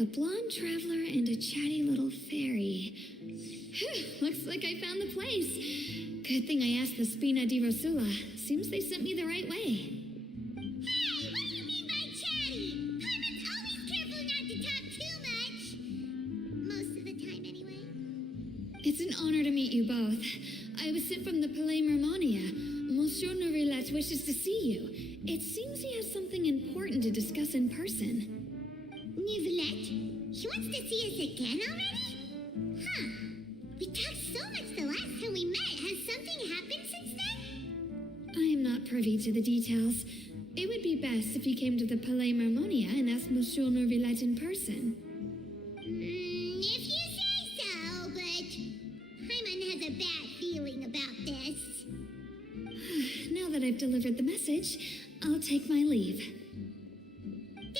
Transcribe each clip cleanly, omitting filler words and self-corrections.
A blonde traveler and a chatty little fairy. Looks like I found the place. Good thing I asked the Spina di Rosula. Seems they sent me the right way. Hey, what do you mean by chatty? Paimon's always careful not to talk too much. Most of the time, anyway. It's an honor to meet you both. I was sent from the Palais Mermonia. Monsieur Nourrillet wishes to see you. It seems he has something important to discuss in person. Nourrillet? He wants to see us again already? Huh. We talked so much the last time we met. Has something happened since then? I am not privy to the details. It would be best if you came to the Palais Mermonia and asked Monsieur Nourrillet in person. If you say so, but Paimon has a bad feeling about this. Now that I've delivered the message, I'll take my leave. Thanks!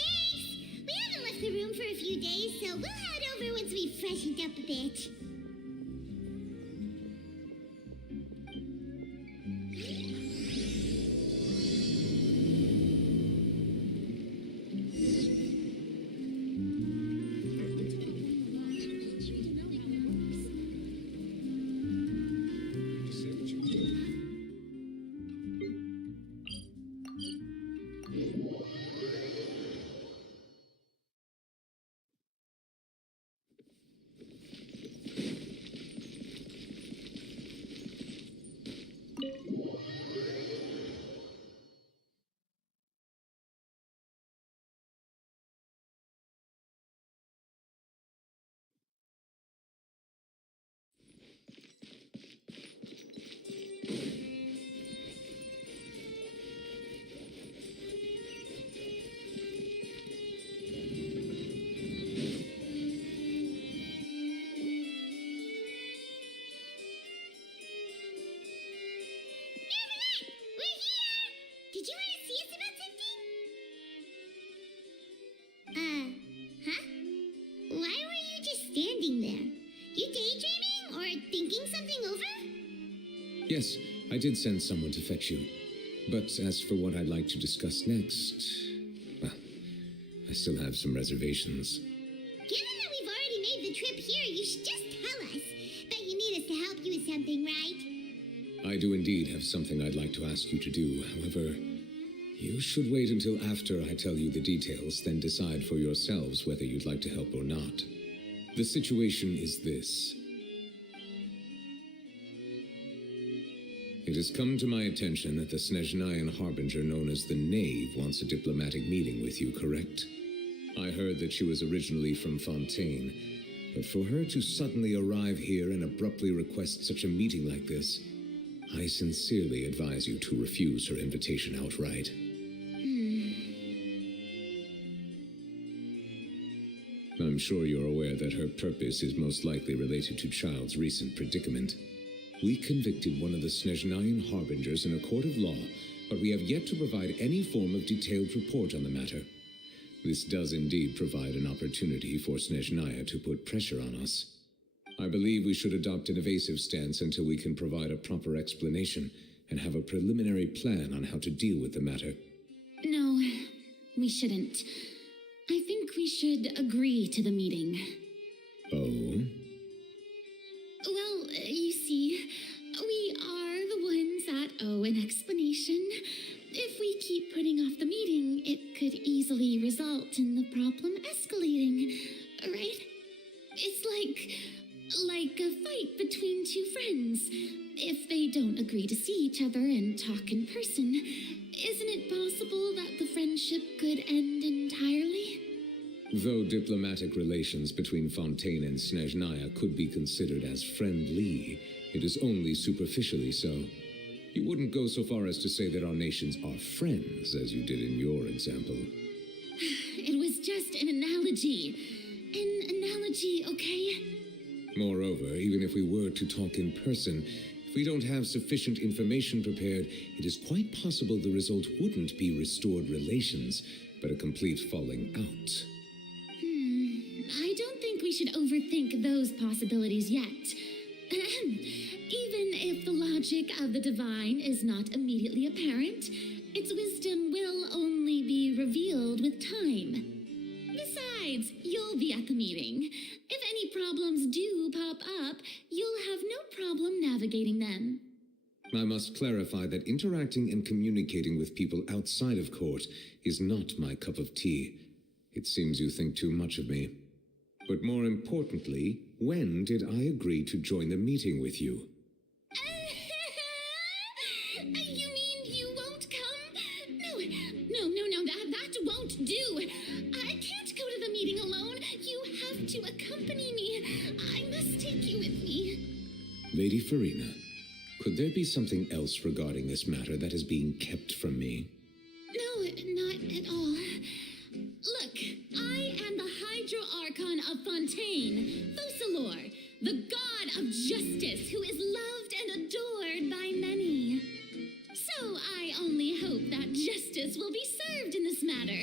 We haven't left the room for a few days, so we'll head over once we've freshened up a bit. Yes, I did send someone to fetch you. But as for what I'd like to discuss next, well, I still have some reservations. Given that we've already made the trip here, you should just tell us. Bet you need us to help you with something, right? I do indeed have something I'd like to ask you to do. However, You should wait until after I tell you the details, then decide for yourselves whether you'd like to help or not. The situation is this. It has come to my attention that the Snezhnayan Harbinger known as the Knave wants a diplomatic meeting with you, correct? I heard that she was originally from Fontaine, but for her to suddenly arrive here and abruptly request such a meeting like this, I sincerely advise you to refuse her invitation outright. I'm sure you're aware that her purpose is most likely related to Child's recent predicament. We convicted one of the Snezhnayan Harbingers in a court of law, but we have yet to provide any form of detailed report on the matter. This does indeed provide an opportunity for Snezhnaya to put pressure on us. I believe we should adopt an evasive stance until we can provide a proper explanation and have a preliminary plan on how to deal with the matter. No, we shouldn't. I think we should agree to the meeting. Oh? Well, you see, we are the ones that owe an explanation. If we keep putting off the meeting, it could easily result in the problem escalating, right? It's like a fight between two friends. If they don't agree to see each other and talk in person, isn't it possible that the friendship could end entirely? Though diplomatic relations between Fontaine and Snezhnaya could be considered as friendly, it is only superficially so. You wouldn't go so far as to say that our nations are friends, as you did in your example. It was just an analogy. An analogy, okay? Moreover, even if we were to talk in person, if we don't have sufficient information prepared, it is quite possible the result wouldn't be restored relations, but a complete falling out. I don't think we should overthink those possibilities yet. Even if the logic of the divine is not immediately apparent, its wisdom will only be revealed with time. Besides, you'll be at the meeting. If any problems do pop up, you'll have no problem navigating them. I must clarify that interacting and communicating with people outside of court is not my cup of tea. It seems you think too much of me. But more importantly, when did I agree to join the meeting with you? You mean you won't come? No, that won't do. I can't go to the meeting alone. You have to accompany me. I must take you with me. Lady Farina, could there be something else regarding this matter that is being kept from me? No, not at all. Look, I am the Archon of Fontaine, Focalor, the god of justice who is loved and adored by many. So I only hope that justice will be served in this matter.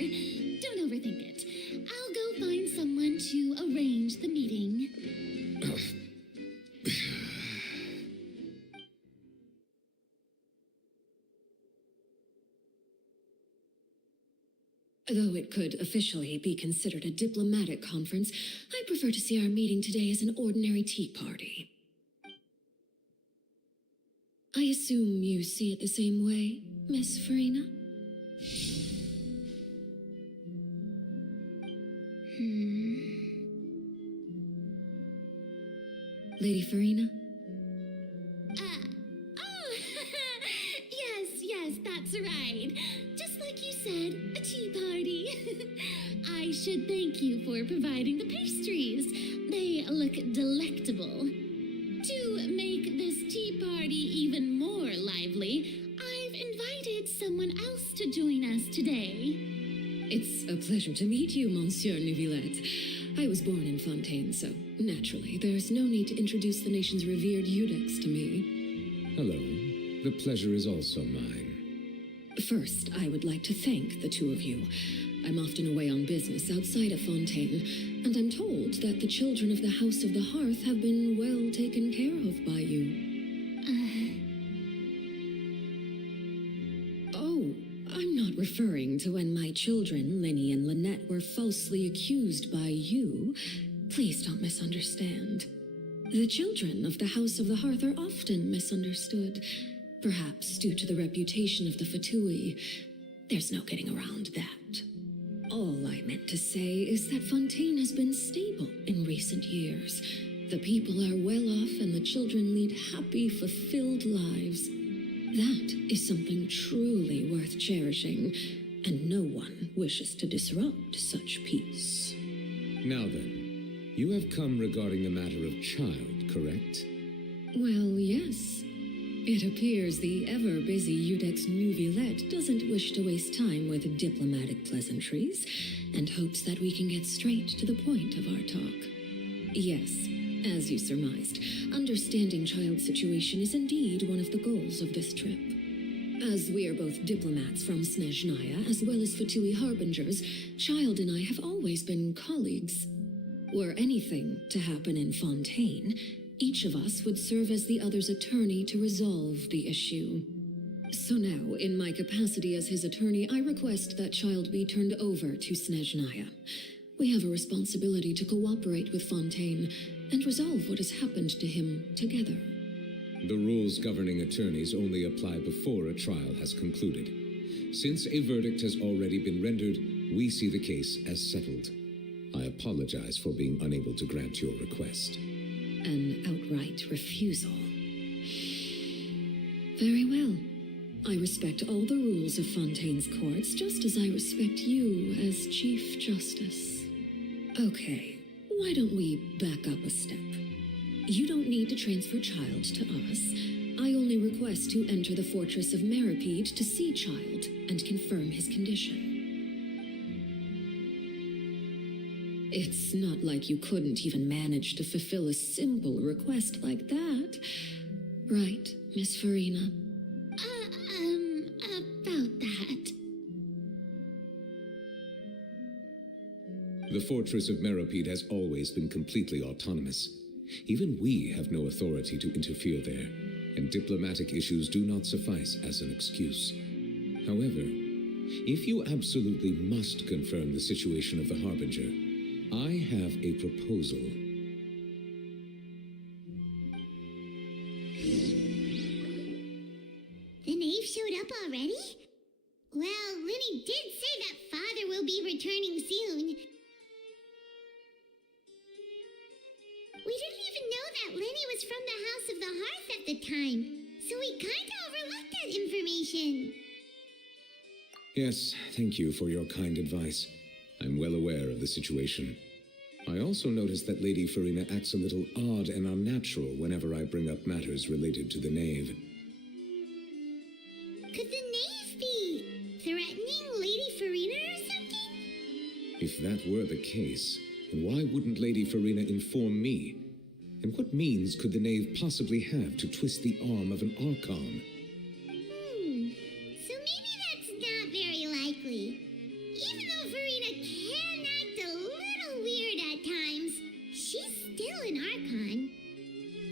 Don't overthink it. I'll go find someone to arrange the meeting. Though it could officially be considered a diplomatic conference, I prefer to see our meeting today as an ordinary tea party. I assume you see it the same way, Miss Farina? Lady Farina? Yes, that's right. Just like you said, a tea party. I should thank you for providing the pastries. They look delectable. To make this tea party even more lively, I've invited someone else to join us today. It's a pleasure to meet you, Monsieur Neuvillette. I was born in Fontaine, so naturally, there's no need to introduce the nation's revered Eudex to me. Hello. The pleasure is also mine. First, I would like to thank the two of you. I'm often away on business outside of Fontaine, and I'm told that the children of the House of the Hearth have been well taken care of by you. Oh, I'm not referring to when my children, Lyney and Lynette, were falsely accused by you. Please don't misunderstand. The children of the House of the Hearth are often misunderstood, perhaps due to the reputation of the Fatui. There's no getting around that. All I meant to say is that Fontaine has been stable in recent years. The people are well off and the children lead happy, fulfilled lives. That is something truly worth cherishing, and no one wishes to disrupt such peace. Now then, you have come regarding the matter of child, correct? Well, yes. It appears the ever-busy Udex Nuvilette doesn't wish to waste time with diplomatic pleasantries, and hopes that we can get straight to the point of our talk. Yes, as you surmised, understanding child's situation is indeed one of the goals of this trip. As we are both diplomats from Snezhnaya, as well as Fatui Harbingers, Child and I have always been colleagues. Were anything to happen in Fontaine, each of us would serve as the other's attorney to resolve the issue. So now, in my capacity as his attorney, I request that Child be turned over to Snezhnaya. We have a responsibility to cooperate with Fontaine and resolve what has happened to him together. The rules governing attorneys only apply before a trial has concluded. Since a verdict has already been rendered, we see the case as settled. I apologize for being unable to grant your request. An outright refusal. Very well. I respect all the rules of Fontaine's courts, just as I respect you as Chief Justice. Okay, why don't we back up a step? You don't need to transfer Child to us. I only request to enter the fortress of Meripede to see Child and confirm his condition. It's not like you couldn't even manage to fulfill a simple request like that. Right, Miss Farina? About that. The fortress of Meripede has always been completely autonomous. Even we have no authority to interfere there, and diplomatic issues do not suffice as an excuse. However, if you absolutely must confirm the situation of the Harbinger, I have a proposal. The Knave showed up already? Well, Lyney did say that Father will be returning soon. We didn't even know that Lyney was from the House of the Hearth at the time, so we kinda overlooked that information. Yes, thank you for your kind advice. I'm well aware of the situation. I also noticed that Lady Farina acts a little odd and unnatural whenever I bring up matters related to the Knave. Could the Knave be threatening Lady Farina or something? If that were the case, then why wouldn't Lady Farina inform me? And what means could the Knave possibly have to twist the arm of an Archon? So maybe that's not very likely. Even though Farina can act a little weird at times, she's still an Archon.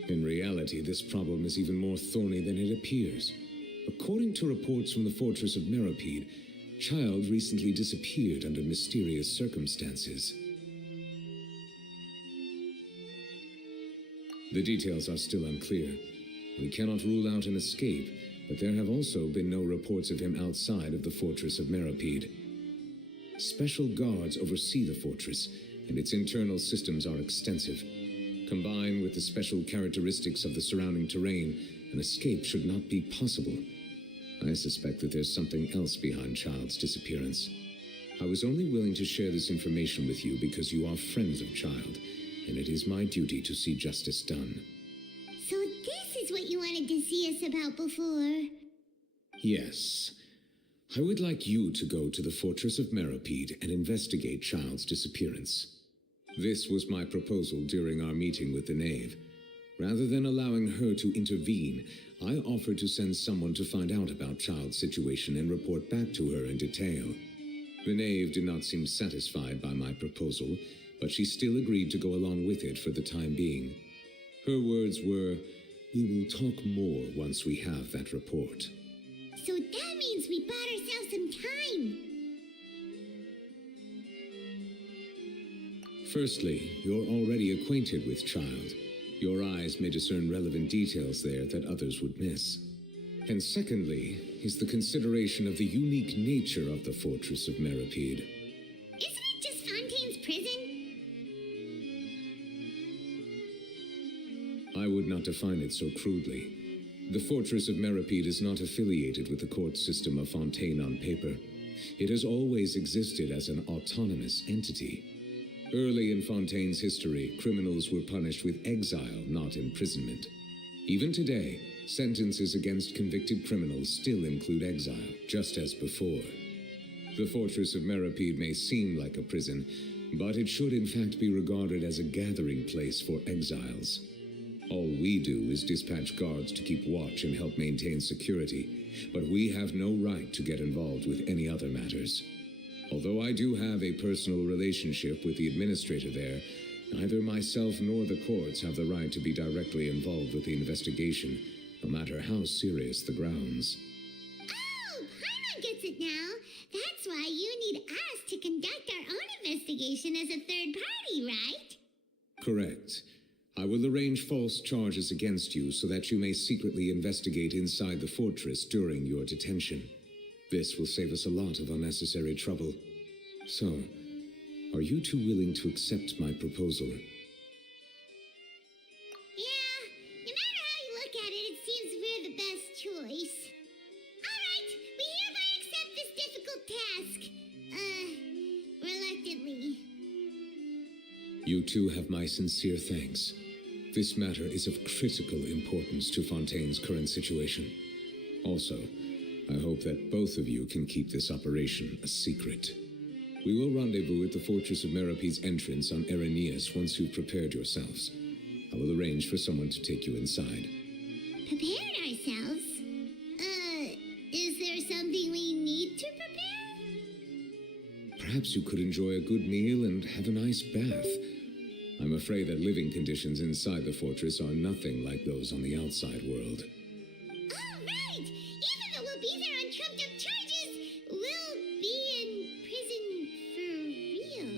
In reality, this problem is even more thorny than it appears. According to reports from the fortress of Meripede, Child recently disappeared under mysterious circumstances. The details are still unclear. We cannot rule out an escape, but there have also been no reports of him outside of the fortress of Meripede. Special guards oversee the fortress, and its internal systems are extensive. Combined with the special characteristics of the surrounding terrain, an escape should not be possible. I suspect that there's something else behind Child's disappearance. I was only willing to share this information with you because you are friends of Child, and it is my duty to see justice done. So this is what you wanted to see us about before. Yes. I would like you to go to the fortress of Meripede and investigate Child's disappearance. This was my proposal during our meeting with the Knave. Rather than allowing her to intervene, I offered to send someone to find out about Child's situation and report back to her in detail. The Knave did not seem satisfied by my proposal, but she still agreed to go along with it for the time being. Her words were, "We will talk more once we have that report." So that means we bought ourselves some time. Firstly, you're already acquainted with Child. Your eyes may discern relevant details there that others would miss. And secondly, is the consideration of the unique nature of the fortress of Meripede. Isn't it just Fontaine's prison? I would not define it so crudely. The fortress of Meripede is not affiliated with the court system of Fontaine on paper. It has always existed as an autonomous entity. Early in Fontaine's history, criminals were punished with exile, not imprisonment. Even today, sentences against convicted criminals still include exile, just as before. The fortress of Meripede may seem like a prison, but it should in fact be regarded as a gathering place for exiles. All we do is dispatch guards to keep watch and help maintain security, but we have no right to get involved with any other matters. Although I do have a personal relationship with the administrator there, neither myself nor the courts have the right to be directly involved with the investigation, no matter how serious the grounds. Oh, Paimon gets it now. That's why you need us to conduct our own investigation as a third party, right? Correct. I will arrange false charges against you so that you may secretly investigate inside the fortress during your detention. This will save us a lot of unnecessary trouble. So, are you two willing to accept my proposal? Yeah, no matter how you look at it, it seems we're the best choice. All right, we hereby accept this difficult task. Reluctantly. You two have my sincere thanks. This matter is of critical importance to Fontaine's current situation. Also, I hope that both of you can keep this operation a secret. We will rendezvous at the Fortress of Meripede's entrance on Erinius once you've prepared yourselves. I will arrange for someone to take you inside. Prepared ourselves? Is there something we need to prepare? Perhaps you could enjoy a good meal and have a nice bath. I'm afraid that living conditions inside the fortress are nothing like those on the outside world. All right! Even though we'll be there on trumped-up charges, we'll be in prison for real.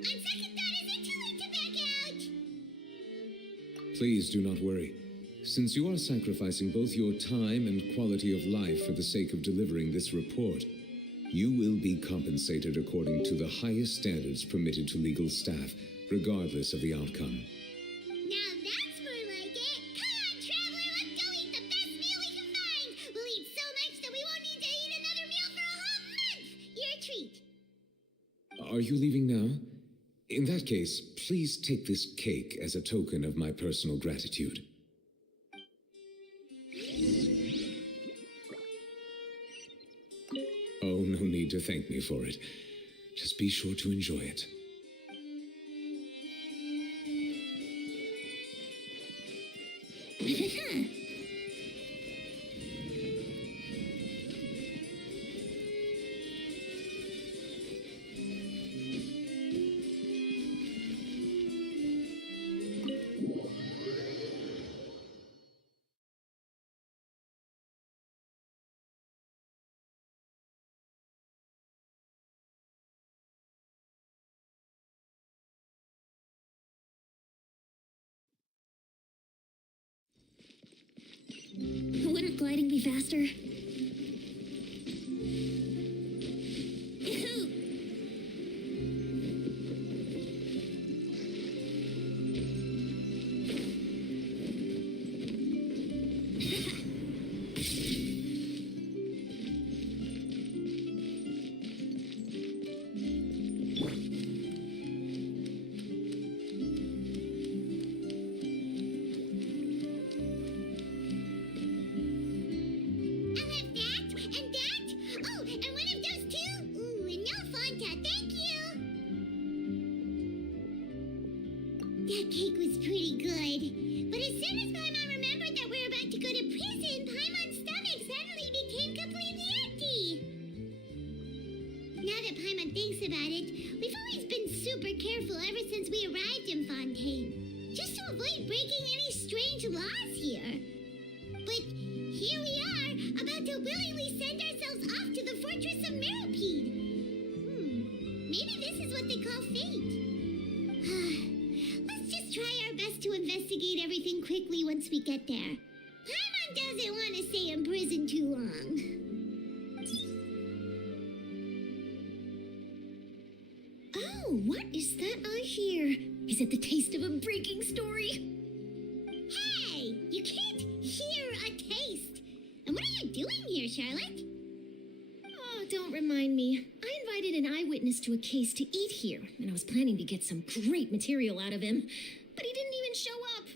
On second thought, is it too late to back out? Please do not worry. Since you are sacrificing both your time and quality of life for the sake of delivering this report, you will be compensated according to the highest standards permitted to legal staff, regardless of the outcome. Now that's more like it. Come on, traveler, let's go eat the best meal we can find. We'll eat so much that we won't need to eat another meal for a whole month. Your treat. Are you leaving now? In that case, please take this cake as a token of my personal gratitude. Oh, no need to thank me for it. Just be sure to enjoy it. Wouldn't gliding be faster? That cake was pretty good. But as soon as Paimon remembered that we're about to go to prison, Paimon's stomach suddenly became completely empty. Now that Paimon thinks about it, we've always been super careful ever since we arrived in Fontaine, just to avoid breaking any strange laws here. But here we are, about to willingly send ourselves off to the Fortress of Meripede. Maybe this is what they call fate. Let's just try our best to investigate everything quickly once we get there. Paimon doesn't want to stay in prison too long. Oh, what is that I hear? Is it the taste of a breaking story? Hey, you can't hear a taste. And what are you doing here, Charlotte? Oh, don't remind me. I invited an eyewitness to a case to eat here, and I was planning to get some great material out of him, but he didn't even show up.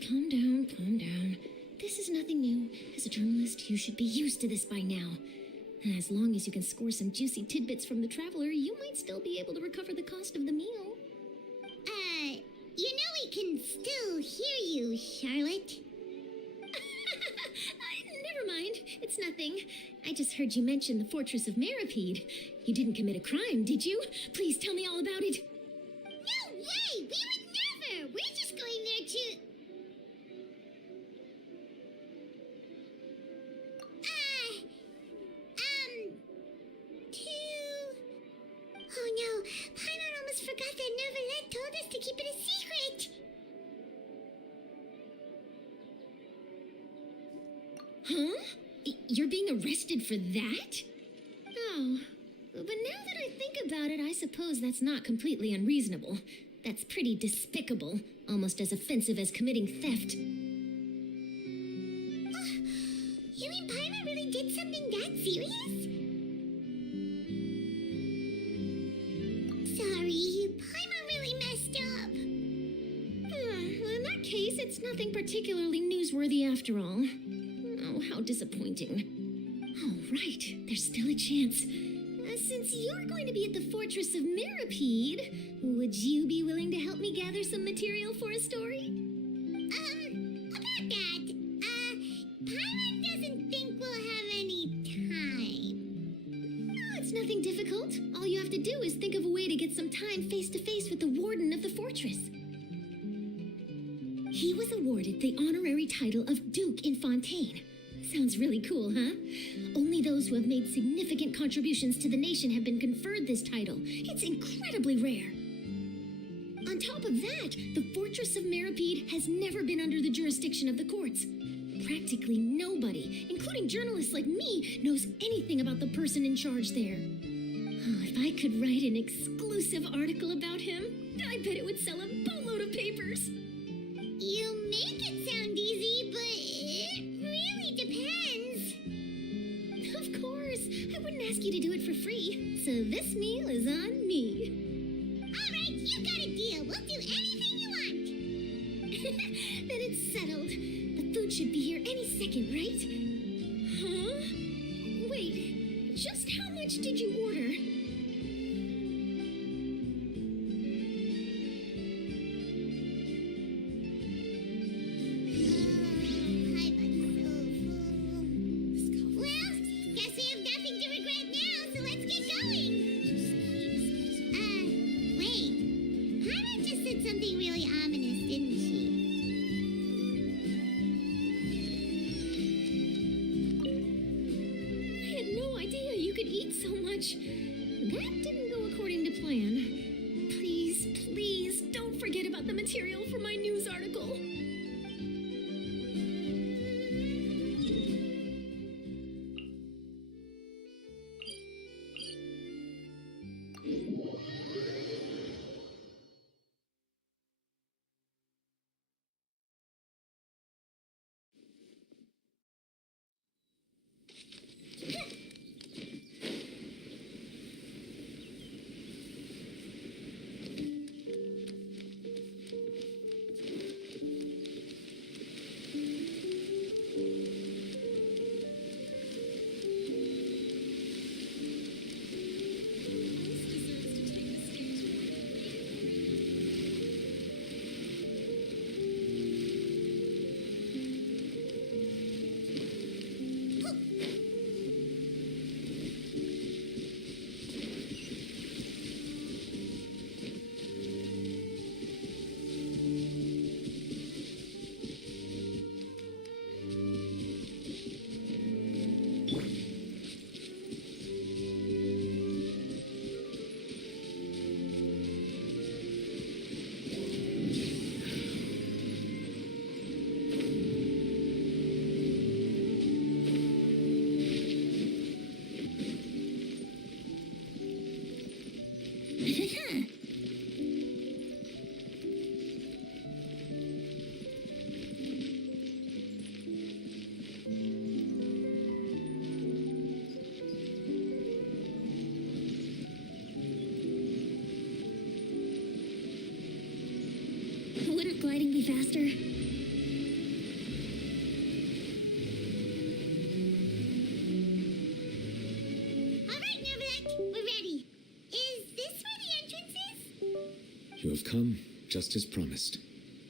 Calm down, calm down. This is nothing new. As a journalist, you should be used to this by now. And as long as you can score some juicy tidbits from the traveler, you might still be able to recover the cost of the meal. You know we can still hear you, Charlotte. Never mind. It's nothing. I just heard you mention the Fortress of Meripede. You didn't commit a crime, did you? Please tell me all about it. No way! We would never! We're just going there to... Oh no, Paimon almost forgot that Neverlet told us to keep it a secret. Huh? You're being arrested for that? Oh, but now that I think about it, I suppose that's not completely unreasonable. That's pretty despicable, almost as offensive as committing theft. You mean Paimon really did something that serious? Sorry, Paimon really messed up. Well, in that case, it's nothing particularly newsworthy after all. Oh, how disappointing. Oh, right, there's still a chance. Since you're going to be at the Fortress of Meripede, would you be willing to help me gather some material for a story? About that, Paimon doesn't think we'll have any time. Oh, it's nothing difficult. All you have to do is think of a way to get some time face-to-face with the warden of the fortress. He was awarded the honorary title of Duke in Fontaine. Sounds really cool, huh? Only those who have made significant contributions to the nation have been conferred this title. It's incredibly rare. On top of that, the Fortress of Meripede has never been under the jurisdiction of the courts. Practically nobody, including journalists like me, knows anything about the person in charge there. Oh, if I could write an exclusive article about him, I bet it would sell a boatload of papers. You make it sound easy, but it really depends. Of course, I wouldn't ask you to do it for free, so this meal is on me. All right, you got a deal. We'll do anything you want. Then it's settled. The food should be here any second, right? Huh? Wait, just how much did you order? Well, guess we have nothing to regret now, so let's get going. Wait. Paimon just said something really ominous, didn't she? I had no idea you could eat so much. That didn't go according to plan. Please, please, don't forget about the material for my news article. gliding be faster? All right, Nervalek, we're ready. Is this where the entrance is? You have come, just as promised.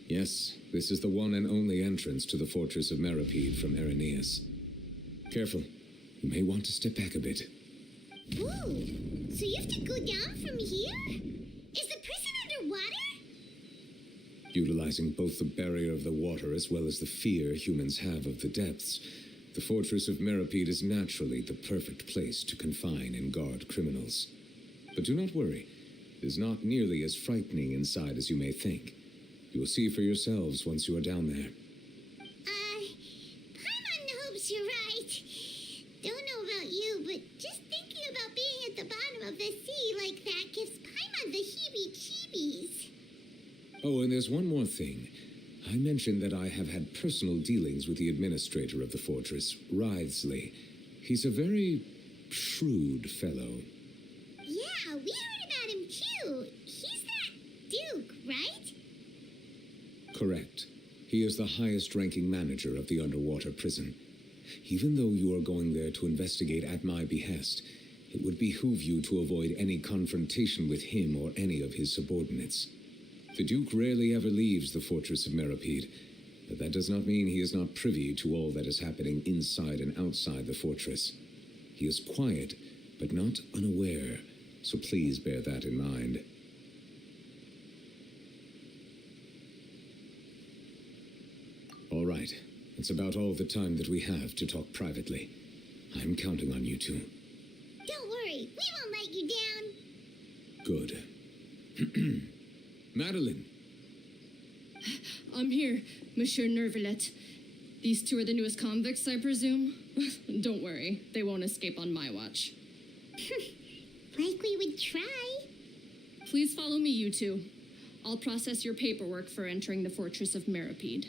Yes, this is the one and only entrance to the fortress of Meripede from Irenaeus. Careful, you may want to step back a bit. Ooh, so you have to go down from here? Is the prison underwater? Utilizing both the barrier of the water as well as the fear humans have of the depths, the fortress of Meripede is naturally the perfect place to confine and guard criminals. But do not worry, it is not nearly as frightening inside as you may think. You will see for yourselves once you are down there. Paimon hopes you're right. Don't know about you, but just thinking about being at the bottom of the sea like that gives Paimon the heebie-jeebies. Oh, and there's one more thing. I mentioned that I have had personal dealings with the administrator of the fortress, Writhsley. He's a very shrewd fellow. Yeah, we heard about him too. He's that Duke, right? Correct. He is the highest-ranking manager of the underwater prison. Even though you are going there to investigate at my behest, it would behoove you to avoid any confrontation with him or any of his subordinates. The Duke rarely ever leaves the fortress of Meripede, but that does not mean he is not privy to all that is happening inside and outside the fortress. He is quiet, but not unaware, so please bear that in mind. All right, that's about all the time that we have to talk privately. I'm counting on you two. Don't worry, we won't let you down. Good. Madeline! I'm here, Monsieur Nervalet. These two are the newest convicts, I presume? Don't worry, they won't escape on my watch. Like we would try. Please follow me, you two. I'll process your paperwork for entering the fortress of Meripede.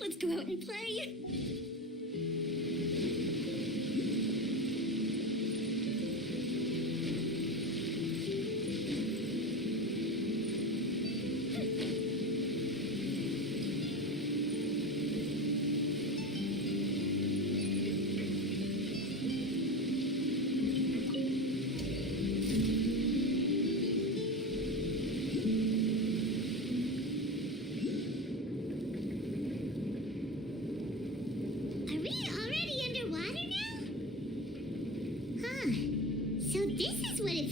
Let's go out and play.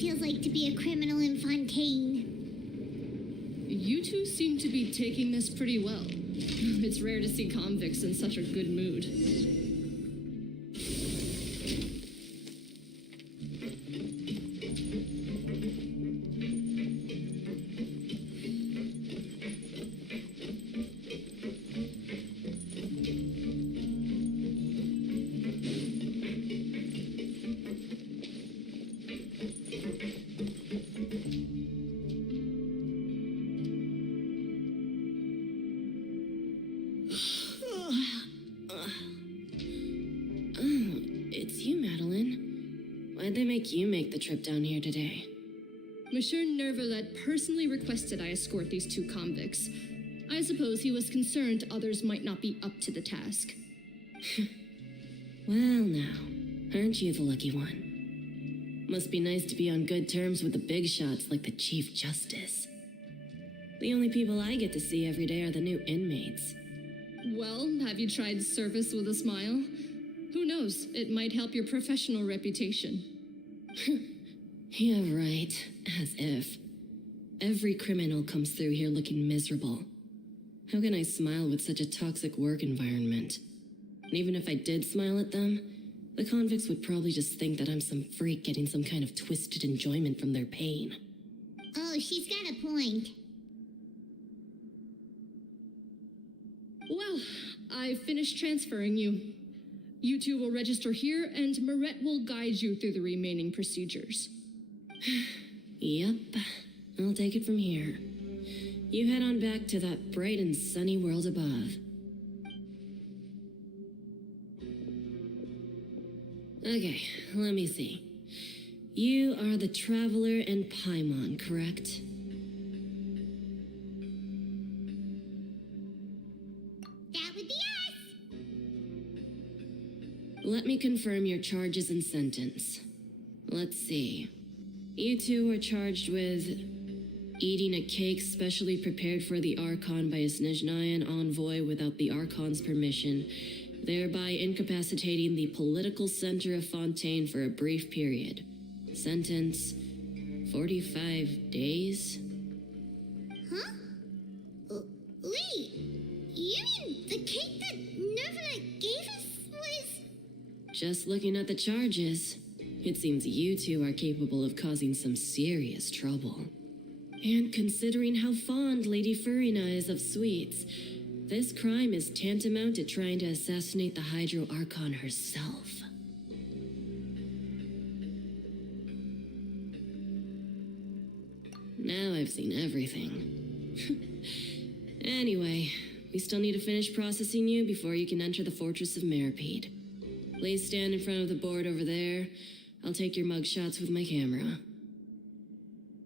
Feels like to be a criminal in Fontaine. You two seem to be taking this pretty well. It's rare to see convicts in such a good mood. You make the trip down here today. Monsieur Nervalet personally requested I escort these two convicts. I suppose he was concerned others might not be up to the task. Well now, aren't you the lucky one? Must be nice to be on good terms with the big shots like the Chief Justice. The only people I get to see every day are the new inmates. Well, have you tried service with a smile? Who knows, it might help your professional reputation. Yeah, right. As if. Every criminal comes through here looking miserable. How can I smile with such a toxic work environment? And even if I did smile at them, the convicts would probably just think that I'm some freak getting some kind of twisted enjoyment from their pain. Oh, she's got a point. I've finished transferring you. You two will register here, and Moret will guide you through the remaining procedures. Yep, I'll take it from here. You head on back to that bright and sunny world above. Okay, let me see. You are the Traveler and Paimon, correct? That would be us! Let me confirm your charges and sentence. Let's see. You two are charged with eating a cake specially prepared for the Archon by a Snezhnayan envoy without the Archon's permission, thereby incapacitating the political center of Fontaine for a brief period. Sentence, 45 days? Huh? Wait, you mean the cake that Nervala gave us was... Just looking at the charges, it seems you two are capable of causing some serious trouble. And considering how fond Lady Furina is of sweets, this crime is tantamount to trying to assassinate the Hydro Archon herself. Now I've seen everything. Anyway, we still need to finish processing you before you can enter the Fortress of Meripede. Please stand in front of the board over there. I'll take your mugshots with my camera.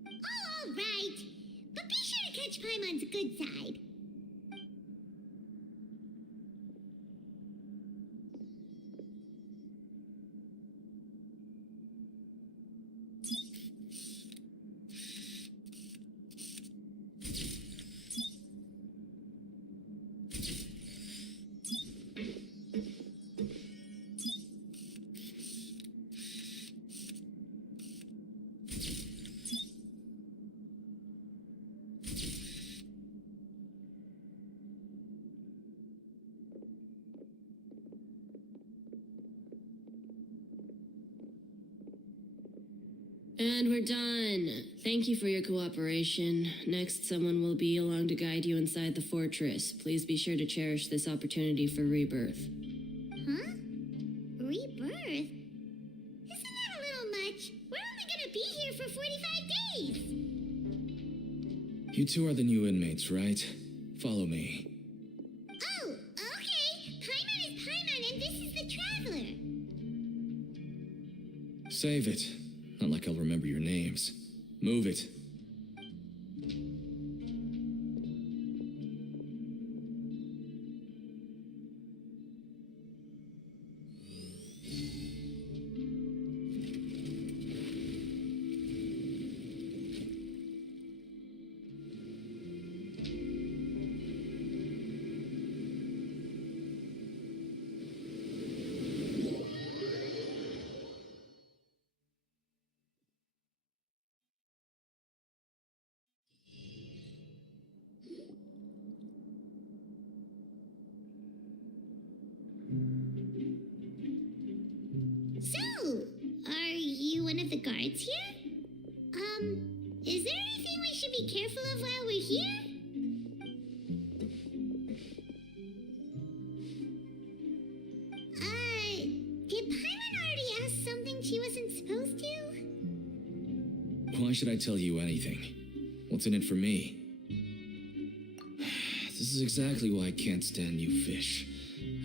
All right, but be sure to catch Paimon's good side. And we're done. Thank you for your cooperation. Next, someone will be along to guide you inside the fortress. Please be sure to cherish this opportunity for rebirth. Huh? Rebirth? Isn't that a little much? We're only gonna be here for 45 days! You two are the new inmates, right? Follow me. Oh, okay! Paimon is Paimon and this is the Traveler! Save it. Not like I'll remember your names. Move it. So, are you one of the guards here? Is there anything we should be careful of while we're here? Did Paimon already ask something she wasn't supposed to? Why should I tell you anything? What's in it for me? This is exactly why I can't stand you fish.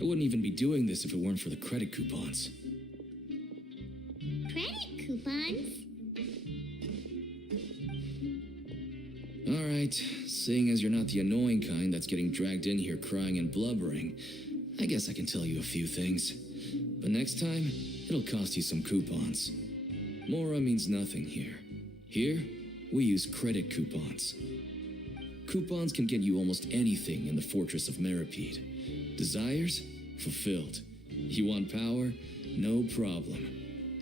I wouldn't even be doing this if it weren't for the credit coupons. Credit coupons? Alright, seeing as you're not the annoying kind that's getting dragged in here crying and blubbering, I guess I can tell you a few things. But next time, it'll cost you some coupons. Mora means nothing here. Here, we use credit coupons. Coupons can get you almost anything in the Fortress of Meripede. Desires? Fulfilled. You want power? No problem.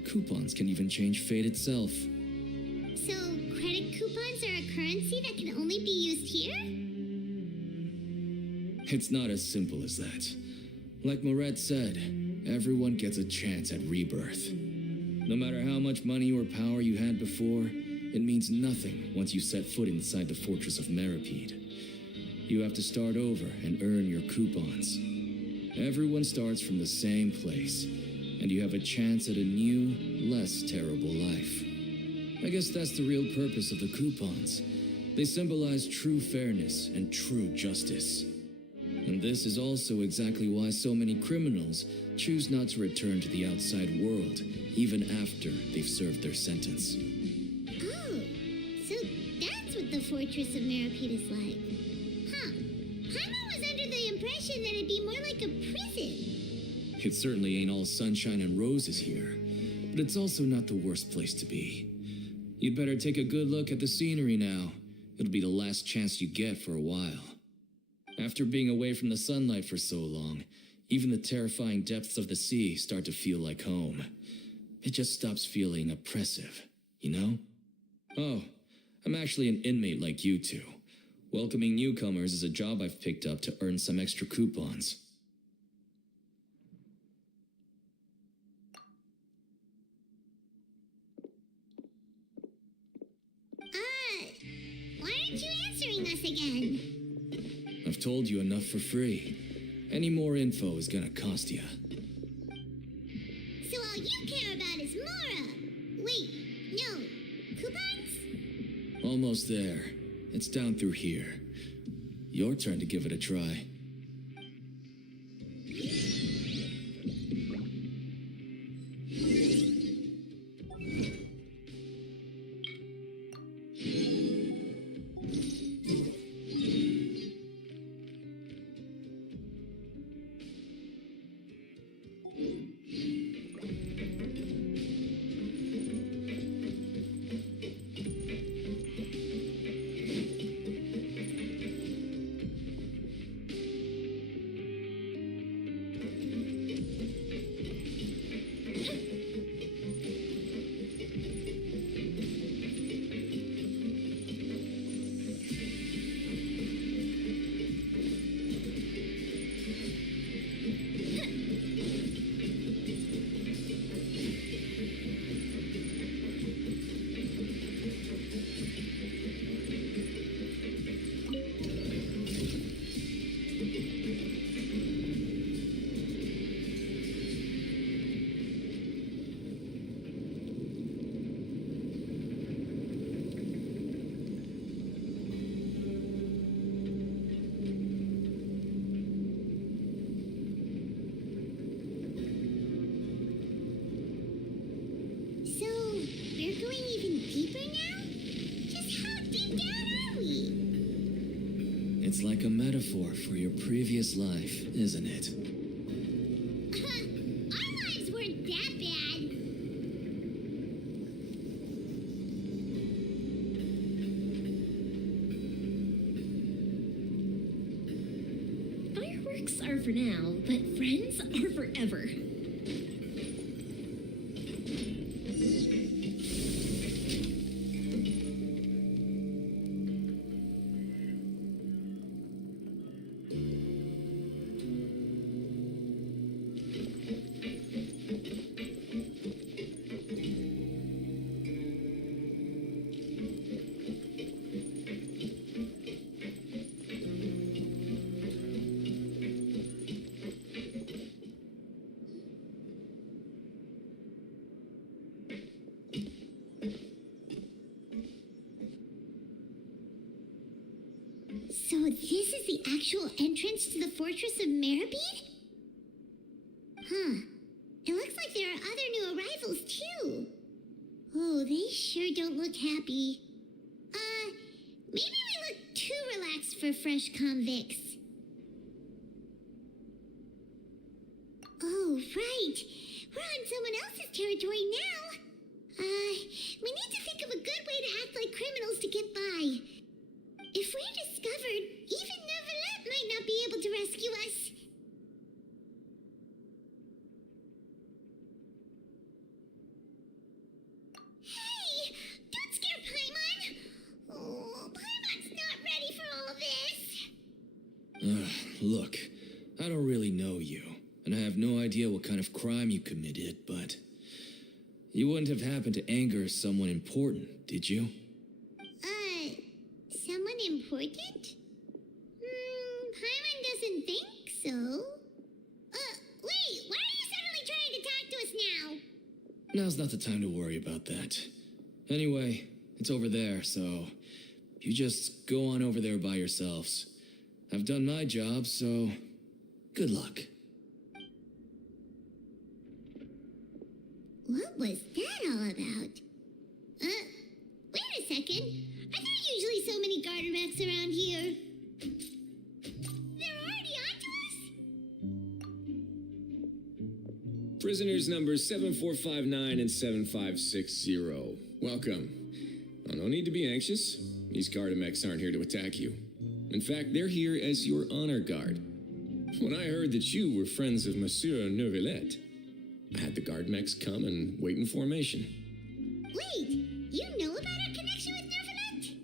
Coupons can even change fate itself. So, credit coupons are a currency that can only be used here? It's not as simple as that. Like Moret said, everyone gets a chance at rebirth. No matter how much money or power you had before, it means nothing once you set foot inside the Fortress of Meripede. You have to start over and earn your coupons. Everyone starts from the same place, and you have a chance at a new, less terrible life. I guess that's the real purpose of the coupons. They symbolize true fairness and true justice. And this is also exactly why so many criminals choose not to return to the outside world, even after they've served their sentence. Oh, so that's what the Fortress of Meripede is like. Huh. Paimon was under the impression that it'd be more like a prison. It certainly ain't all sunshine and roses here, but it's also not the worst place to be. You'd better take a good look at the scenery now. It'll be the last chance you get for a while. After being away from the sunlight for so long, even the terrifying depths of the sea start to feel like home. It just stops feeling oppressive, you know? Oh, I'm actually an inmate like you two. Welcoming newcomers is a job I've picked up to earn some extra coupons. Why aren't you answering us again? I've told you enough for free. Any more info is gonna cost you. So all you care about is Mora. Wait, no. Coupons? Almost there. It's down through here. Your turn to give it a try. It's like a metaphor for your previous life, isn't it? Our lives weren't that bad. Fireworks are for now, but friends are forever. So this is the actual entrance to the Fortress of Meripede? Huh. It looks like there are other new arrivals, too. Oh, they sure don't look happy. Maybe we look too relaxed for fresh convicts. Oh, right. We're on someone else's territory now. We need to think of a good way to act like criminals to get by. If we're discovered, even Neuvillette might not be able to rescue us. Hey! Don't scare Paimon! Oh, Paimon's not ready for all this. Look, I don't really know you, and I have no idea what kind of crime you committed, but you wouldn't have happened to anger someone important, did you? Someone important? Paimon doesn't think so. Now's not the time to worry about that. Anyway, it's over there, so you just go on over there by yourselves. I've done my job, so good luck. What was that all about? Wait a second. Are there usually so many Gartermacks around here? They're already onto us? Prisoners numbers 7459 and 7560. Welcome. No need to be anxious. These Gardamex aren't here to attack you. In fact, they're here as your honor guard. When I heard that you were friends of Monsieur Neuvillette, I had the Gardamex come and wait in formation. Wait, you know about our connection with Neuvillette?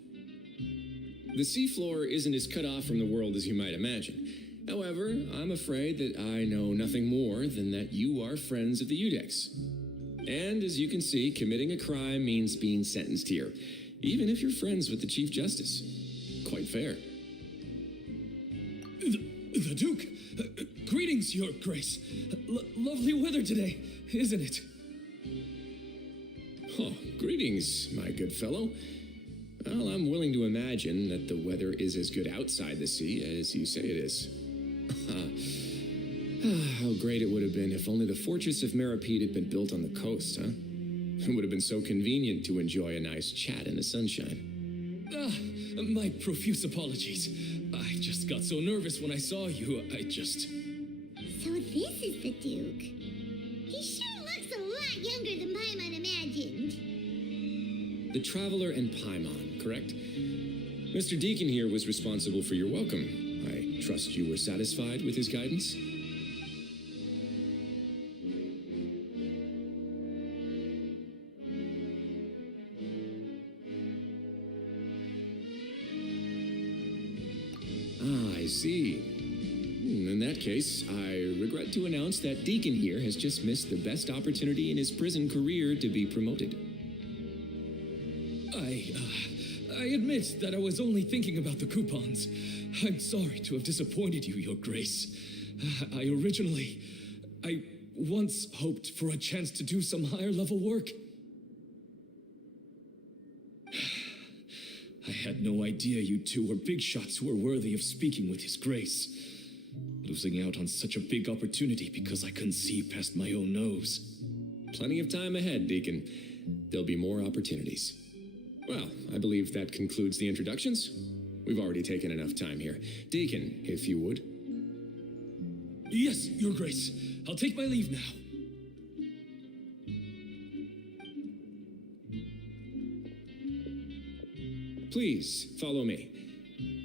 The seafloor isn't as cut off from the world as you might imagine. However, I'm afraid that I know nothing more than that you are friends of the Udex. And as you can see, committing a crime means being sentenced here, even if you're friends with the Chief Justice. Quite fair. The Duke! Greetings, Your Grace. Lovely weather today, isn't it? Oh, greetings, my good fellow. Well, I'm willing to imagine that the weather is as good outside the sea as you say it is. How great it would have been if only the Fortress of Meripede had been built on the coast, huh? It would have been so convenient to enjoy a nice chat in the sunshine. My profuse apologies. I just got so nervous when I saw you, So this is the Duke. He sure looks a lot younger than Paimon imagined. The Traveler and Paimon, correct? Mr. Deacon here was responsible for your welcome. I trust you were satisfied with his guidance? I see. In that case, I regret to announce that Deacon here has just missed the best opportunity in his prison career to be promoted. I admit that I was only thinking about the coupons. I'm sorry to have disappointed you, Your Grace. I once hoped for a chance to do some higher level work. I had no idea you two were big shots who were worthy of speaking with His Grace. Losing out on such a big opportunity because I couldn't see past my own nose. Plenty of time ahead, Deacon. There'll be more opportunities. Well, I believe that concludes the introductions. We've already taken enough time here. Deacon, if you would. Yes, Your Grace. I'll take my leave now. Please, follow me.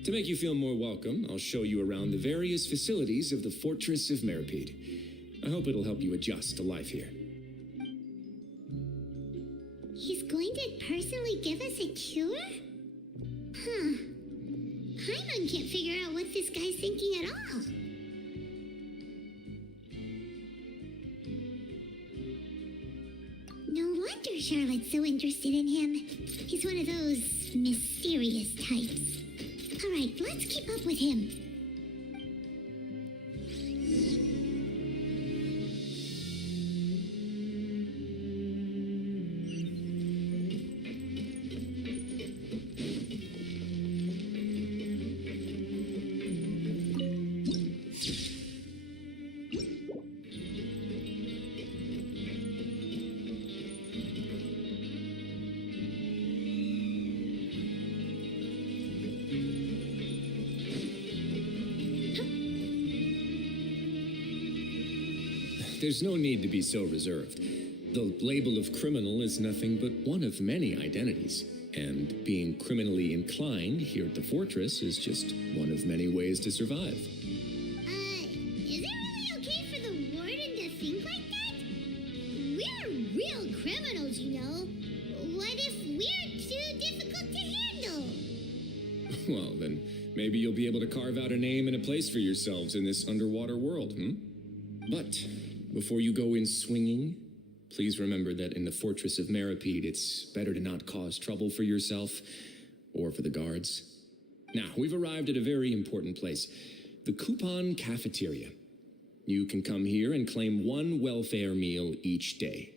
To make you feel more welcome, I'll show you around the various facilities of the Fortress of Meripede. I hope it'll help you adjust to life here. He's going to personally give us a cure? Huh. Paimon can't figure out what this guy's thinking at all. No wonder Charlotte's so interested in him. He's one of those mysterious types. All right, let's keep up with him. There's no need to be so reserved. The label of criminal is nothing but one of many identities, and being criminally inclined here at the Fortress is just one of many ways to survive. Is it really okay for the warden to think like that? We're real criminals, you know. What if we're too difficult to handle? Well, then maybe you'll be able to carve out a name and a place for yourselves in this underwater world, But before you go in swinging, please remember that in the Fortress of Meripede, it's better to not cause trouble for yourself or for the guards. Now, we've arrived at a very important place, the Coupon Cafeteria. You can come here and claim one welfare meal each day.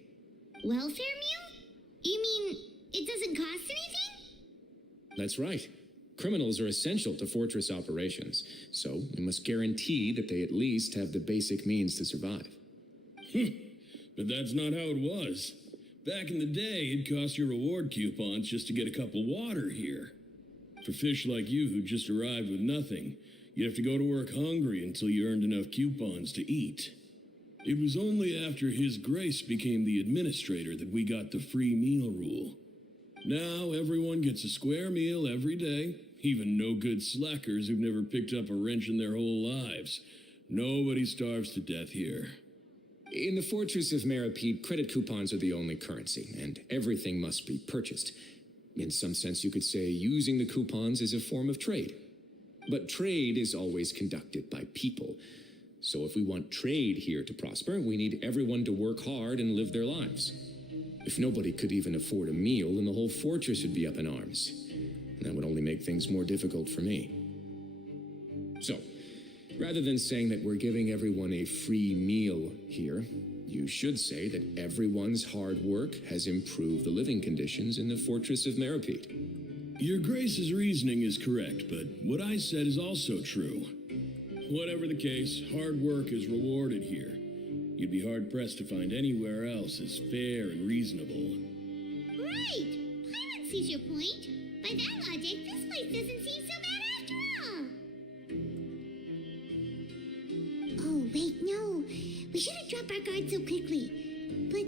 Welfare meal? You mean it doesn't cost anything? That's right. Criminals are essential to fortress operations, so we must guarantee that they at least have the basic means to survive. But that's not how it was. Back in the day, it cost you reward coupons just to get a cup of water here. For fish like you who just arrived with nothing, you have to go to work hungry until you earned enough coupons to eat. It was only after His Grace became the administrator that we got the free meal rule. Now everyone gets a square meal every day, even no-good slackers who've never picked up a wrench in their whole lives. Nobody starves to death here. In the Fortress of Meripede, credit coupons are the only currency, and everything must be purchased. In some sense, you could say using the coupons is a form of trade. But trade is always conducted by people. So if we want trade here to prosper, we need everyone to work hard and live their lives. If nobody could even afford a meal, then the whole fortress would be up in arms. And that would only make things more difficult for me. So, rather than saying that we're giving everyone a free meal here, you should say that everyone's hard work has improved the living conditions in the Fortress of Meripede. Your Grace's reasoning is correct, but what I said is also true. Whatever the case, hard work is rewarded here. You'd be hard-pressed to find anywhere else as fair and reasonable. Right! Paimon sees your point. By that logic, this place doesn't seem so bad after all. Oh, wait, no. We shouldn't drop our guard so quickly. But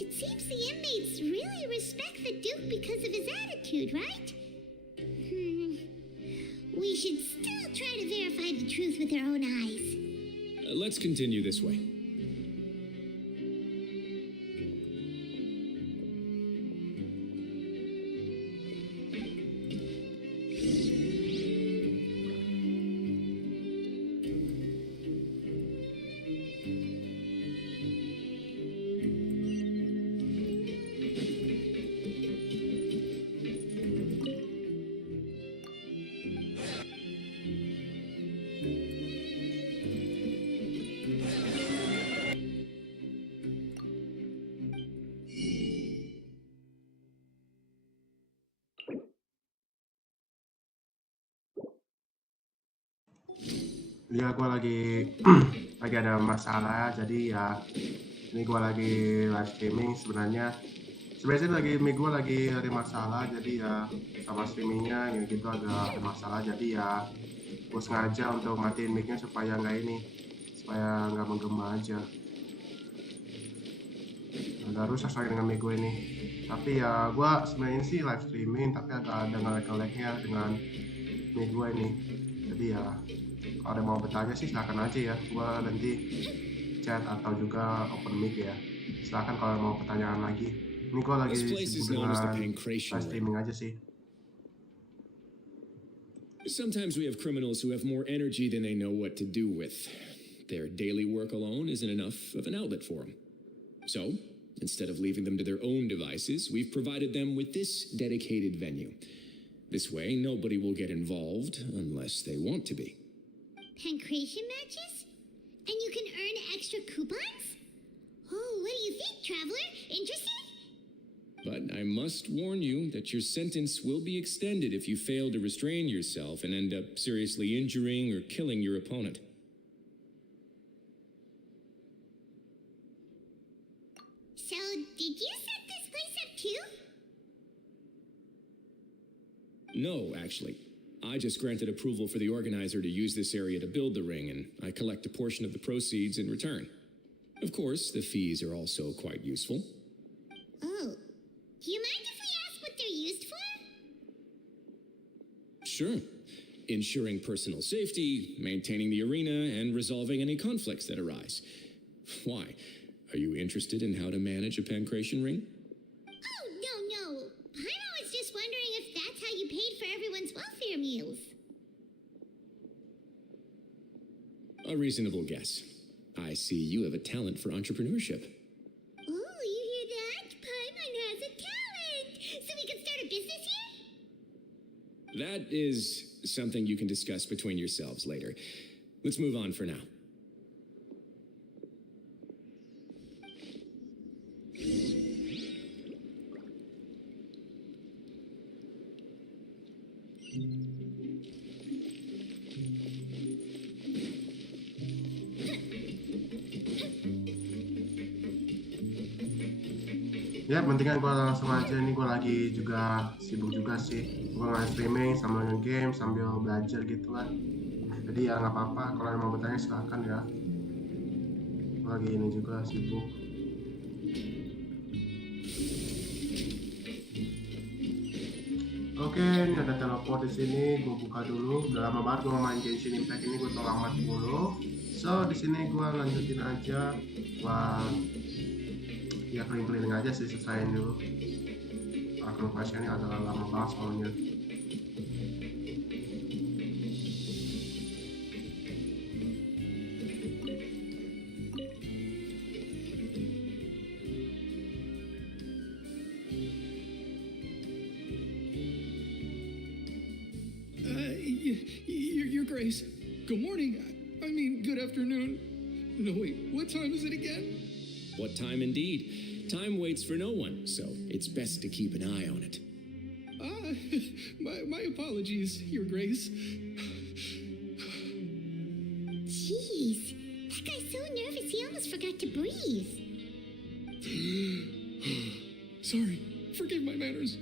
it seems the inmates really respect the Duke because of his attitude, right? We should still try to verify the truth with our own eyes. Let's continue this way. Ya gue lagi lagi ada masalah, jadi ya ini gue lagi live streaming. Sebenarnya sih lagi mic gue lagi ada masalah, jadi ya sama streamingnya ya gitu agak ada masalah, jadi ya gue sengaja untuk matiin micnya supaya nggak menggema aja. Agak rusak soalnya dengan mic gue ini. Tapi ya gue sebenarnya sih live streaming, tapi agak ada nge-lag-nya dengan mic gue ini. Jadi ya kalau ada mau bertanya sih silakan aja ya, gua nanti chat atau juga open mic ya. Silakan kalau mau pertanyaan lagi. Ini gua lagi sibuk dengan live streaming aja sih. Sometimes we have criminals who have more energy than they know what to do with. Their daily work alone isn't enough of an outlet for them. So, instead of leaving them to their own devices, we've provided them with this dedicated venue. This way, nobody will get involved unless they want to be. Pancration matches? And you can earn extra coupons? Oh, what do you think, traveler? Interested? But I must warn you that your sentence will be extended if you fail to restrain yourself and end up seriously injuring or killing your opponent. So, did you set this place up too? No, actually. I just granted approval for the organizer to use this area to build the ring, and I collect a portion of the proceeds in return. Of course, the fees are also quite useful. Oh, do you mind if we ask what they're used for? Sure. Ensuring personal safety, maintaining the arena, and resolving any conflicts that arise. Why? Are you interested in how to manage a pancration ring? Oh, no. Paimon was just wondering if that's how you paid for everyone's welfare meals. A reasonable guess. I see you have a talent for entrepreneurship. Oh, you hear that? Paimon has a talent! So we can start a business here? That is something you can discuss between yourselves later. Let's move on for now. Ya, pentingnya gue langsung aja. Ini gue lagi juga sibuk juga sih. Gue nge streaming sambil nge-game sambil belajar gitu kan. Jadi ya nggak apa-apa. Kalau mau bertanya silahkan ya. Gue lagi ini juga sibuk. Oke, ini ada teleport di sini. Gue buka dulu. Udah lama banget gue main Genshin Impact ini. Gue tamat dulu. So di sini gue lanjutin aja. Ya keliling-keliling aja sih, selesaiin dulu. Archon Quest ini adalah lama banget soalnya. Your Grace, good morning. I mean, good afternoon. No, wait, what time is it again? What time indeed? Time waits for no one, so it's best to keep an eye on it. My apologies, Your Grace. Jeez, that guy's so nervous he almost forgot to breathe. Sorry, forgive my manners.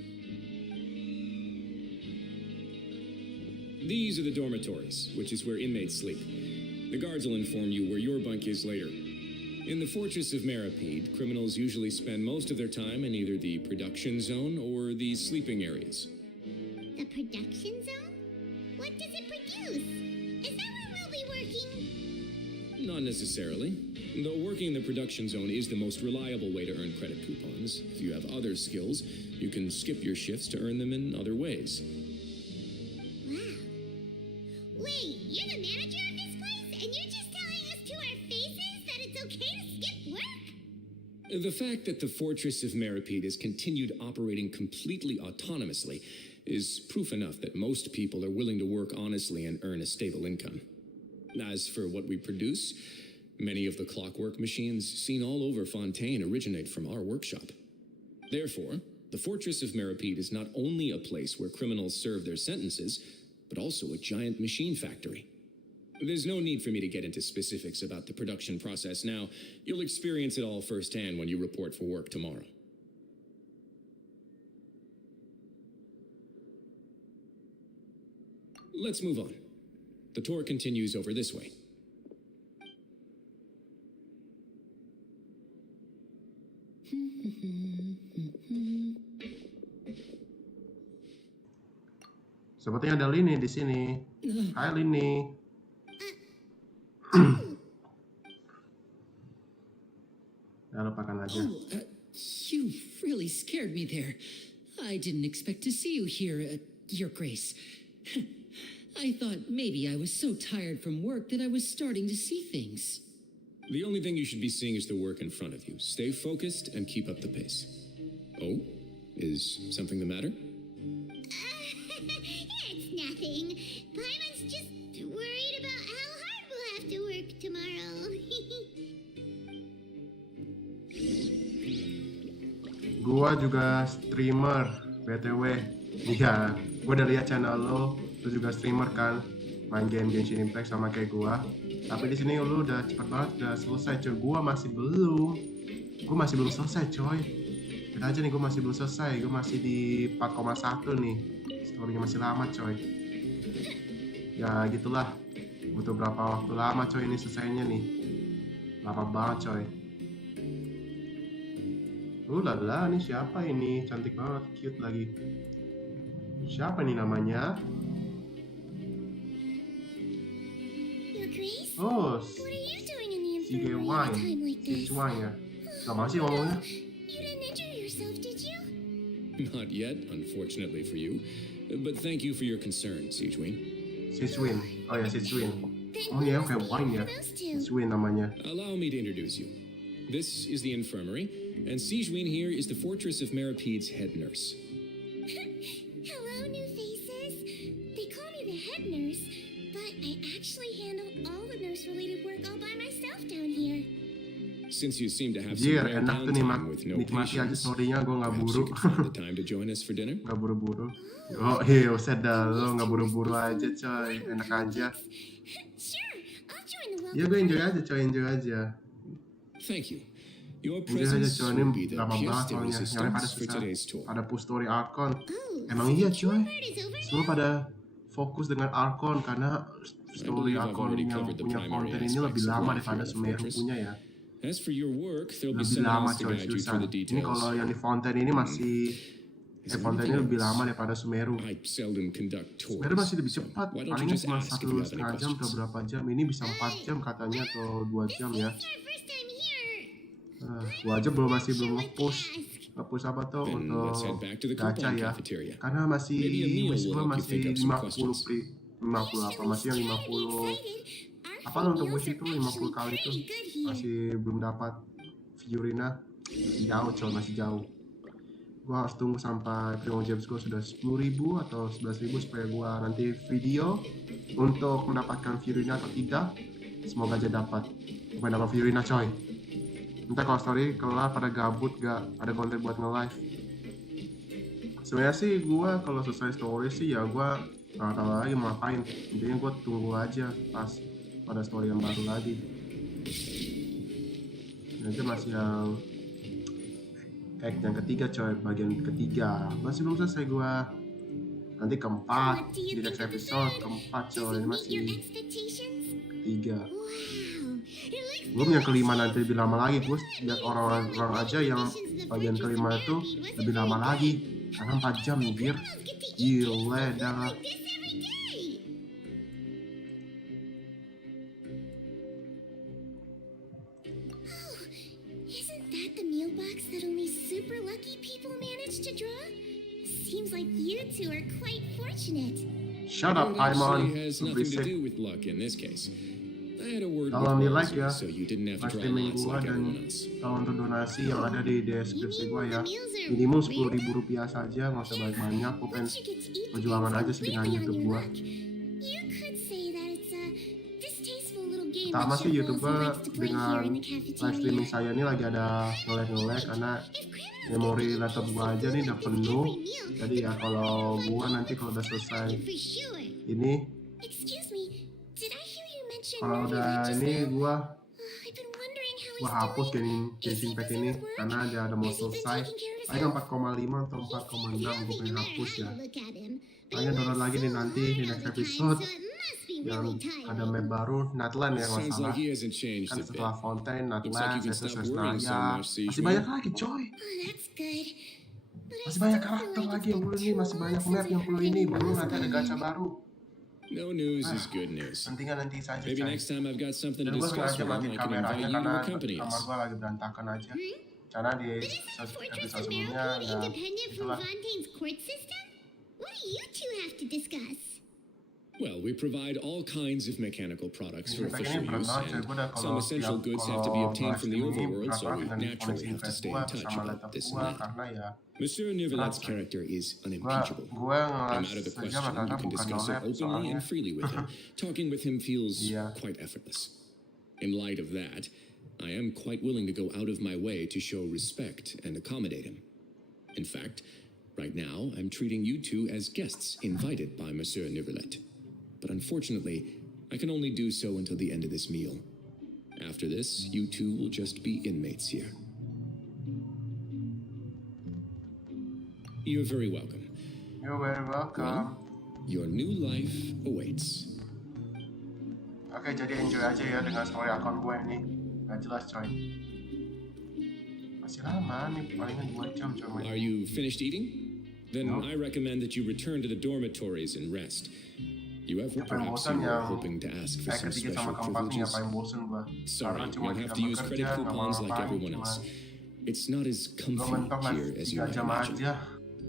These are the dormitories, which is where inmates sleep. The guards will inform you where your bunk is later. In the Fortress of Meripede, criminals usually spend most of their time in either the production zone or the sleeping areas. The production zone? What does it produce? Is that where we'll be working? Not necessarily. Though working in the production zone is the most reliable way to earn credit coupons. If you have other skills, you can skip your shifts to earn them in other ways. Wow. Wait, you're the manager of this place, and you're just telling us to our faces that it's okay to skip work? The fact that the Fortress of Meripede has continued operating completely autonomously is proof enough that most people are willing to work honestly and earn a stable income. As for what we produce, many of the clockwork machines seen all over Fontaine originate from our workshop. Therefore, the Fortress of Meripede is not only a place where criminals serve their sentences, but also a giant machine factory. There's no need for me to get into specifics about the production process now. You'll experience it all firsthand when you report for work tomorrow. Let's move on. The tour continues over this way. Sepertinya ada lyney di sini. Hai lyney. Ya lupakan aja. You really scared me there. I didn't expect to see you here, Your Grace. I thought maybe I was so tired from work that I was starting to see things. The only thing you should be seeing is the work in front of you. Stay focused and keep up the pace. Oh? Is something the matter? It's nothing. Paimon's just worried about how hard we'll have to work tomorrow. Gua juga streamer, BTW. Iya, gua udah lihat channel lo juga streamer kan, main game Genshin Impact sama kayak gua. Tapi di sini lu udah cepet banget, udah selesai coy. Gua masih belum selesai coy. Lihat aja nih, gua masih belum selesai. Gua masih di 4,1 nih. Story-nya masih lama coy. Ya gitulah. Butuh berapa waktu lama coy ini selesainya nih. Lama banget coy. Lala, ini siapa ini? Cantik banget, cute lagi. Siapa ini namanya? Your Grace? Oh, What are you doing in the si infirmary at a Wine. time like Si this? Wine ya. Gak sih ngomongnya? You didn't injure yourself, did you? Not yet, unfortunately for you. But thank you for your concern, Sijwin. Siswin. Oh ya, Siswin. Then Oh iya, who's kayak Wine ya. those two? Siswin namanya. Allow me to introduce you. This is the infirmary, and Sijwin here is the Fortress of Meripede's head nurse. Hello, new faces. They call me the head nurse, but I actually handle all the nurse-related work all by myself down here. Since you seem to have Jir, some rare enak tuh downtime with no nikmati aja patience, story-nya, gue nggak perhaps buru. you could find the time to join us for dinner? Nggak buru-buru. Oh iya, usah dah, lo nggak buru-buru aja coy, enak aja. Sure, I'll join the Ya gue enjoy aja coy, enjoy aja. Thank you. Your Enjoy aja presence coy, will be ini the lama pièce banget de soalnya. Yang pada résistance for susah, today's tour. pada push story Archon. Oh, Emang so iya the coy, part is over semua now? pada fokus dengan Archon karena story believe I've Archon already yang covered the punya primary Fontaine ini aspects lebih of lama life daripada here in the Sumeru fortress. punya ya. As for your work, there'll be Lebih someone lama else to coy, guide you susah. through the Ini details. kalau yang di Fontaine ini masih Is there Fontaine ini anything lebih else? lama daripada Sumeru. I seldom conduct tours. Sumeru masih lebih cepat, Why don't you palingnya just cuma ask if you have any 1,5 jam atau questions? berapa jam. Ini bisa 4 jam katanya atau 2 jam ya. It's our first time here. Gua aja masih belum nge-push apa tuh Then let's head untuk back to the gacha coupon ya. cafeteria. Karena masih Maybe a meal wish will gua help you masih think up some 50 questions. 50 apa masih yang 50 apa lo untuk wish itu 50 kali tuh masih belum dapat figurina, masih jauh coy, masih jauh. Gua harus tunggu sampai Primo James gua sudah 10.000 atau 11.000 supaya gua nanti video untuk mendapatkan figurina atau tidak. Semoga aja dapat. Bukan dapat figurina coy. Entah kalau story kelar pada gabut gak ada konten buat nge-live. Sebenarnya sih gua kalau selesai story sih ya gua nggak tahu lagi mau ngapain. Intinya gua tunggu aja pas pada story yang baru lagi. Nanti masih yang act yang ketiga coy, bagian ketiga masih belum selesai gua. Nanti keempat di next episode keempat coy, ini masih ketiga. Belum yang kelima nanti lebih lama lagi. Gue lihat orang-orang aja yang bagian kelima itu lebih lama lagi karena 4 jam nih gile dah. Isn't that the meal box that only super lucky people manage to draw? Seems like you two are quite fortunate. Shut up, It Paimon. actually has nothing to do with luck in this case. I had a word with Tolong di like Rosie, ya so you didn't have to live draw streaming lots gua like dan everyone else. tolong untuk donasi yang ada di deskripsi gua ya. Minimum 10.000 rupiah saja, nggak usah banyak-banyak. Gue pengen perjuangan aja sih dengan YouTube gua. You could say that it's a distasteful little game Pertama that sih Chef YouTube Wilson gua likes to play dengan here in the live cafeteria. streaming saya ini lagi ada nge-lag karena memori laptop gua aja nih udah penuh. Jadi ya kalau gua nanti kalau udah selesai For sure. ini, Excuse me, did I hear you mention kalau Knave udah just ini now? gua I've been wondering how gua he's hapus doing. Genshin Impact ini karena dia ada mau selesai. Paling 4,5 atau 4,6 gua pengen hapus ya. Paling download lagi nih nanti di next episode yang ada map baru Natlan ya nggak Sounds salah. like he hasn't changed Kan a setelah bit. Fontaine, Looks like Natlan, you can Sesus, stop worrying so Naya, much, Siege masih Man. banyak lagi coy. Oh, that's good. But I Masih banyak still feel karakter like lagi it's yang been perlu ini, too masih long banyak since map yang we perlu heard ini. from Belum last nanti ada gacha time. baru. No news is good news. Nantinya nanti saja Maybe coy. next time I've got something to Dan gue discuss sengaja with him, matiin I can kamera invite aja you karena to accompany kamar us. gue lagi berantakan aja. Karena di But isn't the fortress episode of sebelumnya Marigold ya independent from itulah. Fontaine's court system? What do you two have to discuss? Well, we provide all kinds of mechanical products for Genshin Impact official ini berat use, banget coy. Gue udah and some essential goods have to be obtained from the overworld, so we naturally have to stay in touch sama about laptop this gue and that. karena ya Monsieur Neuvelat's character is unimpeachable. gue No ngelas matter the sejam question, rata-rata you can bukan discuss it nolep openly soalnya. and freely with him. Talking with him feels Yeah. quite effortless. In light of that, I am quite willing to go out of my way to show respect and accommodate him. In fact, right now, I'm treating you two as guests invited by Monsieur Neuvelat. But unfortunately, I can only do so until the end of this meal. After this, you two will just be inmates here. You're very welcome. You're very welcome. Well, your new life awaits. Oke, jadi enjoy aja ya dengan story akun gue ini. Gak jelas coy. Masih lama nih, palingan 2 jam coy. Are you finished eating? Then I recommend that you return to the dormitories and rest. You have Yang paling perhaps bosan you were yang hoping to ask for some ketiga special sama keempat nih yang privileges. paling bosan gue. Sorry, Karena cuma you'll have kita to use credit bekerja, nggak coupons mau like ngapain, everyone cuma else. It's not as gue comfy mentok lah here as you 3 might jam imagine. aja.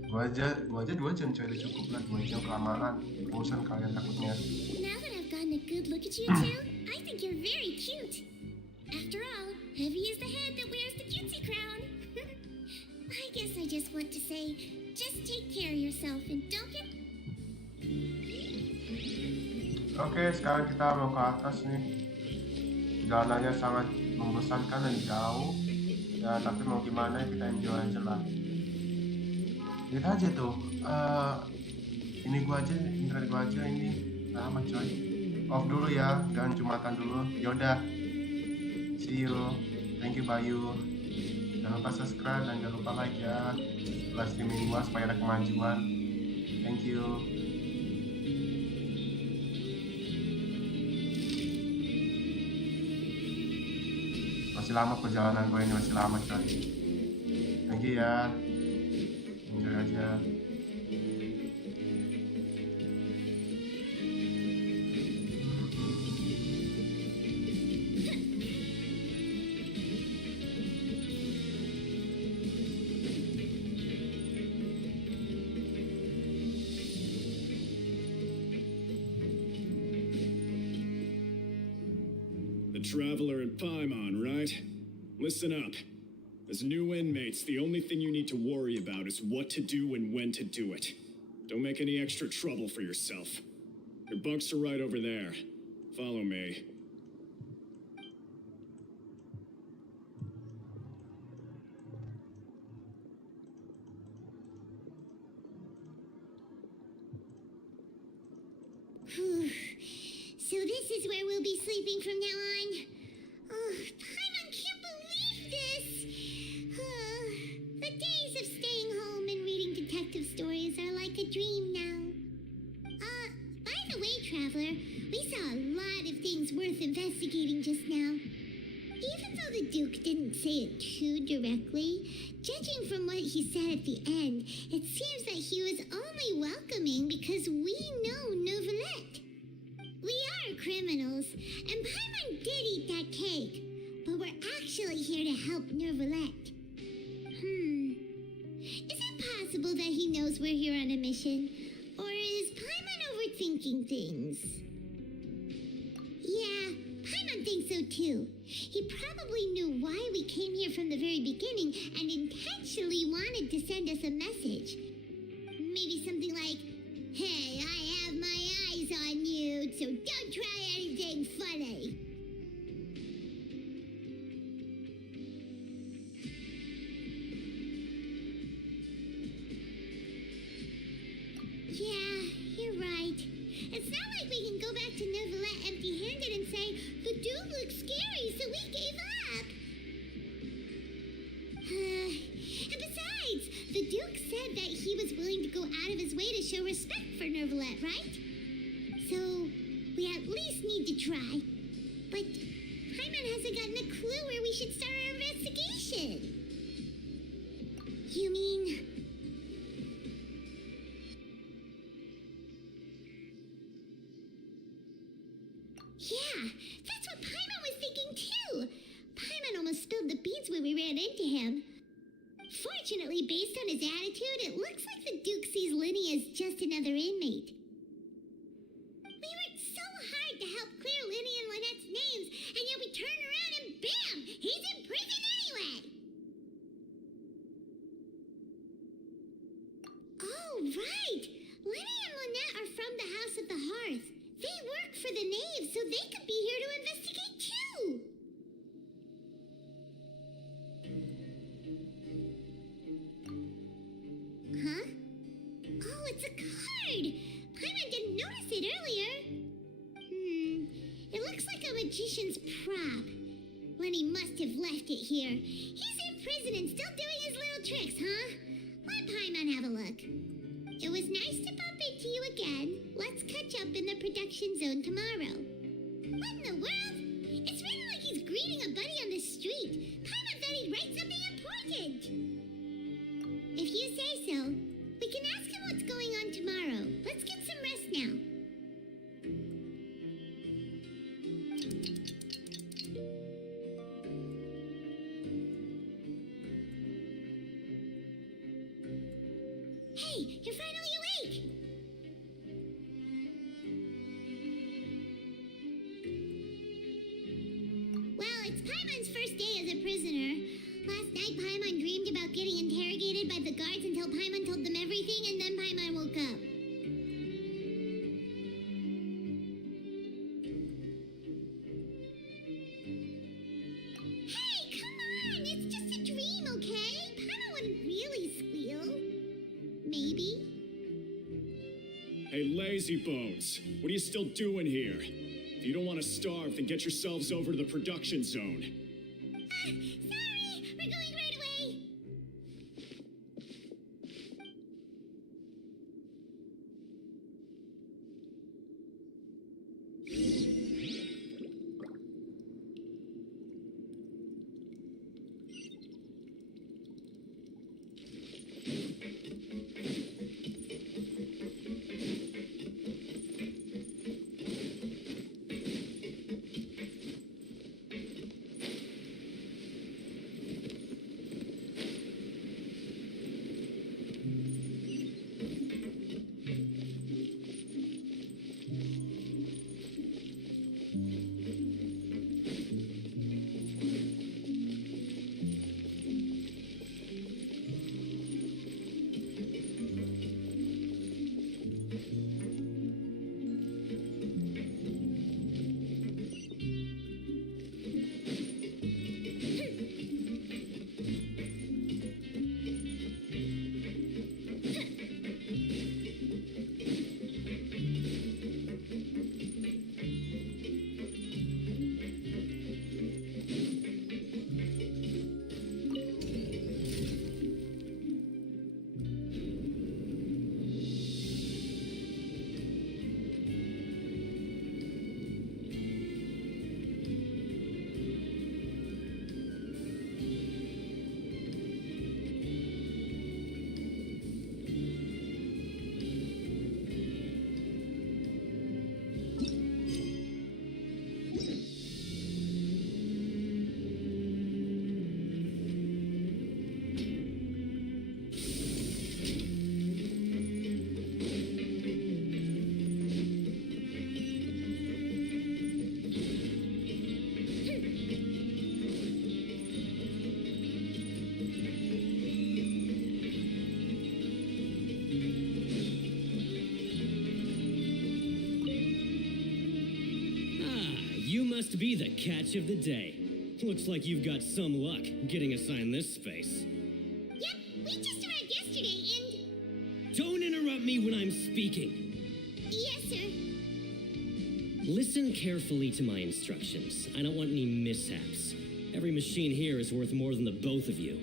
Gue aja 2 jam coy, udah cukup lah 2 jam kelamaan. Bosan kalian takutnya. Now that I've gotten a good look at you two, I think you're very cute. After all, heavy is the head that wears the cutesy crown. I guess I just want to say, just take care of yourself and don't get... Oke, sekarang kita mau ke atas nih. Jalanannya sangat membosankan dan jauh ya, tapi mau gimana kita enjoy aja lah. Lihat aja tuh, ini gua aja, internet gua aja ini lama coy. Off dulu ya, jangan jumatan dulu. Yaudah, see you, thank you Bayu. Jangan lupa subscribe dan jangan lupa like ya live streaming gua supaya ada kemajuan. Thank you. Masih lama perjalanan gue ini, masih lama coy. Thank you ya, enjoy aja. The Traveler and Paimon, right? Listen up. As new inmates, the only thing you need to worry about is what to do and when to do it. Don't make any extra trouble for yourself. Your bunks are right over there. Follow me. So this is where we'll be sleeping from now on. Oh, Paimon can't believe this. The days of staying home and reading detective stories are like a dream now. By the way, Traveler, we saw a lot of things worth investigating just now. Even though the Duke didn't say it too directly, judging from what he said at the end, it seems that he was only welcoming because we know Novelette. We are criminals, and Paimon did eat that cake, but we're actually here to help Novelette. Is it possible that he knows we're here on a mission? Or is Paimon overthinking things? Yeah, Paimon thinks so too. He probably knew why we came here from the very beginning and intentionally wanted to send us a message. Maybe something like, "Hey, I have my eyes on you, so don't try anything funny." Yeah, you're right. It's not like we can go back to Novelette empty-handed and say, "The dude looks scary, so we gave up." And besides, the Duke said that he was willing to go out of his way to show respect for Novelette, right? So, we at least need to try. But Paimon hasn't gotten a clue where we should start our investigation. You mean... Yeah, that's what Paimon was thinking too. Paimon almost spilled the beans when we ran into him. Fortunately, based on his attitude, it looks like the Duke sees Lyney as just another inmate. We worked so hard to help clear Lyney and Lynette's names, and yet we turn around and bam! He's in prison anyway! Oh, right! Lyney and Lynette are from the House of the Hearth. They work for the Knave, so they could be here to investigate too! Huh? Oh, it's a card! Paimon didn't notice it earlier. It looks like a magician's prop. Lyney must have left it here. He's in prison and still doing his little tricks, huh? Let Paimon have a look. It was nice to bump into you again. Let's catch up in the production zone tomorrow. What in the world? It's written like he's greeting a buddy on the street. Paimon thought he'd write something important. If you say so, we can ask him what's going on tomorrow. Let's get some rest now. Hey, you're finally awake! Well, it's Paimon's first day as a prisoner. Last night, Paimon dreamed about getting interrogated by the guards until Paimon told them everything, and then Paimon woke up. Hey, lazy bones, what are you still doing here? If you don't want to starve, then get yourselves over to the production zone. Sorry! We're going right away! Must be the catch of the day. Looks like you've got some luck getting assigned this space. Yep, we just arrived yesterday and... Don't interrupt me when I'm speaking. Yes, sir. Listen carefully to my instructions. I don't want any mishaps. Every machine here is worth more than the both of you.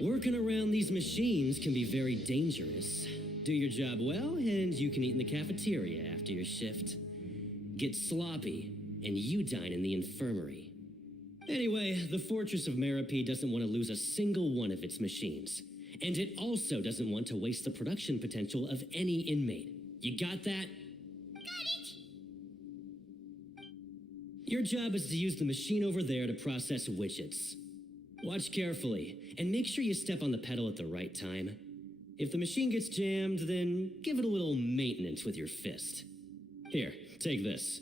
Working around these machines can be very dangerous. Do your job well, and you can eat in the cafeteria after your shift. Get sloppy, and you dine in the infirmary. Anyway, the Fortress of Merope doesn't want to lose a single one of its machines. And it also doesn't want to waste the production potential of any inmate. You got that? Got it! Your job is to use the machine over there to process widgets. Watch carefully, and make sure you step on the pedal at the right time. If the machine gets jammed, then give it a little maintenance with your fist. Here, take this.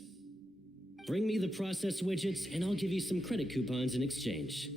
Bring me the process widgets, and I'll give you some credit coupons in exchange.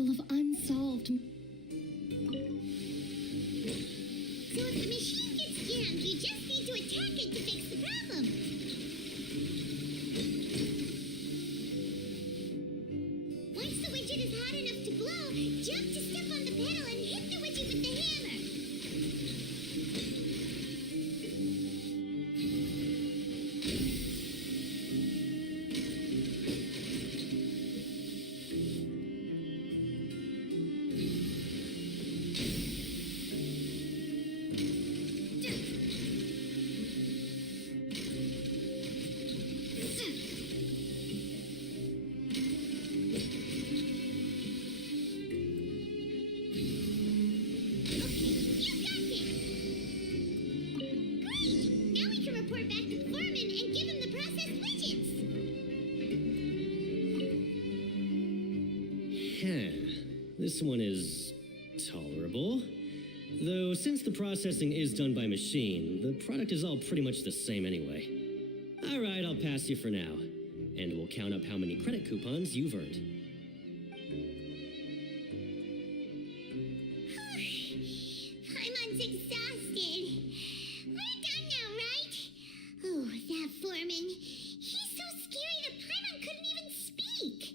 full of unsolved... So if the machine gets jammed, you just need to attack it to fix the problem. Once the widget is hot enough to blow, jump to step on the pedal and hit the widget with the hammer. This one is tolerable. Though since the processing is done by machine, the product is all pretty much the same anyway. All right, I'll pass you for now. And we'll count up how many credit coupons you've earned. Paimon's exhausted. We're done now, right? Oh, that foreman. He's so scary that Paimon couldn't even speak.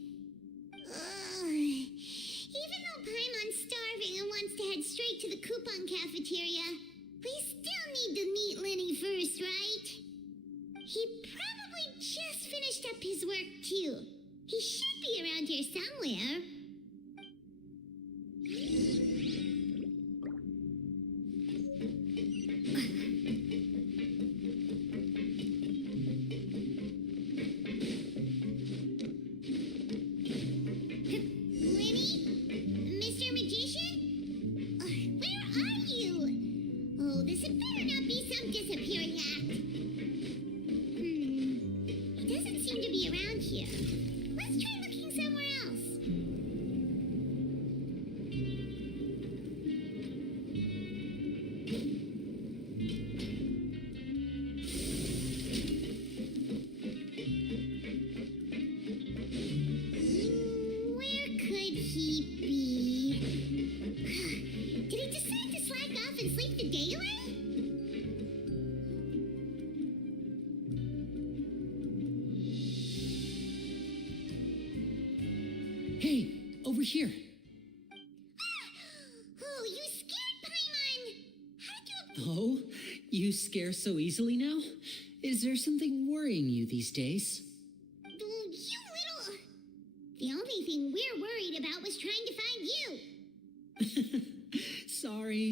Ugh. Even though Paimon's starving and wants to head straight to the coupon cafeteria, we still need to meet Lyney first, right? He probably just finished up his work, too. He should be around here somewhere. Here. Oh, you scared Paimon! How did you... Oh, you scare so easily now? Is there something worrying you these days? Oh, you little... The only thing we're worried about was trying to find you.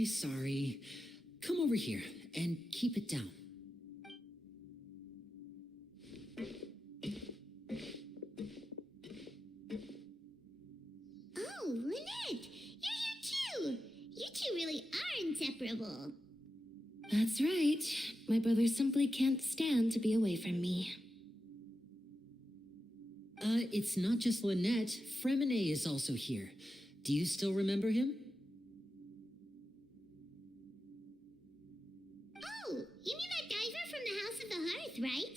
Sorry. Come over here and keep it down. That's right. My brother simply can't stand to be away from me. It's not just Lynette. Fremine is also here. Do you still remember him? Oh, you mean that diver from the House of the Hearth, right?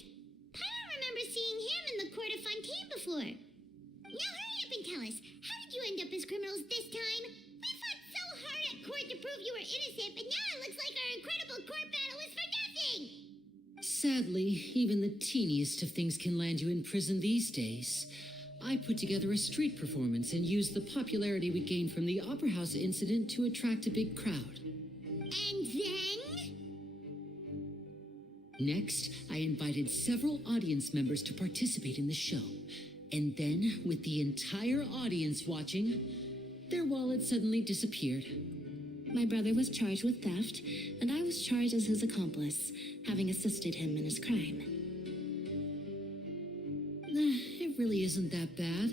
Paimon remembers seeing him in the court of Fontaine before. Now hurry up and tell us, how did you end up as criminals this time? We fought so hard at court to prove you were innocent, but now it looks like our incredible court battle was for nothing! Sadly, even the teeniest of things can land you in prison these days. I put together a street performance and used the popularity we gained from the Opera House incident to attract a big crowd. And then? Next, I invited several audience members to participate in the show. And then, with the entire audience watching, their wallet suddenly disappeared. My brother was charged with theft, and I was charged as his accomplice, having assisted him in his crime. It really isn't that bad.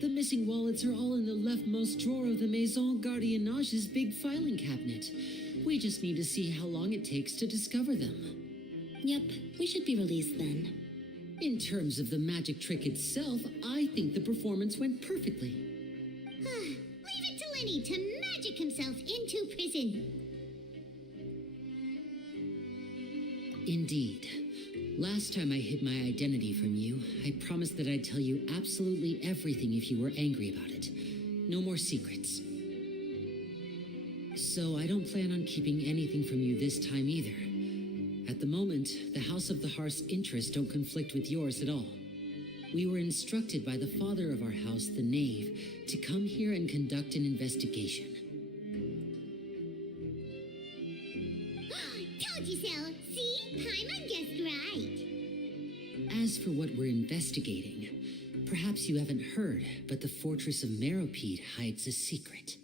The missing wallets are all in the leftmost drawer of the Maison Gardiennage's big filing cabinet. We just need to see how long it takes to discover them. Yep, we should be released then. In terms of the magic trick itself, I think the performance went perfectly. Leave it to Lyney to magic himself into prison. Indeed. Last time I hid my identity from you, I promised that I'd tell you absolutely everything if you were angry about it. No more secrets. So I don't plan on keeping anything from you this time either. At the moment, the House of the Hearth's interests don't conflict with yours at all. We were instructed by the father of our house, the Knave, to come here and conduct an investigation. Told you so. See? Paimon guessed right. As for what we're investigating, perhaps you haven't heard, but the fortress of Meropide hides a secret.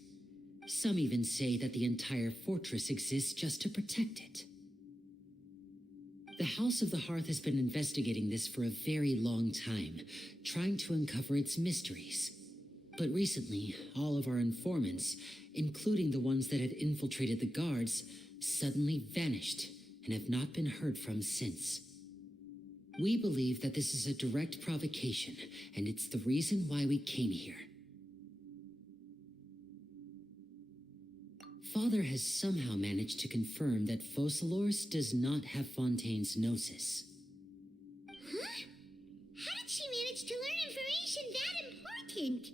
Some even say that the entire fortress exists just to protect it. The House of the Hearth has been investigating this for a very long time, trying to uncover its mysteries. But recently, all of our informants, including the ones that had infiltrated the guards, suddenly vanished and have not been heard from since. We believe that this is a direct provocation, and it's the reason why we came here. Father has somehow managed to confirm that Focalors does not have Fontaine's gnosis. Huh? How did she manage to learn information that important?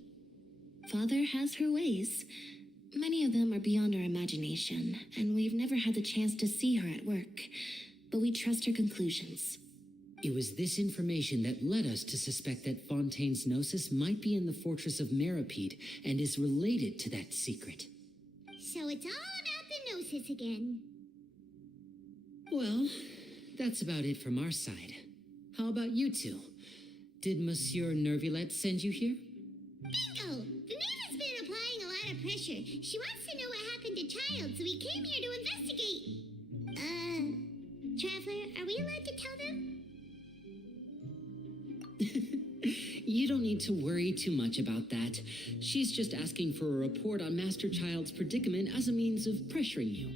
Father has her ways. Many of them are beyond our imagination, and we've never had the chance to see her at work. But we trust her conclusions. It was this information that led us to suspect that Fontaine's gnosis might be in the fortress of Meropide and is related to that secret. So it's all about the gnosis again. Well, that's about it from our side. How about you two? Did Monsieur Nervilette send you here? Bingo! The Knave has been applying a lot of pressure. She wants to know what happened to Child, so we came here to investigate. Traveler, are we allowed to tell them? You don't need to worry too much about that. She's just asking for a report on Master Child's predicament as a means of pressuring you.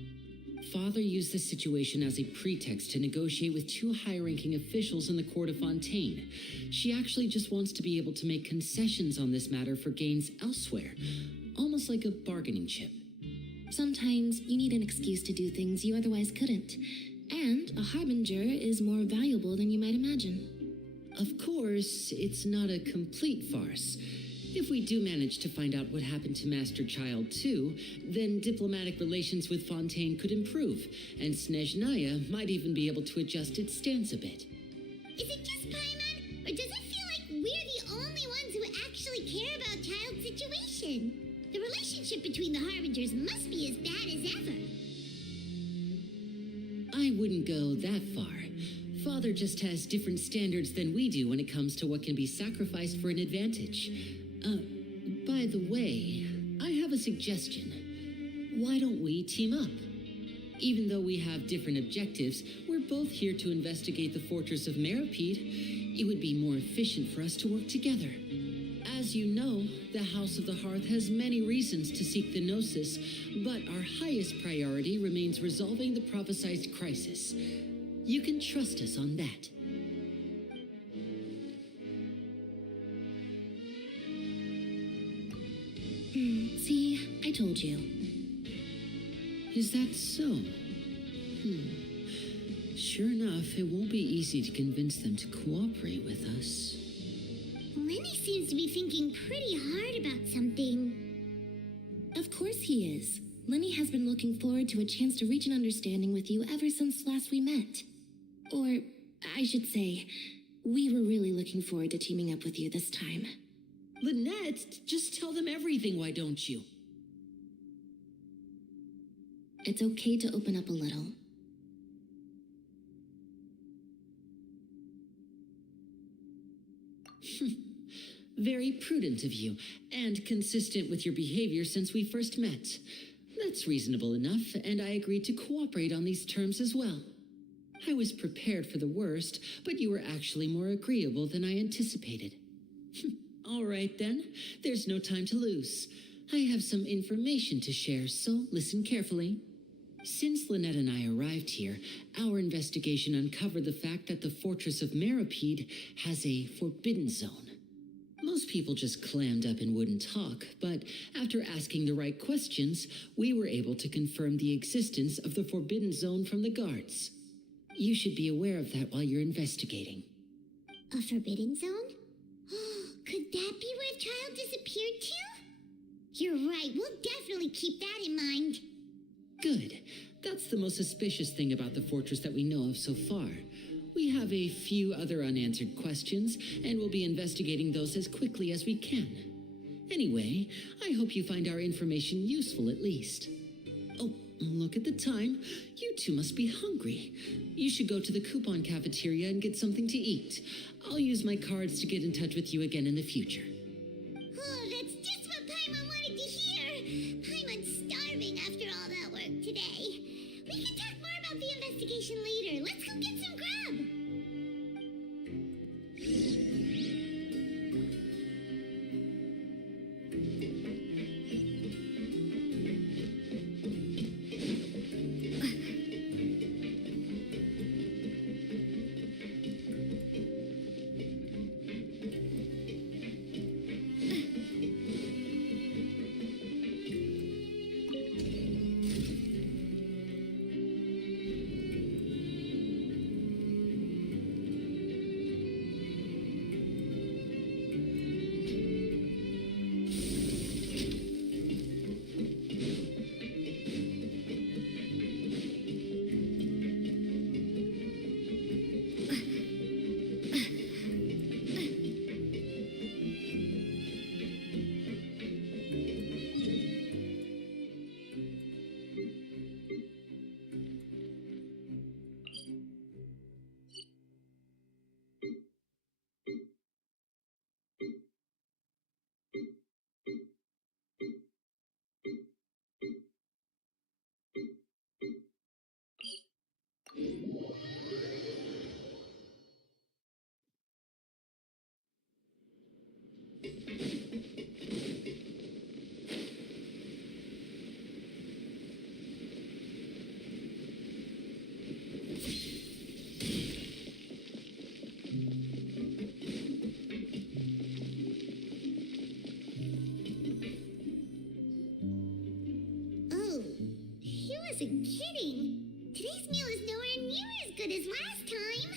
Father used this situation as a pretext to negotiate with two high-ranking officials in the court of Fontaine. She actually just wants to be able to make concessions on this matter for gains elsewhere, almost like a bargaining chip. Sometimes you need an excuse to do things you otherwise couldn't. And a harbinger is more valuable than you might imagine. Of course, it's not a complete farce. If we do manage to find out what happened to Master Child too, then diplomatic relations with Fontaine could improve, and Snezhnaya might even be able to adjust its stance a bit. Is it just Paimon, or does it feel like we're the only ones who actually care about Child's situation? The relationship between the Harbingers must be as bad as ever. I wouldn't go that far. Father just has different standards than we do when it comes to what can be sacrificed for an advantage. By the way, I have a suggestion. Why don't we team up? Even though we have different objectives, we're both here to investigate the fortress of Meropide. It would be more efficient for us to work together. As you know, the House of the Hearth has many reasons to seek the Gnosis, but our highest priority remains resolving the prophesized crisis. You can trust us on that. See, I told you. Is that so? Sure enough, it won't be easy to convince them to cooperate with us. Lyney seems to be thinking pretty hard about something. Of course he is. Lyney has been looking forward to a chance to reach an understanding with you ever since last we met. Or, I should say, we were really looking forward to teaming up with you this time. Lynette, just tell them everything, why don't you? It's okay to open up a little. Very prudent of you, and consistent with your behavior since we first met. That's reasonable enough, and I agreed to cooperate on these terms as well. I was prepared for the worst, but you were actually more agreeable than I anticipated. All right then, there's no time to lose. I have some information to share, so listen carefully. Since Lynette and I arrived here, our investigation uncovered the fact that the fortress of Meropide has a forbidden zone. Most people just clammed up and wouldn't talk, but after asking the right questions, we were able to confirm the existence of the forbidden zone from the guards. You should be aware of that while you're investigating. A forbidden zone? Could that be where Child disappeared to? You're right. We'll definitely keep that in mind. Good. That's the most suspicious thing about the fortress that we know of so far. We have a few other unanswered questions, and we'll be investigating those as quickly as we can. Anyway, I hope you find our information useful at least. Oh, look at the time. You two must be hungry. You should go to the coupon cafeteria and get something to eat. I'll use my cards to get in touch with you again in the future. Oh, that's just what Paimon wanted to hear. Paimon's starving after all that work today. We can talk more about the investigation later. Let's go get some grub. Wasn't kidding. Today's meal is nowhere near as good as last time.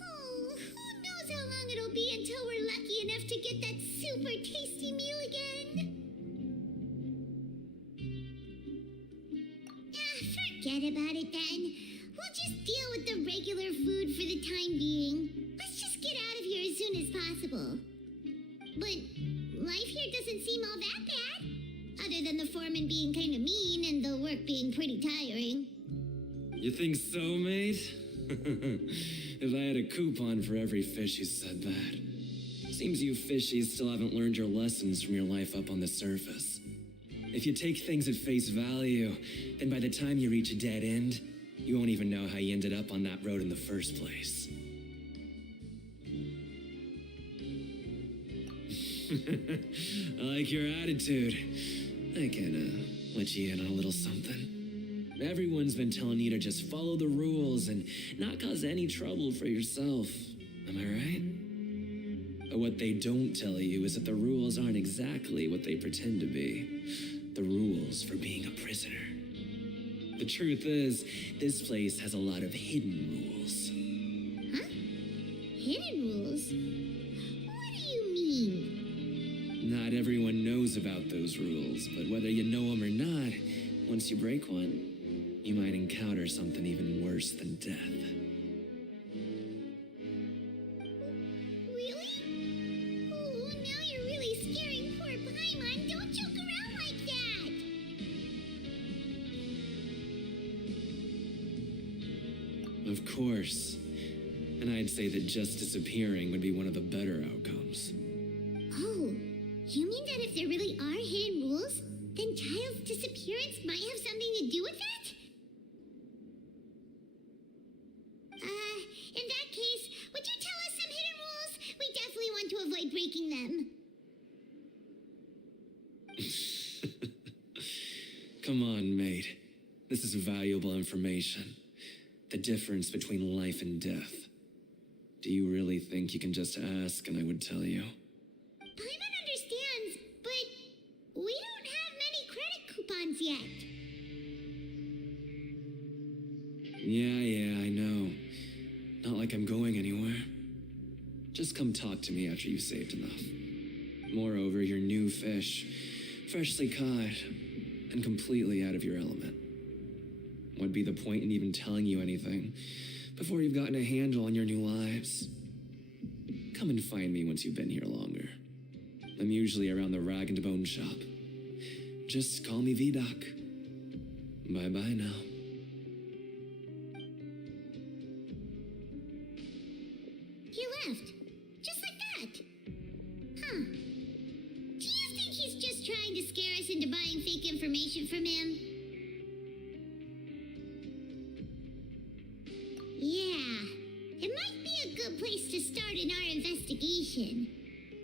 Oh, who knows how long it'll be until we're lucky enough to get that super tasty meal again. Forget about it then. We'll just deal with the regular food for the time being. Let's just get out of here as soon as possible. But life here doesn't seem all that bad. Other than the foreman being kind of mean and the work being pretty tiring. You think so, mate? If I had a coupon for every fish who said that. Seems you fishies still haven't learned your lessons from your life up on the surface. If you take things at face value, then by the time you reach a dead end, you won't even know how you ended up on that road in the first place. I like your attitude. I can, let you in on a little something. Everyone's been telling you to just follow the rules and not cause any trouble for yourself. Am I right? But what they don't tell you is that the rules aren't exactly what they pretend to be. The rules for being a prisoner. The truth is, this place has a lot of hidden rules. Huh? Hidden rules? What do you mean? Not everyone knows about those rules, but whether you know them or not, once you break one, you might encounter something even worse than death. Really? Oh, now you're really scaring poor Paimon. Don't joke around like that! Of course. And I'd say that just disappearing would be one of the better outcomes. Oh, you mean that if there really are hidden rules, then Child's disappearance might have something to do with that? In that case, would you tell us some hidden rules? We definitely want to avoid breaking them. Come on, mate. This is valuable information. The difference between life and death. Do you really think you can just ask and I would tell you? Paimon understands, but we don't have many credit coupons yet. Yeah, I know. Not like I'm going anywhere. Just come talk to me after you've saved enough. Moreover, your new fish. Freshly caught and completely out of your element. What'd be the point in even telling you anything before you've gotten a handle on your new lives? Come and find me once you've been here longer. I'm usually around the rag and bone shop. Just call me V-Doc. Bye-bye now. He left. Just like that. Huh. Do you think he's just trying to scare us into buying fake information from him? Yeah. It might be a good place to start in our investigation.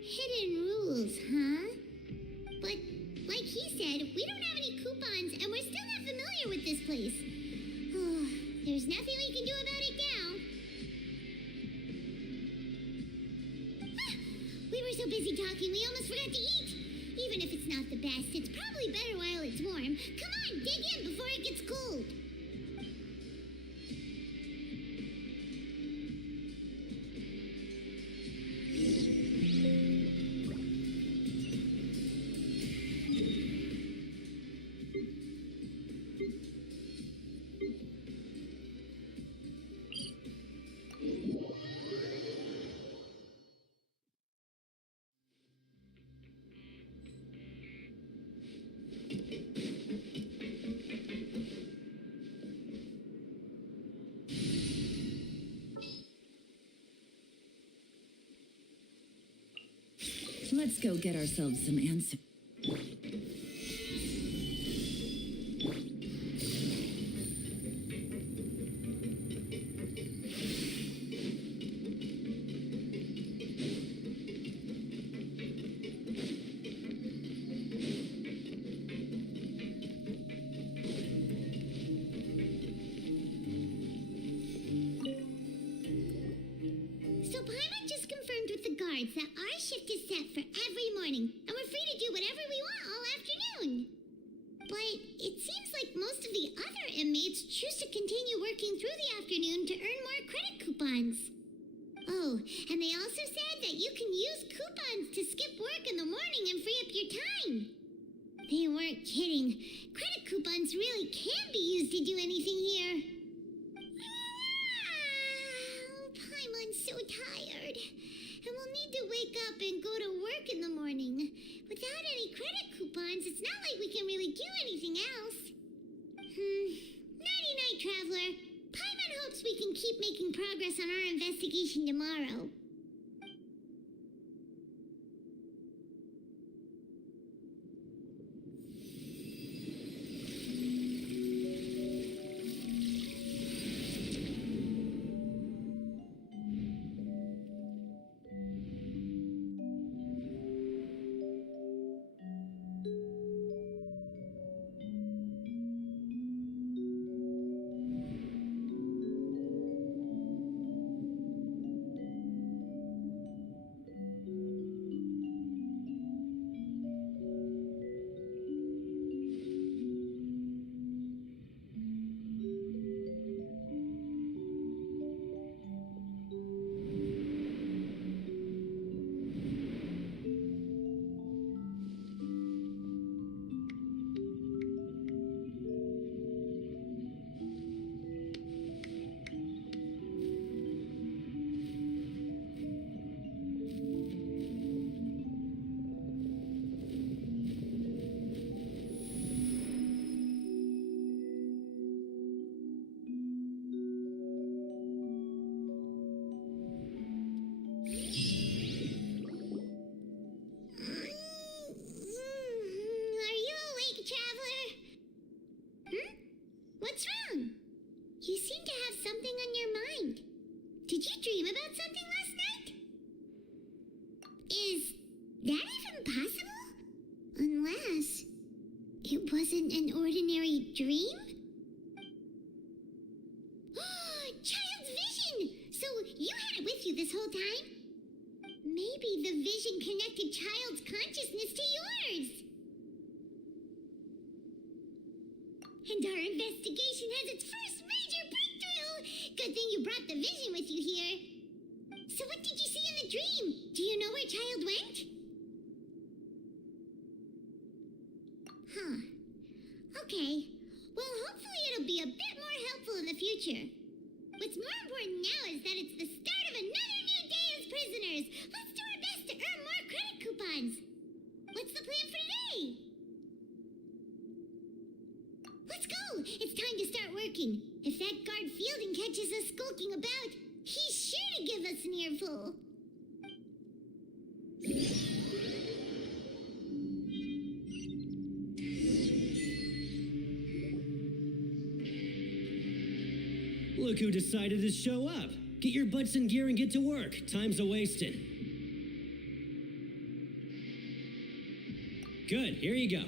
Hidden rules, huh? But, like he said, we don't have any coupons and we're still not familiar with this place. Oh, there's nothing we can do about it now. We were so busy talking, we almost forgot to eat. Even if it's not the best, it's probably better while it's warm. Come on, dig in before it gets cold. Let's go get ourselves some answers. So Paimon just confirmed with the guards that our shift is set for every morning, and we're free to do whatever we want all afternoon. But it seems like most of the other inmates choose to continue working through the afternoon to earn more credit coupons. Oh, and they also said that you can use coupons to skip work in the morning and free up your time. They weren't kidding. Credit coupons really can be used to do anything here. Paimon's so tired. And we'll need to wake up and go to work in the morning. Without any credit coupons, it's not like we can really do anything else. Nighty-night, Traveler. Paimon hopes we can keep making progress on our investigation tomorrow. What's wrong? You seem to have something on your mind. Did you dream about something last night? Is that even possible? Unless it wasn't an ordinary dream? Child's vision! So you had it with you this whole time? Maybe the vision connected Child's consciousness to yours. And our investigation has its first major breakthrough! Good thing you brought the vision with you here. So what did you see in the dream? Do you know where Child went? Okay. Well, hopefully it'll be a bit more helpful in the future. What's more important now is that it's the start of another new day as prisoners. Let's do our best to earn more credit coupons. What's the plan for today? Let's go! It's time to start working. If that guard Fielding catches us skulking about, he's sure to give us an earful. Look who decided to show up. Get your butts in gear and get to work. Time's a-wasting. Good, here you go.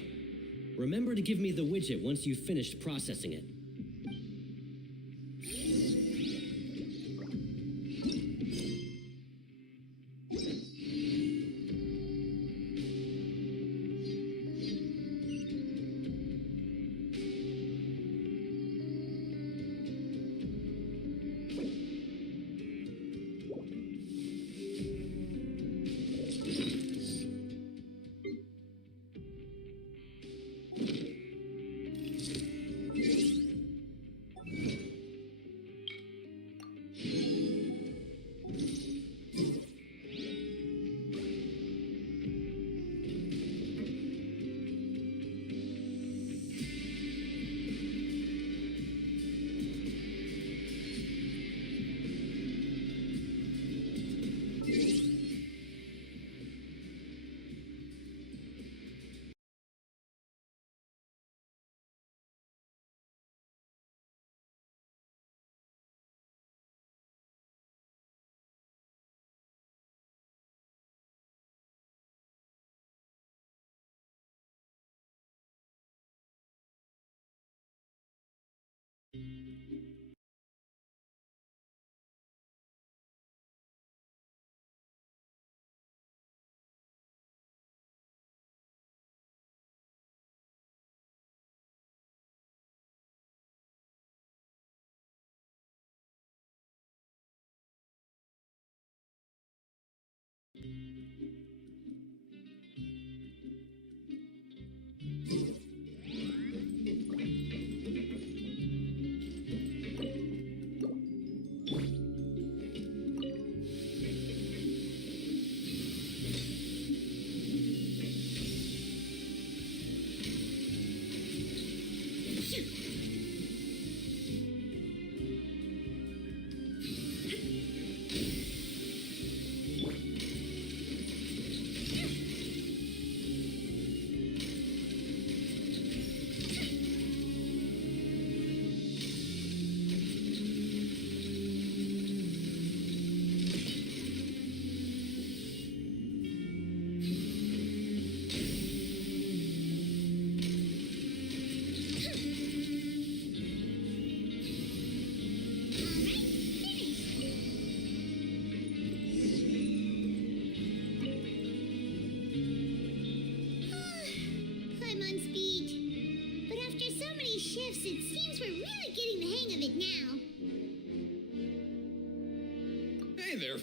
Remember to give me the widget once you've finished processing it.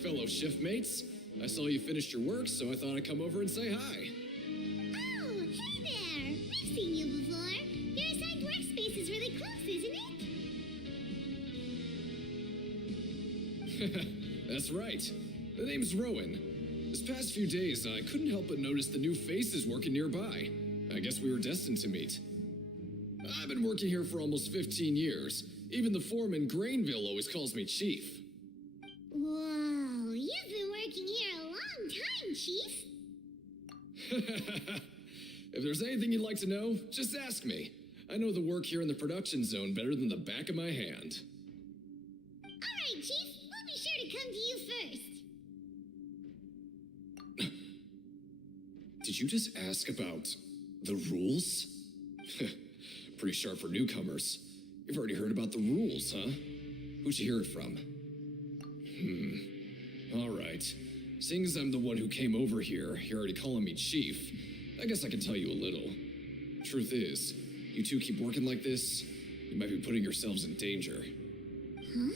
Fellow shiftmates. I saw you finished your work, so I thought I'd come over and say hi. Oh, hey there! We've seen you before. Your assigned workspace is really close, isn't it? That's right. The name's Rowan. This past few days, I couldn't help but notice the new faces working nearby. I guess we were destined to meet. I've been working here for almost 15 years. Even the foreman, Grainville, always calls me Chief. Whoa, you've been working here a long time, Chief. If there's anything you'd like to know, just ask me. I know the work here in the production zone better than the back of my hand. All right, Chief. We'll be sure to come to you first. Did you just ask about the rules? Pretty sharp for newcomers. You've already heard about the rules, huh? Who'd you hear it from? All right. Seeing as I'm the one who came over here, you're already calling me Chief. I guess I can tell you a little. Truth is, you two keep working like this, you might be putting yourselves in danger. Huh?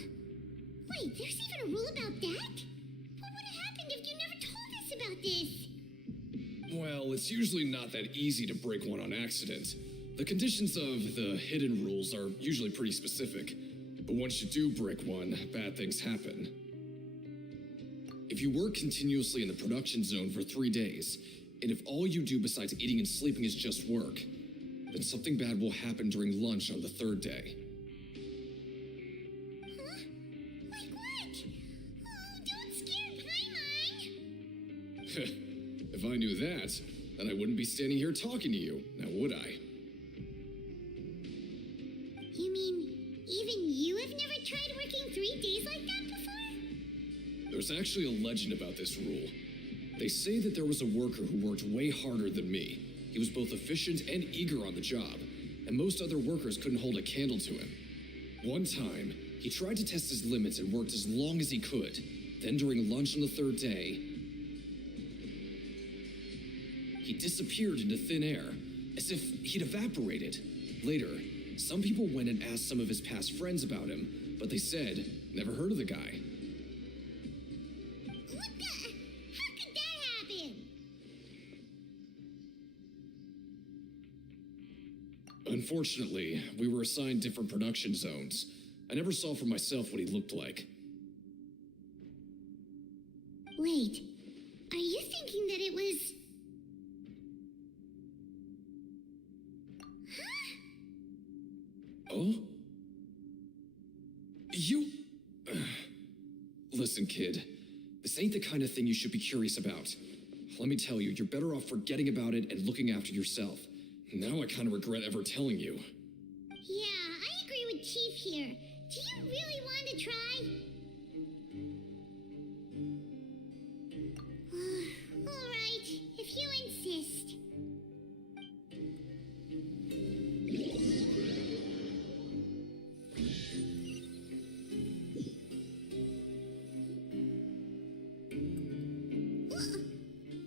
Wait, there's even a rule about that? What would have happened if you never told us about this? Well, it's usually not that easy to break one on accident. The conditions of the hidden rules are usually pretty specific, but once you do break one, bad things happen. If you work continuously in the production zone for 3 days, and if all you do besides eating and sleeping is just work, then something bad will happen during lunch on the 3rd day. Huh? Like what? Oh, don't scare Paimon! If I knew that, then I wouldn't be standing here talking to you, now would I? You mean, even you have never tried working 3 days like that before? There's actually a legend about this rule. They say that there was a worker who worked way harder than me. He was both efficient and eager on the job, and most other workers couldn't hold a candle to him. One time, he tried to test his limits and worked as long as he could. Then during lunch on the 3rd day, he disappeared into thin air, as if he'd evaporated. Later, some people went and asked some of his past friends about him, but they said, never heard of the guy. What the? How could that happen? Unfortunately, we were assigned different production zones. I never saw for myself what he looked like. Wait, are you thinking that it was... Oh? You... Listen, kid. This ain't the kind of thing you should be curious about. Let me tell you, you're better off forgetting about it and looking after yourself. Now I kind of regret ever telling you. Yeah, I agree with Chief here. Do you really want to try? All right, if you insist.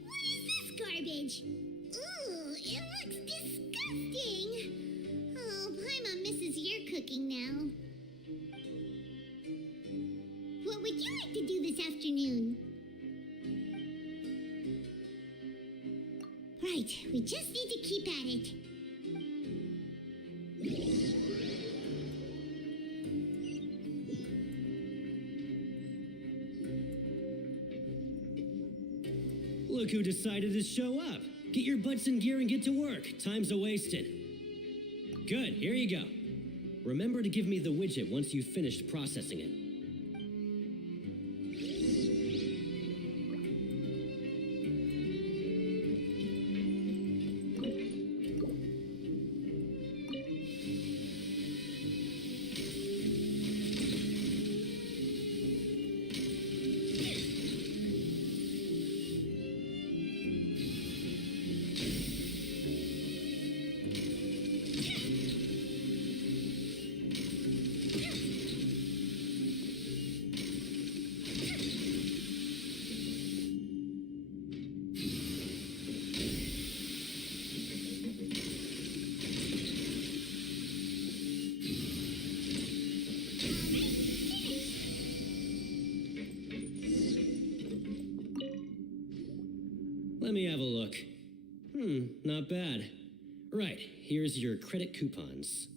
What is this garbage? Ooh, it looks disgusting. Oh, Paimon misses your cooking now. What would you like to do this afternoon? Right, we just need to keep at it. Look who decided to show up. Get your butts in gear and get to work. Time's a-wasted. Good, here you go. Remember to give me the widget once you've finished processing it. Let me have a look. Not bad. Right, here's your credit coupons.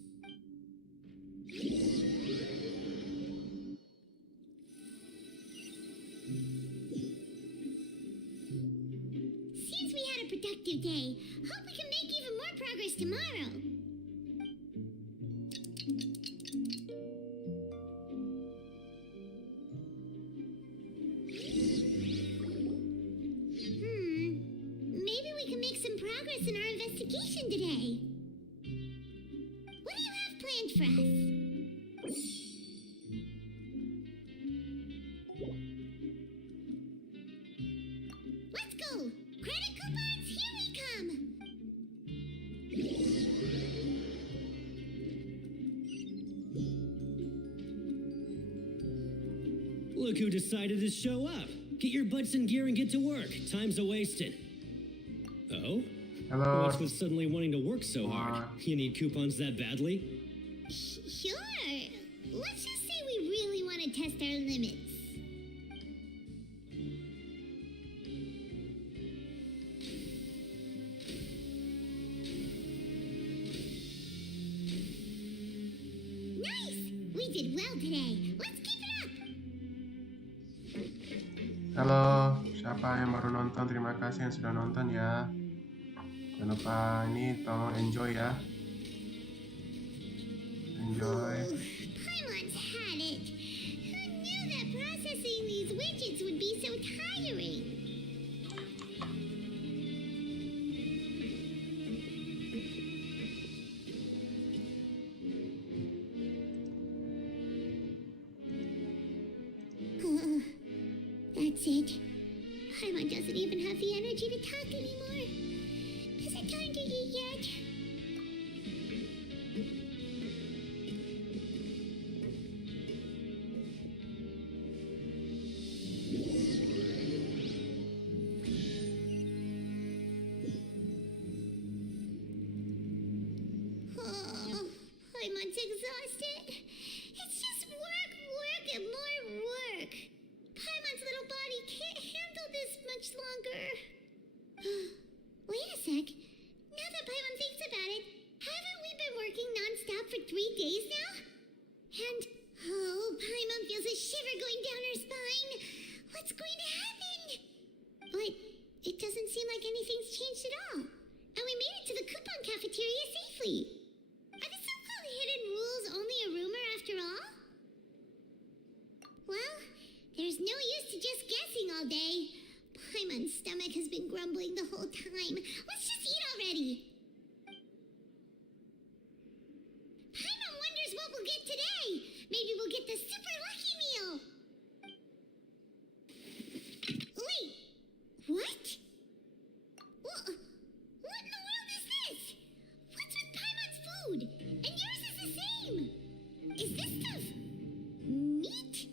Seems we had a productive day. Hope we can make even more progress tomorrow. Maybe we can make some progress in our investigation today. What do you have planned for us? Let's go! Credit coupons, here we come! Look who decided to show up. Get your butts in gear and get to work. Time's a-wasted. Oh? Hello. What's with suddenly wanting to work so hard? You need coupons that badly? Sure. Let's just say we really want to test our limits. did well today. Let's keep it up. Halo, siapa yang baru nonton? Terima kasih yang sudah nonton ya. Jangan lupa ini tolong enjoy ya. Enjoy. Paimon's had it. Who knew that processing these widgets would be so tiring? That's it. Paimon doesn't even have the energy to talk anymore. Is it time to eat yet? Oh, Paimon's exhausted. It's just work, and more work. Paimon's little body can't handle this much longer. Wait a sec. Now that Paimon thinks about it, haven't we been working non-stop for 3 days now? And, oh, Paimon feels a shiver going down her spine. What's going to happen? But it doesn't seem like anything's changed at all. And we made it to the coupon cafeteria safely. Are the so-called hidden rules only a rumor after all? Well, there's no use to just guessing all day. Paimon's stomach has been grumbling the whole time. Let's just eat already. Paimon wonders what we'll get today. Maybe we'll get the super lucky meal. Wait, what? What in the world is this? What's with Paimon's food? And yours is the same. Is this stuff meat?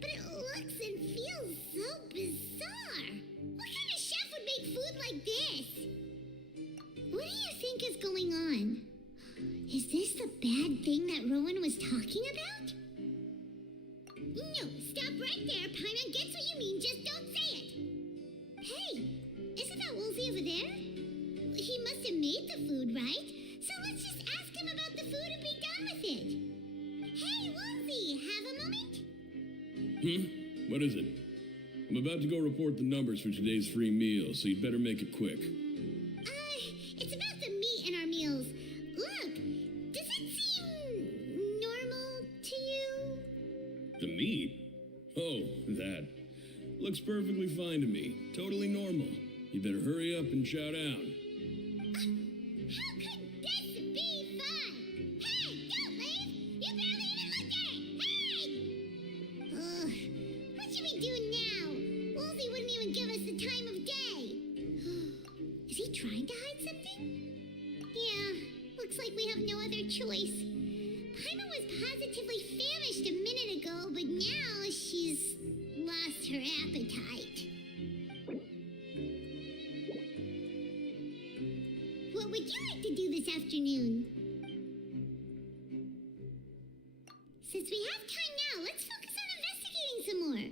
But it looks and feels so bizarre. What kind of chef would make food like this? What do you think is going on? Is this the bad thing that Rowan was talking about? No, stop right there. Paimon gets what you mean, just don't say it. Hey, isn't that Woolsey over there? He must have made the food, right? So let's just ask him about the food and be done with it. Hey, Woolsey, have a moment? What is it? I'm about to go report the numbers for today's free meal, so you'd better make it quick. It's about the meat in our meals. Look, does it seem normal to you? The meat? Oh, that. Looks perfectly fine to me. Totally normal. You better hurry up and chow down. How could this be fun? Hey, don't leave! You barely even looked at it! Hey! Ugh, what should we do now? Woolsey wouldn't even give us the time of day. Is he trying to hide something? Yeah, looks like we have no other choice. Paimon was positively famished a minute ago, but now she's lost her appetite. What would you like to do this afternoon? Since we have time now, let's focus on investigating some more.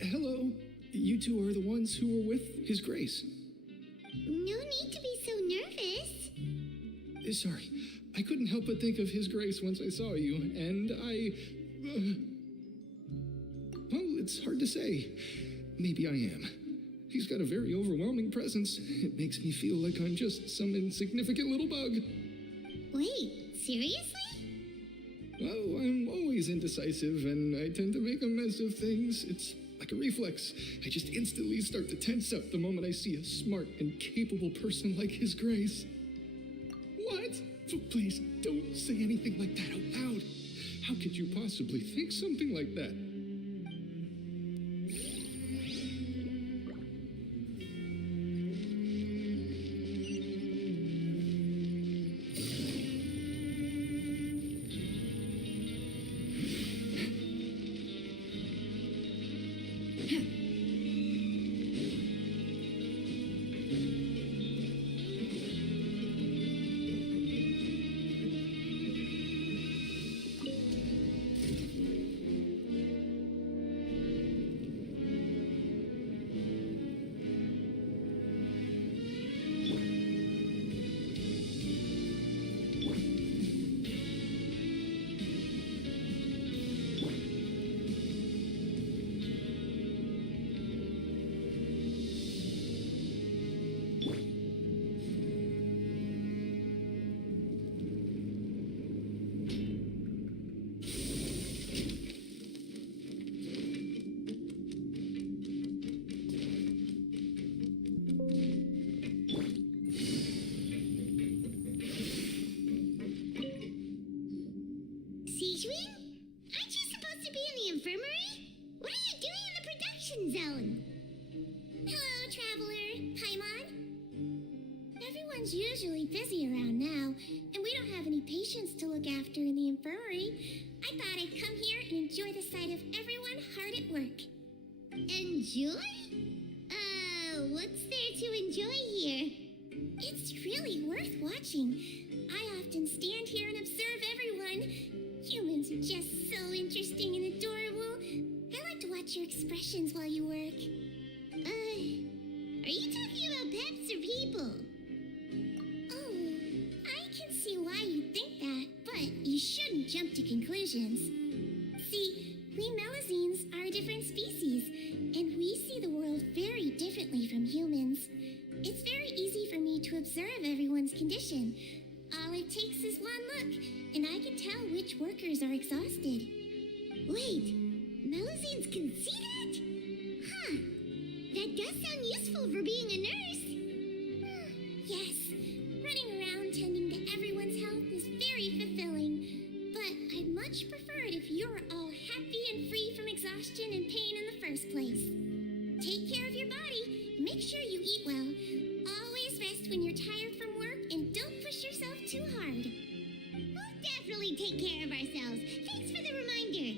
Hello. You two are the ones who were with His Grace. No need to be so nervous. Sorry. I couldn't help but think of His Grace once I saw you, and I... well, it's hard to say. Maybe I am. He's got a very overwhelming presence. It makes me feel like I'm just some insignificant little bug. Wait, seriously? Oh, I'm always indecisive, and I tend to make a mess of things. It's like like a reflex. I just instantly start to tense up the moment I see a smart and capable person like His Grace. What? Please, don't say anything like that out loud. How could you possibly think something like that? Usually busy around now, and we don't have any patients to look after in the infirmary. I thought I'd come here and enjoy the sight of everyone hard at work. Enjoy? What's there to enjoy here? It's really worth watching. I often stand here and observe everyone. Humans are just so interesting and adorable. I like to watch your expressions while you work. Are you talking about pets or people? You shouldn't jump to conclusions. See, we Melazines are a different species, and we see the world very differently from humans. It's very easy for me to observe everyone's condition. All it takes is one look, and I can tell which workers are exhausted. Wait, Melazines can see that? Huh, that does sound useful for being a nurse. Yes, running around tending to everyone's health is very fulfilling. I'd much prefer it if you're all happy and free from exhaustion and pain in the first place. Take care of your body and make sure you eat well. Always rest when you're tired from work and don't push yourself too hard. We'll definitely take care of ourselves. Thanks for the reminder.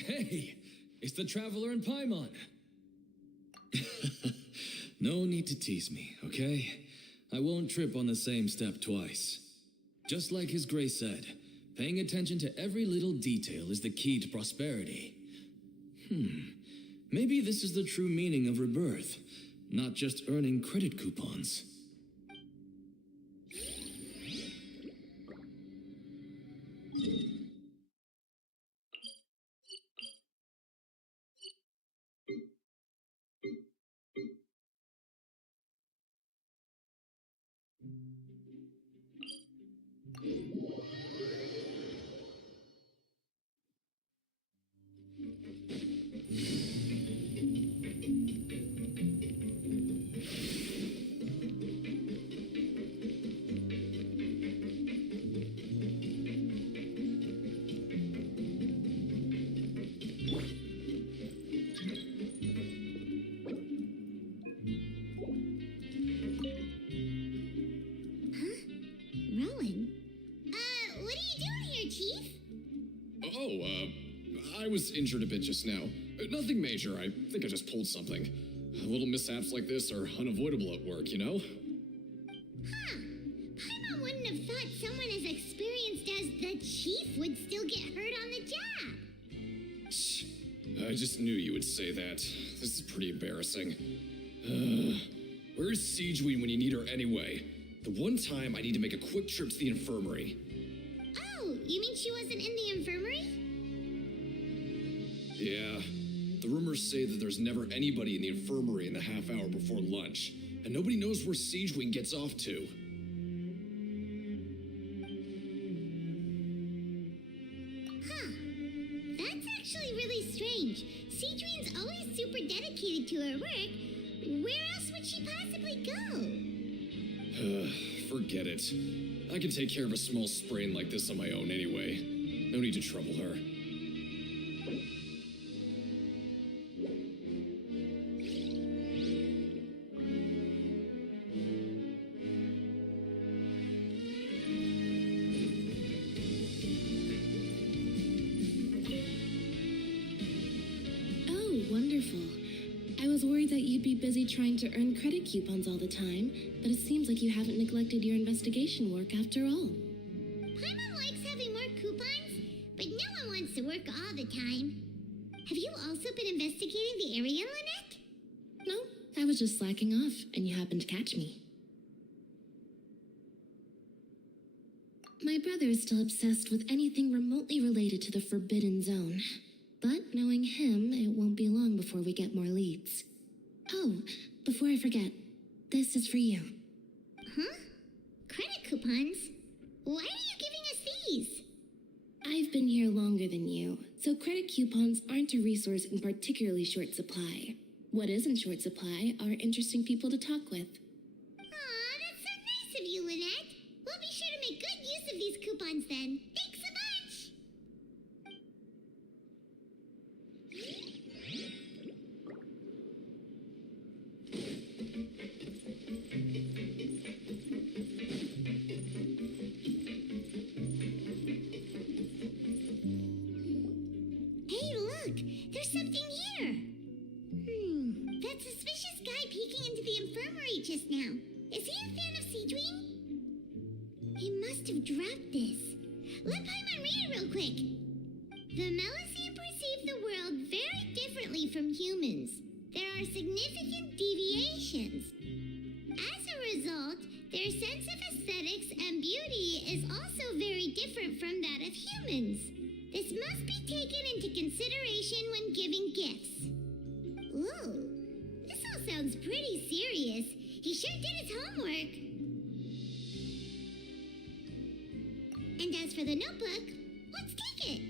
Hey, it's the Traveler in Paimon. No need to tease me, okay? I won't trip on the same step twice. Just like His Grace said, paying attention to every little detail is the key to prosperity. Maybe this is the true meaning of rebirth, not just earning credit coupons. I was injured a bit just now. Nothing major. I think I just pulled something. Little mishaps like this are unavoidable at work, you know? Paimon chief would still get hurt on the job. Shh. I just knew you would say that. This is pretty embarrassing. Where's Siegeween when you need her anyway? The one time I need to make a quick trip to the infirmary. Oh, you mean she wasn't in the infirmary? Yeah. The rumors say that there's never anybody in the infirmary in the half hour before lunch, and nobody knows where Siegeween gets off to. Huh. That's actually really strange. Siegeween's always super dedicated to her work. Where else would she possibly go? Forget it. I can take care of a small sprain like this on my own anyway. No need to trouble her. Oh, wonderful. I was worried that you'd be busy trying to earn credit coupons all the time, but it seems like you haven't neglected your investigation work after all. Paimon likes having more coupons, but no one wants to work all the time. Have you also been investigating the area, Lynette? No, I was just slacking off, and you happened to catch me. My brother is still obsessed with anything remotely related to the Forbidden Zone. But knowing him, it won't be long before we get more leads. Oh, before I forget, this is for you. Huh? Credit coupons? Why are you giving us these? I've been here longer than you, so credit coupons aren't a resource in particularly short supply. What is in short supply are interesting people to talk with. Aw, that's so nice of you, Lynette. We'll be sure to make good use of these coupons then. Thanks a bunch! Hey, look! There's something here! That suspicious guy peeking into the infirmary just now. Is he a fan of Siegeween? He must have dropped this. Let Paimon read it real quick. The Melusine perceive the world very differently from humans. There are significant deviations. As a result, their sense of aesthetics and beauty is also very different from that of humans. This must be taken into consideration when giving gifts. Ooh, this all sounds pretty serious. He sure did his homework. And as for the notebook, let's take it.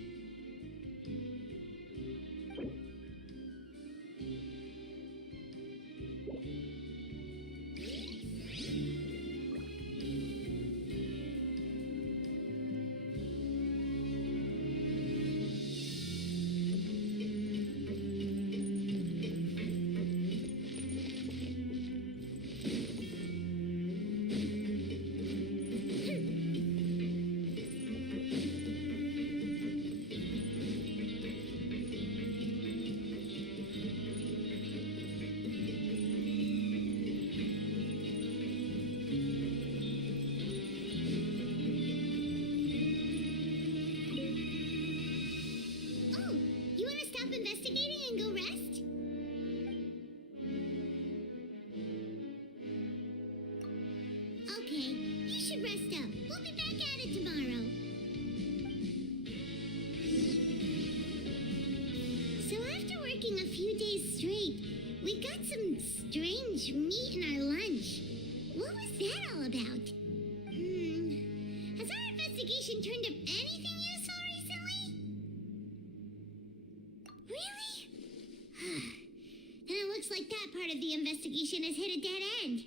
Investigation has hit a dead end.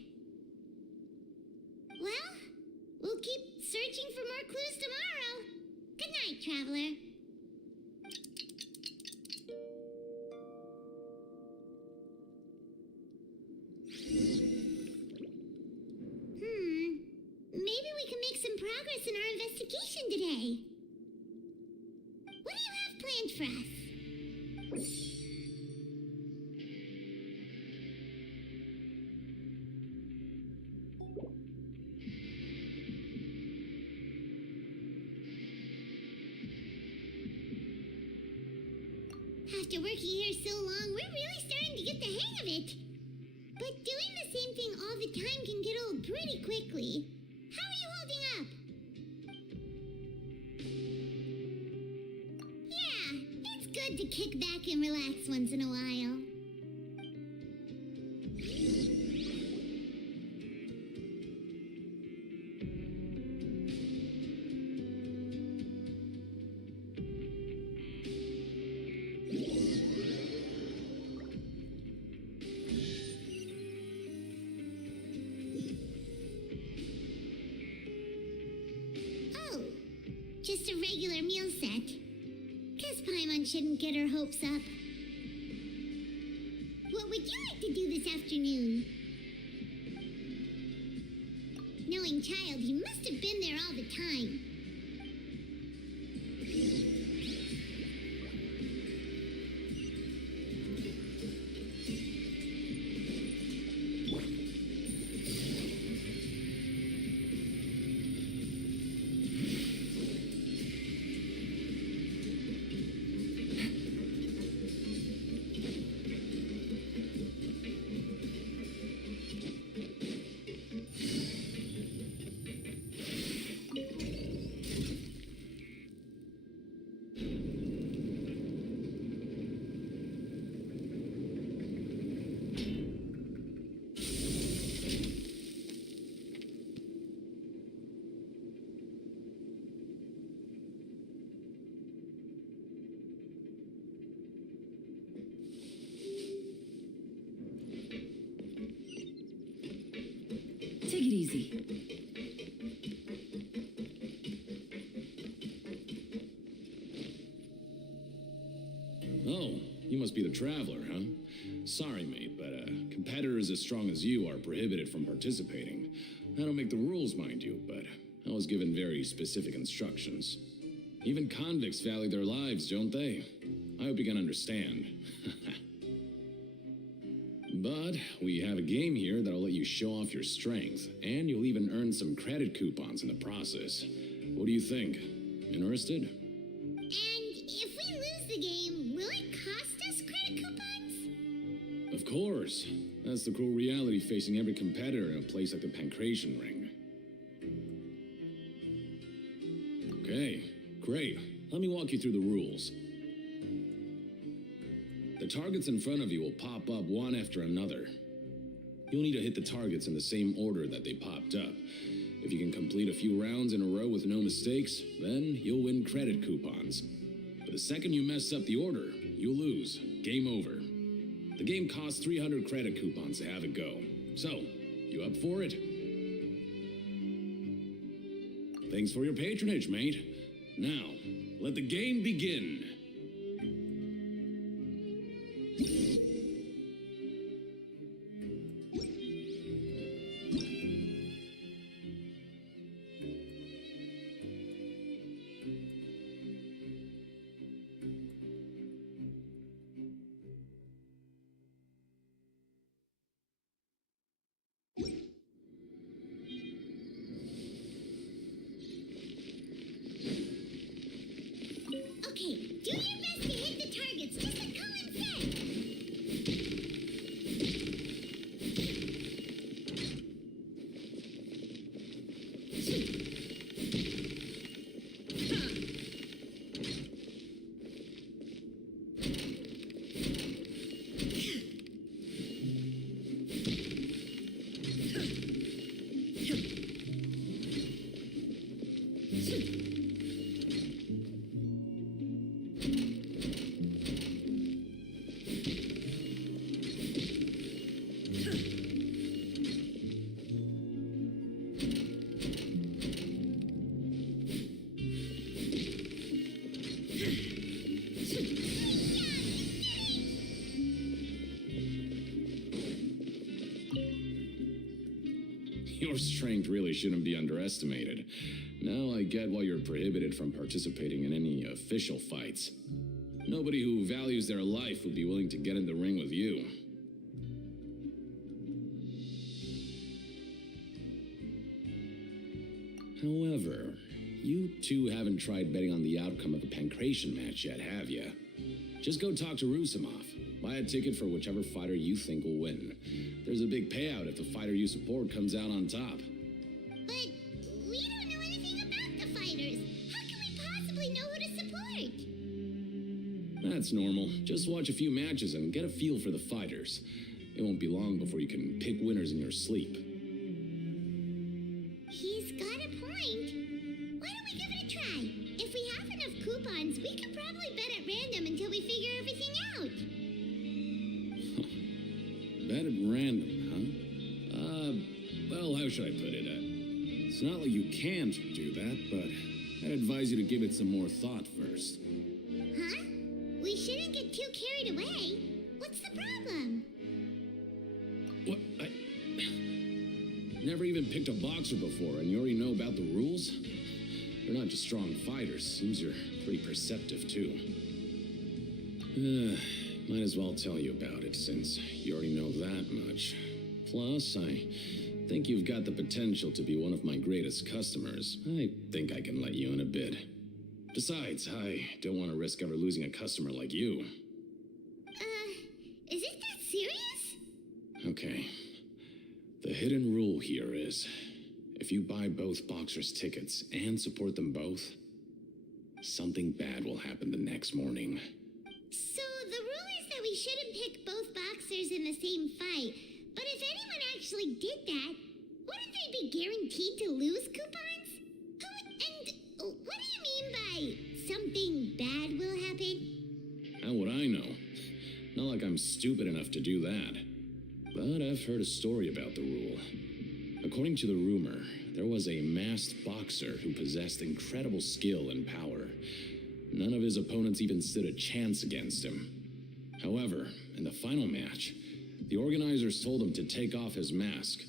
Well, we'll keep searching for more clues tomorrow. Good night, traveler. Maybe we can make some progress in our investigation today. What do you have planned for us? after working here so long, we're really starting to get the hang of it. But doing the same thing all the time can get old pretty quickly. How are you holding up? Yeah, it's good to kick back and relax once in a while. Just a regular meal set. Guess Paimon shouldn't get her hopes up. What would you like to do this afternoon? Knowing child, he must have been there all the time. Take it easy. Oh, you must be the traveler, huh? Sorry, mate, but competitors as strong as you are prohibited from participating. I don't make the rules, mind you, but I was given very specific instructions. Even convicts value their lives, don't they? I hope you can understand. But we have a game here that'll let you show off your strength, and you'll even earn some credit coupons in the process. What do you think? Interested? And if we lose the game, will it cost us credit coupons? Of course. That's the cruel reality facing every competitor in a place like the Pancration Ring. Okay, great. Let me walk you through the rules. The targets in front of you will pop up one after another. You'll need to hit the targets in the same order that they popped up. If you can complete a few rounds in a row with no mistakes, then you'll win credit coupons. But the second you mess up the order, you'll lose. Game over. The game costs 300 credit coupons to have it go. So, you up for it? Thanks for your patronage, mate. Now, let the game begin. Okay, do your best to hit the targets, just like Colin said. Your strength really shouldn't be underestimated. Now I get why you're prohibited from participating in any official fights. Nobody who values their life would be willing to get in the ring with you. However, you two haven't tried betting on the outcome of a pancration match yet, have you? Just go talk to Rusimov. Buy a ticket for whichever fighter you think will win. There's a big payout if the fighter you support comes out on top. But we don't know anything about the fighters. How can we possibly know who to support? That's normal. Just watch a few matches and get a feel for the fighters. It won't be long before you can pick winners in your sleep. He's got a point. Why don't we give it a try? If we have enough coupons, we could probably bet at random until we figure everything out. Bet at random, huh? Well, how should I put it? It's not like you can't do that, but I'd advise you to give it some more thought first. Huh? We shouldn't get too carried away. What's the problem? What? I never even picked a boxer before, and you already know about the rules? They're not just strong fighters. Seems you're pretty perceptive, too. Might as well tell you about it, since you already know that much. Plus, I think you've got the potential to be one of my greatest customers. I think I can let you in a bid. Besides, I don't want to risk ever losing a customer like you. Is it that serious? Okay. The hidden rule here is, if you buy both boxers' tickets and support them both, something bad will happen the next morning. So the rule is that we shouldn't pick both boxers in the same fight. But if anyone actually did that, wouldn't they be guaranteed to lose coupons? And what do you mean by something bad will happen? How would I know? Not like I'm stupid enough to do that. But I've heard a story about the rule. According to the rumor, there was a masked boxer who possessed incredible skill and power. None of his opponents even stood a chance against him. However, in the final match, the organizers told him to take off his mask.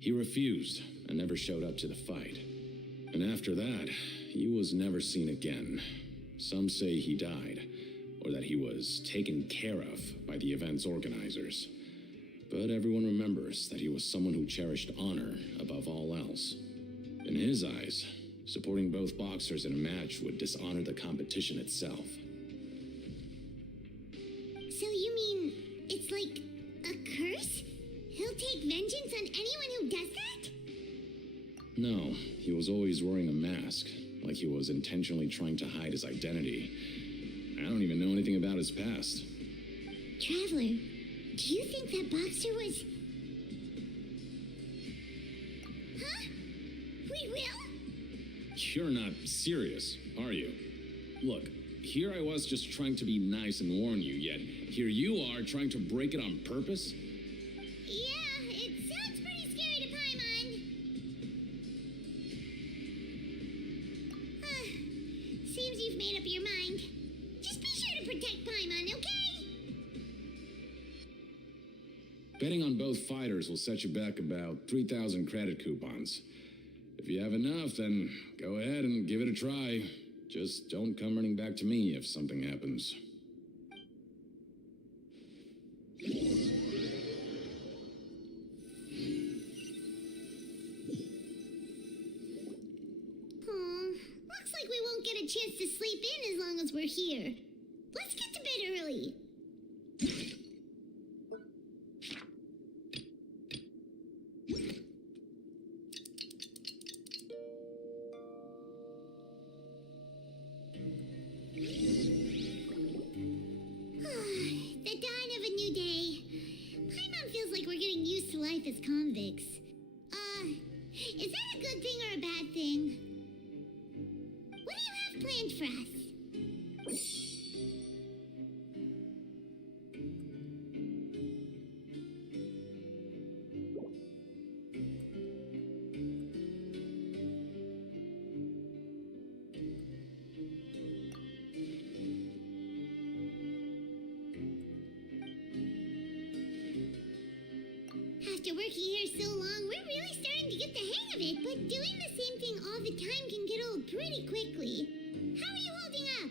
He refused and never showed up to the fight. And after that, he was never seen again. Some say he died, or that he was taken care of by the event's organizers. But everyone remembers that he was someone who cherished honor above all else. In his eyes, supporting both boxers in a match would dishonor the competition itself. So you mean it's like a curse? He'll take vengeance on anyone who does that? No, he was always wearing a mask, like he was intentionally trying to hide his identity. I don't even know anything about his past. Traveler, do you think that boxer was... Huh? We will? You're not serious, are you? Look, here I was just trying to be nice and warn you, yet here you are trying to break it on purpose? Yeah, it sounds pretty scary to Paimon. Seems you've made up your mind. Just be sure to protect Paimon, okay? Betting on both fighters will set you back about 3,000 credit coupons. If you have enough, then go ahead and give it a try. Just don't come running back to me if something happens. Looks like we won't get a chance to sleep in as long as we're here. Let's get to bed early. The dawn of a new day. Paimon feels like we're getting used to life as convicts. Is that a good thing or a bad thing? What do you have planned for us? After working here so long, we're really starting to get the hang of it, but doing the same thing all the time can get old pretty quickly. How are you holding up?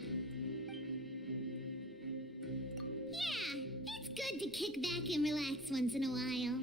Yeah, it's good to kick back and relax once in a while.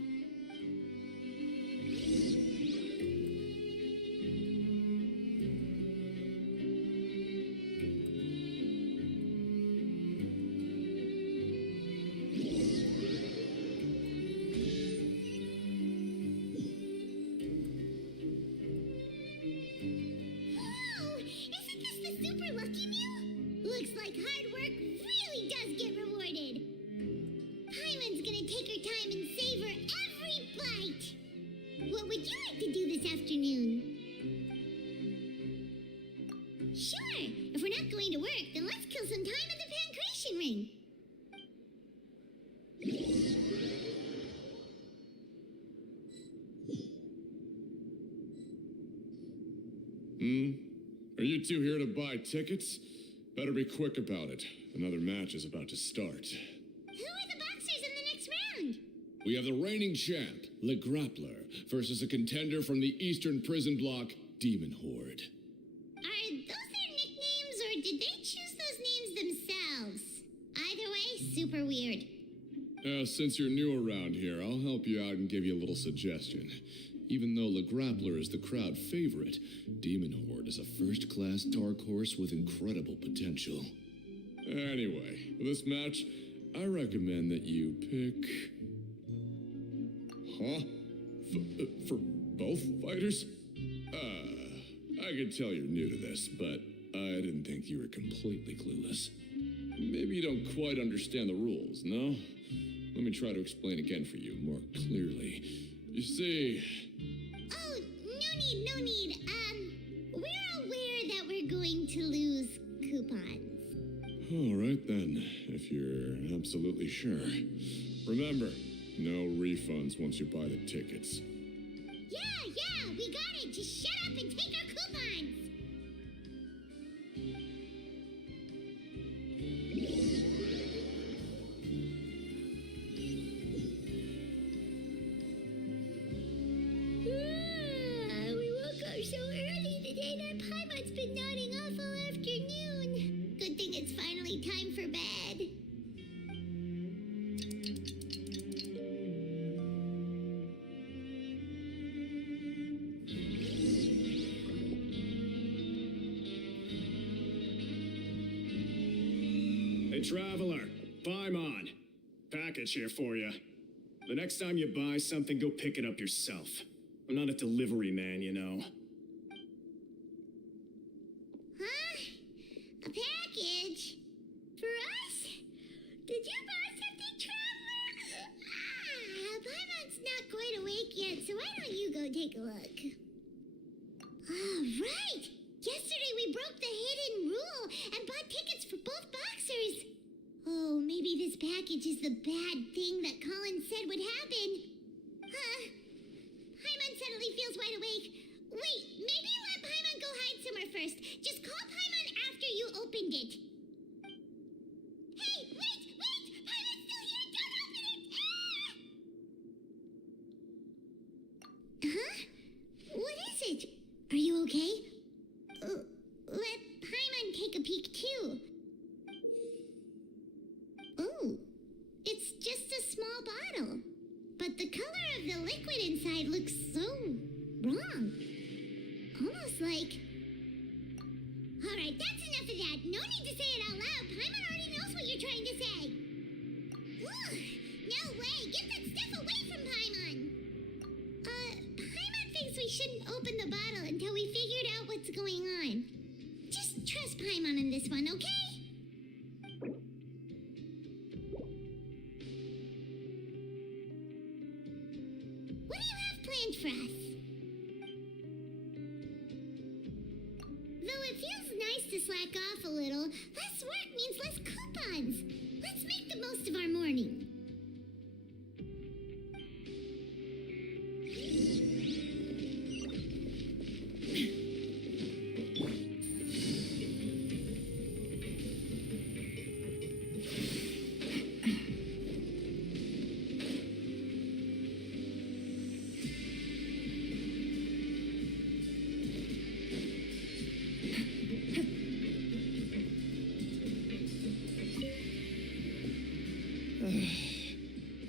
Are you two here to buy tickets? Better be quick about it. Another match is about to start. Who are the boxers in the next round? We have the reigning champ, Le Grappler, versus a contender from the Eastern Prison Block, Demon Horde. Are those their nicknames, or did they choose those names themselves? Either way, super weird. Since you're new around here, I'll help you out and give you a little suggestion. Even though Le Grappler is the crowd favorite, Demon Horde is a first-class dark horse with incredible potential. Anyway, for this match, I recommend that you pick... Huh? For both fighters? I can tell you're new to this, but I didn't think you were completely clueless. Maybe you don't quite understand the rules, no? Let me try to explain again for you more clearly. You see... Oh, no need. We're aware that we're going to lose coupons. All right then, if you're absolutely sure. Remember, no refunds once you buy the tickets. Yeah, we got it. Just shut up and take our coupons. We woke up so early today that Paimon's been nodding off all afternoon. Good thing it's finally time for bed. Hey, Traveler, Paimon. Package here for you. The next time you buy something, go pick it up yourself. I'm not a delivery man, you know. Huh? A package? For us? Did you buy something, Traveler? Paimon's not quite awake yet, so why don't you go take a look? Right! Yesterday we broke the hidden rule and bought tickets for both boxers. Oh, maybe this package is the bad thing that Colin said would happen. Paimon suddenly feels wide awake. Wait, maybe let Paimon go hide somewhere first. Just call Paimon after you opened it. Hey, wait! Paimon's still here! Don't open it! Huh? What is it? Are you okay? Let Paimon take a peek too. Oh, it's just a small bottle. But the color of the liquid inside looks so wrong. Almost like... Alright, that's enough of that. No need to say it out loud. Paimon already knows what you're trying to say. Ugh, no way. Get that stuff away from Paimon. Paimon thinks we shouldn't open the bottle until we figured out what's going on. Just trust Paimon on this one, okay? What do you have planned for us? Though it feels nice to slack off a little, less work means less coupons. Let's make the most of our morning.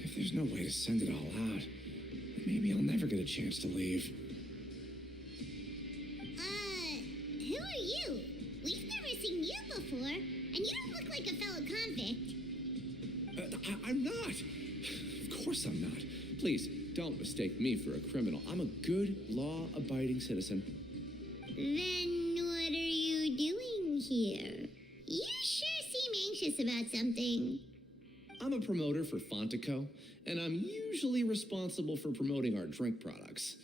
If there's no way to send it all out, maybe I'll never get a chance to leave. Who are you? We've never seen you before, and you don't look like a fellow convict. I'm not. Of course I'm not. Please, don't mistake me for a criminal. I'm a good, law-abiding citizen. Then what are you doing here? You sure seem anxious about something. I'm a promoter for Fontico, and I'm usually responsible for promoting our drink products.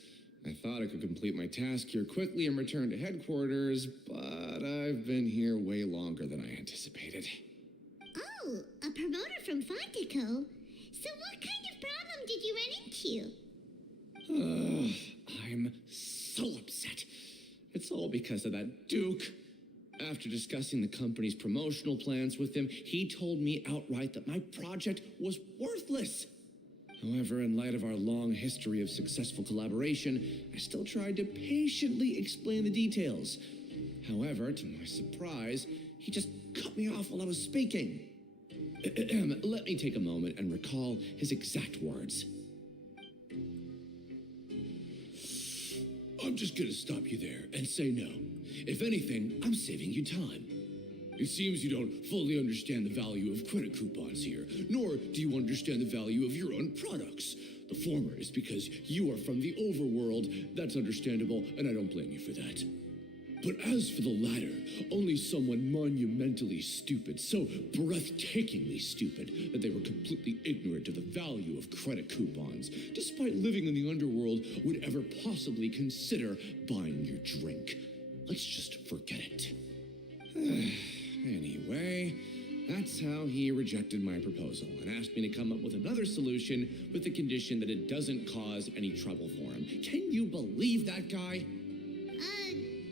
I thought I could complete my task here quickly and return to headquarters, but I've been here way longer than I anticipated. Oh, a promoter from Fontico? So what kind of problem did you run into? It's all because of that Duke. After discussing the company's promotional plans with him, he told me outright that my project was worthless. However, in light of our long history of successful collaboration, I still tried to patiently explain the details. However, to my surprise, he just cut me off while I was speaking. Let me take a moment and recall his exact words. I'm just gonna stop you there and say no. If anything, I'm saving you time. It seems you don't fully understand the value of credit coupons here, nor do you understand the value of your own products. The former is because you are from the overworld. That's understandable, and I don't blame you for that. But as for the latter, only someone monumentally stupid, so breathtakingly stupid that they were completely ignorant of the value of credit coupons, despite living in the underworld, would ever possibly consider buying your drink. Let's just forget it. Anyway, that's how he rejected my proposal and asked me to come up with another solution with the condition that it doesn't cause any trouble for him. Can you believe that guy?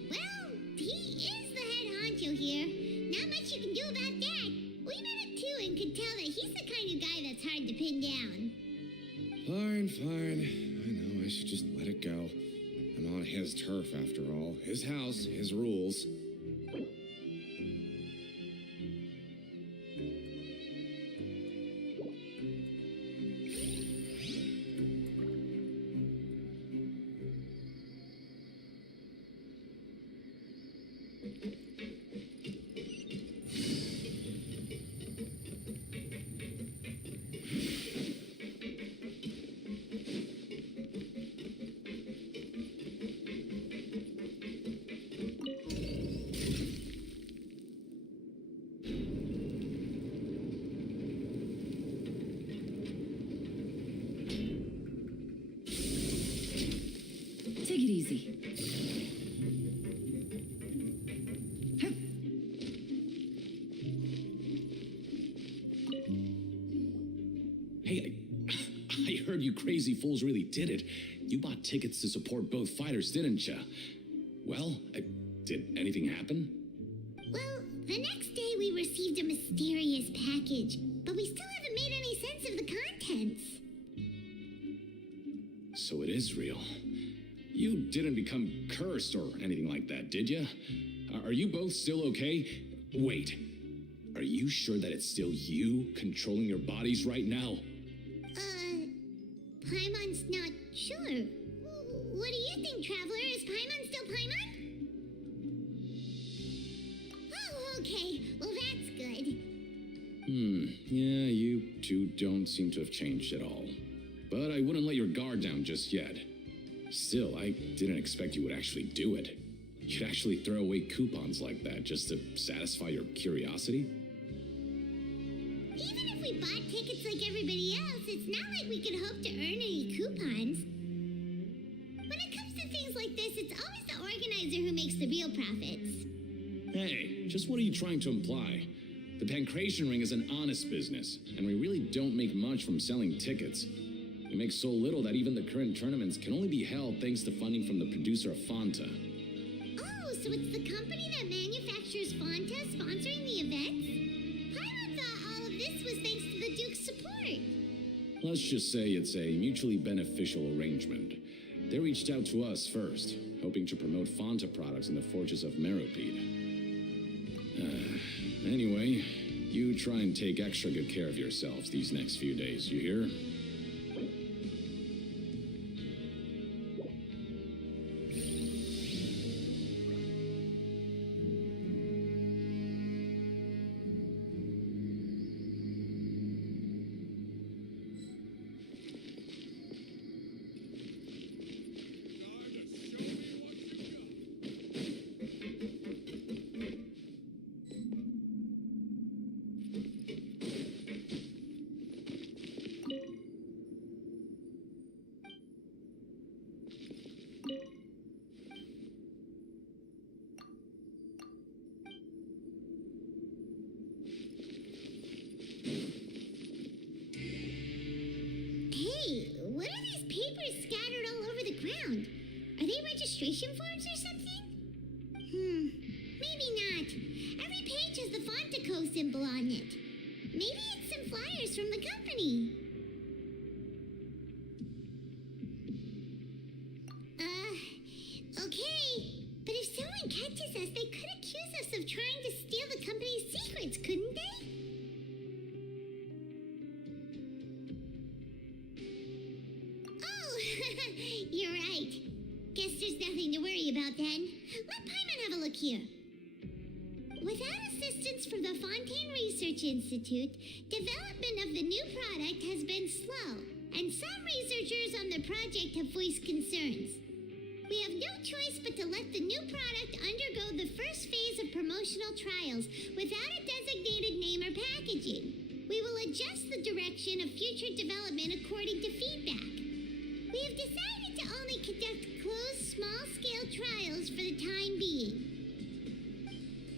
Well, he is the head honcho here. Not much you can do about that. We met him too and could tell that he's the kind of guy that's hard to pin down. Fine. I know, I should just let it go. I'm on his turf after all. His house, his rules. Take it easy. Hey, I heard you crazy fools really did it. You bought tickets to support both fighters, didn't ya? Well, did anything happen? Well, the next day we received a mysterious package, but we still haven't made any sense of the contents. So it is real. You didn't become cursed or anything like that, did ya? Are you both still okay? Wait, are you sure that it's still you controlling your bodies right now? Paimon's not sure. What do you think, Traveler? Is Paimon still Paimon? Oh, okay. Well, that's good. Yeah, you two don't seem to have changed at all. But I wouldn't let your guard down just yet. Still, I didn't expect you would actually do it. You'd actually throw away coupons like that just to satisfy your curiosity? Even if we bought tickets like everybody else, it's not like we could hope to earn any coupons. When it comes to things like this, it's always the organizer who makes the real profits. Hey, just what are you trying to imply? The Pancration Ring is an honest business, and we really don't make much from selling tickets. We make so little that even the current tournaments can only be held thanks to funding from the producer of Fanta. Oh, so it's the company that manufactures Fanta sponsoring the events? Paimon thought all of this was thanks to the Duke's support. Let's just say it's a mutually beneficial arrangement. They reached out to us first, hoping to promote Fanta products in the Forges of Meropide. Anyway, you try and take extra good care of yourselves these next few days, you hear? What are these papers scattered all over the ground? Are they registration forms or something? Maybe not. Every page has the Fontaco symbol on it. Maybe it's some flyers from the company. Okay. But if someone catches us, they could accuse us of trying to steal the company's secrets, couldn't they? Oh, you're right. Guess there's nothing to worry about then. Let Paimon have a look here. Without assistance from the Fontaine Research Institute, development of the new product has been slow, and some researchers on the project have voiced concerns. We have no choice but to let the new product undergo the first phase of promotional trials without a designated name or packaging. We will adjust the direction of future development according to feedback. We have decided to only conduct closed, small-scale trials for the time being.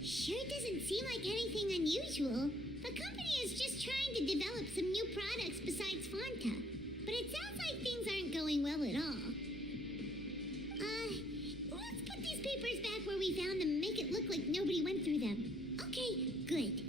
Sure doesn't seem like anything unusual. The company is just trying to develop some new products besides Fanta. But it sounds like things aren't going well at all. Let's put these papers back where we found them and make it look like nobody went through them. Okay, good.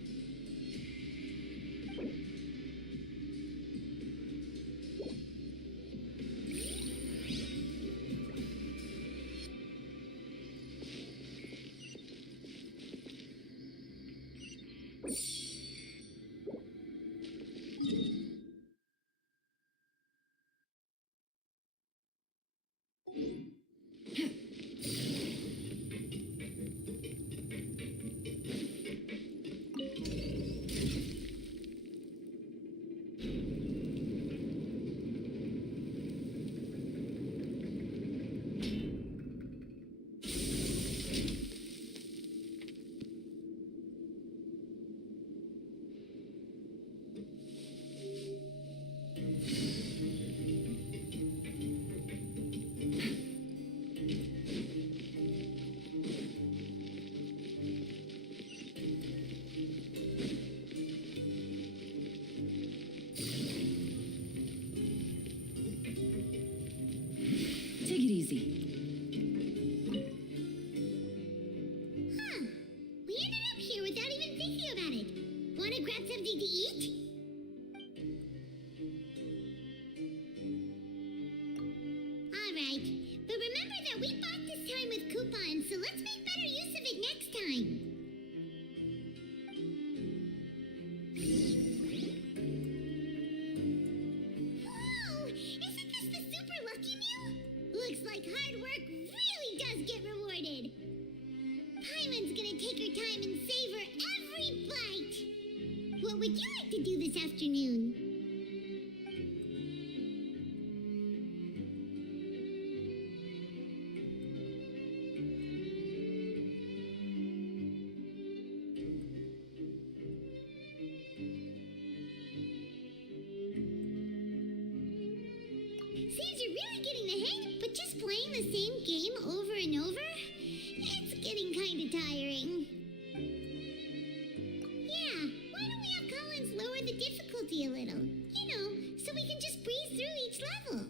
Take it easy. Huh. We ended up here without even thinking about it. Want to grab something to eat? Alright. But remember that we bought this time with coupons, so let's make better use of it next time. Whoa! Isn't this the super lucky meal? Looks like hard work really does get rewarded. Paimon's gonna take her time and savor every bite. What would you like to do this afternoon? Seems you're really getting the hang, but just playing the same game over and over? It's getting kinda tiring. Yeah, why don't we have Collins lower the difficulty a little? You know, so we can just breeze through each level.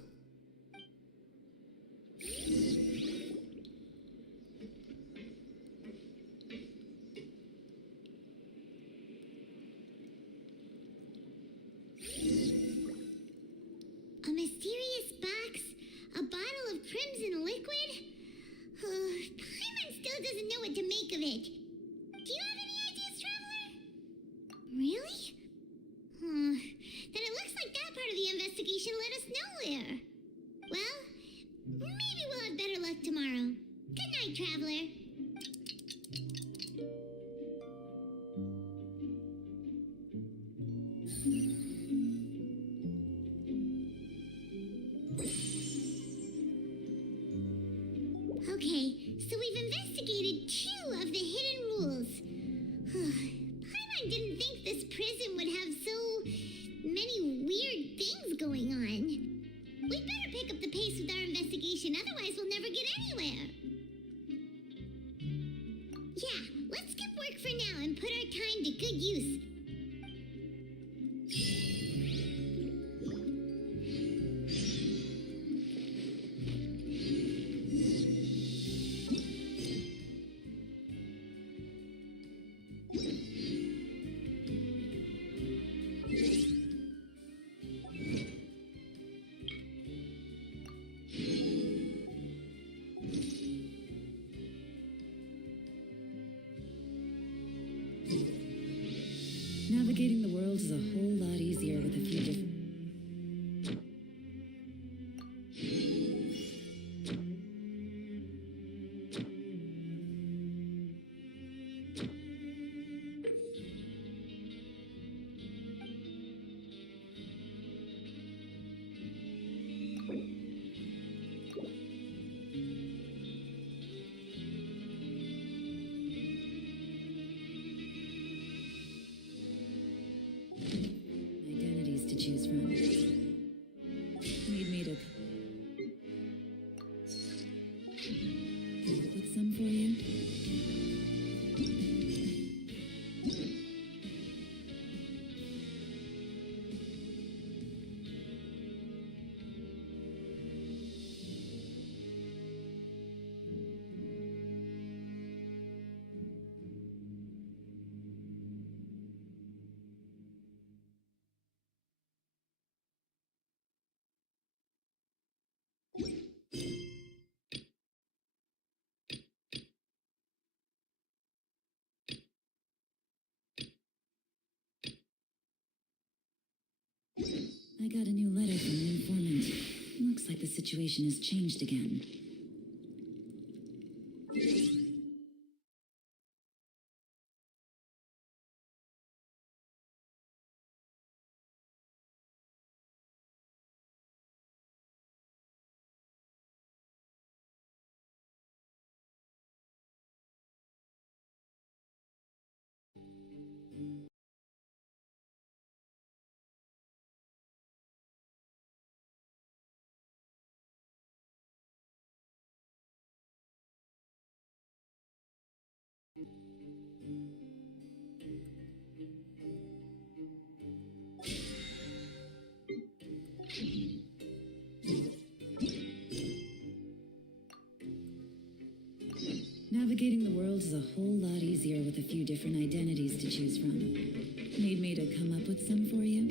A mysterious box? A bottle of crimson liquid? Paimon still doesn't know what to make of it. Do you have any ideas, Traveler? Really? Then it looks like that part of the investigation led us nowhere. Well, maybe we'll have better luck tomorrow. Good night, Traveler. Okay, so we've investigated 2 of the hidden rules. Paimon didn't think this prison would have so many weird things going on. We better pick up the pace with our investigation, otherwise we'll never get anywhere. Yeah, let's skip work for now and put our time to good use. world is a whole lot easier with a few different... identities to choose from. Need me to put some for you? I got a new letter from an informant. Looks like the situation has changed again. Navigating the world is a whole lot easier with a few different identities to choose from. Need me to come up with some for you?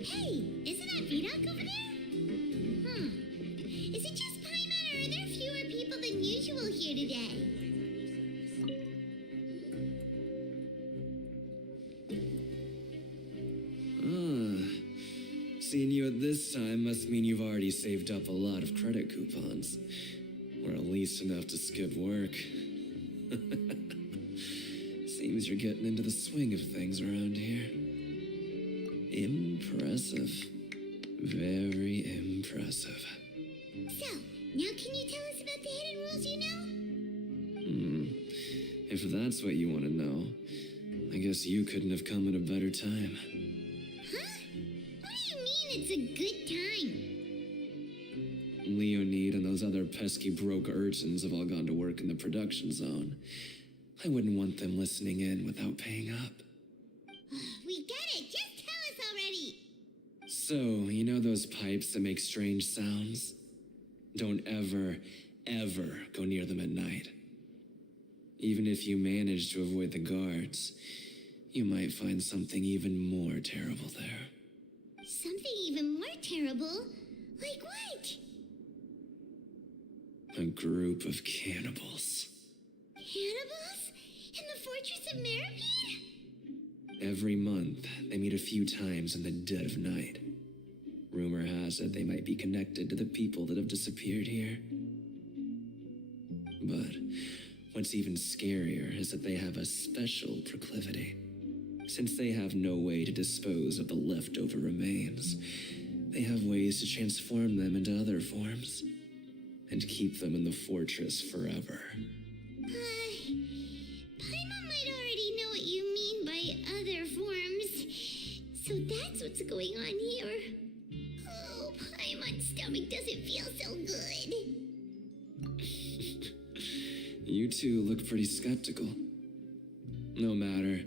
Hey, isn't that Vidoc over there? Huh. Is it just Paimon, or are there fewer people than usual here today? Seeing you at this time must mean you've already saved up a lot of credit coupons. Or at least enough to skip work. Seems you're getting into the swing of things around here. Impressive. Very impressive. So, now can you tell us about the hidden rules you know? If that's what you want to know, I guess you couldn't have come at a better time. Huh? What do you mean it's a good time? Leonid and those other pesky broke urchins have all gone to work in the production zone. I wouldn't want them listening in without paying up. We get it! Just tell us already! So, you know those pipes that make strange sounds? Don't ever go near them at night. Even if you manage to avoid the guards, you might find something even more terrible there. Something even more terrible? Like what? A group of cannibals. Cannibals? In the Fortress of Meripede? Every month, they meet a few times in the dead of night. Rumor has it they might be connected to the people that have disappeared here. But what's even scarier is that they have a special proclivity. Since they have no way to dispose of the leftover remains, they have ways to transform them into other forms and keep them in the fortress forever. Paimon might already know what you mean by other forms. So that's what's going on here. Oh, Paimon's stomach doesn't feel so good. You two look pretty skeptical. No matter,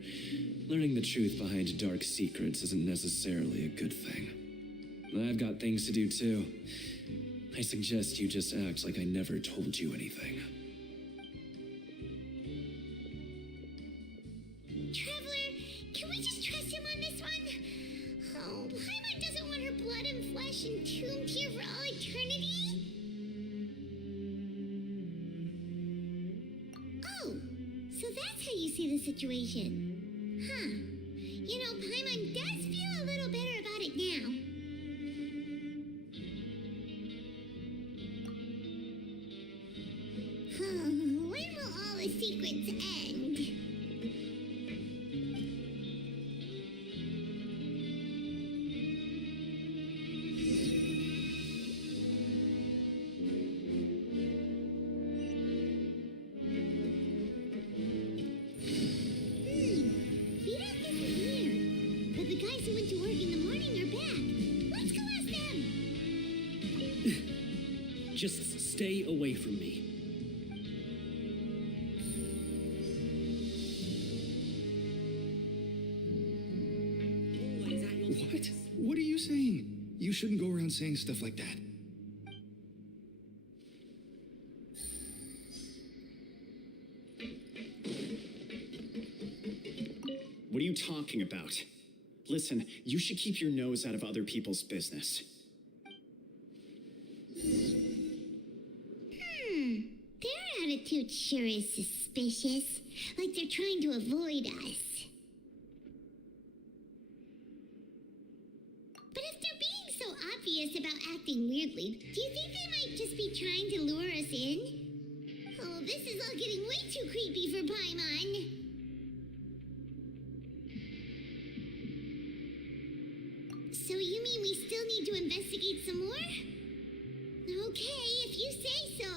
learning the truth behind dark secrets isn't necessarily a good thing. I've got things to do too. I suggest you just act like I never told you anything. Traveler, can we just trust him on this one? see the situation. Huh. You know, Paimon does feel a little better about it now. When will all the secrets end? Just stay away from me. What? What are you saying? You shouldn't go around saying stuff like that. What are you talking about? Listen, you should keep your nose out of other people's business. Their attitude sure is suspicious. Like they're trying to avoid us. But if they're being so obvious about acting weirdly, do you think they might just be trying to lure us in? Oh, this is all getting way too creepy for Paimon. So you mean we still need to investigate some more? Okay, if you say so.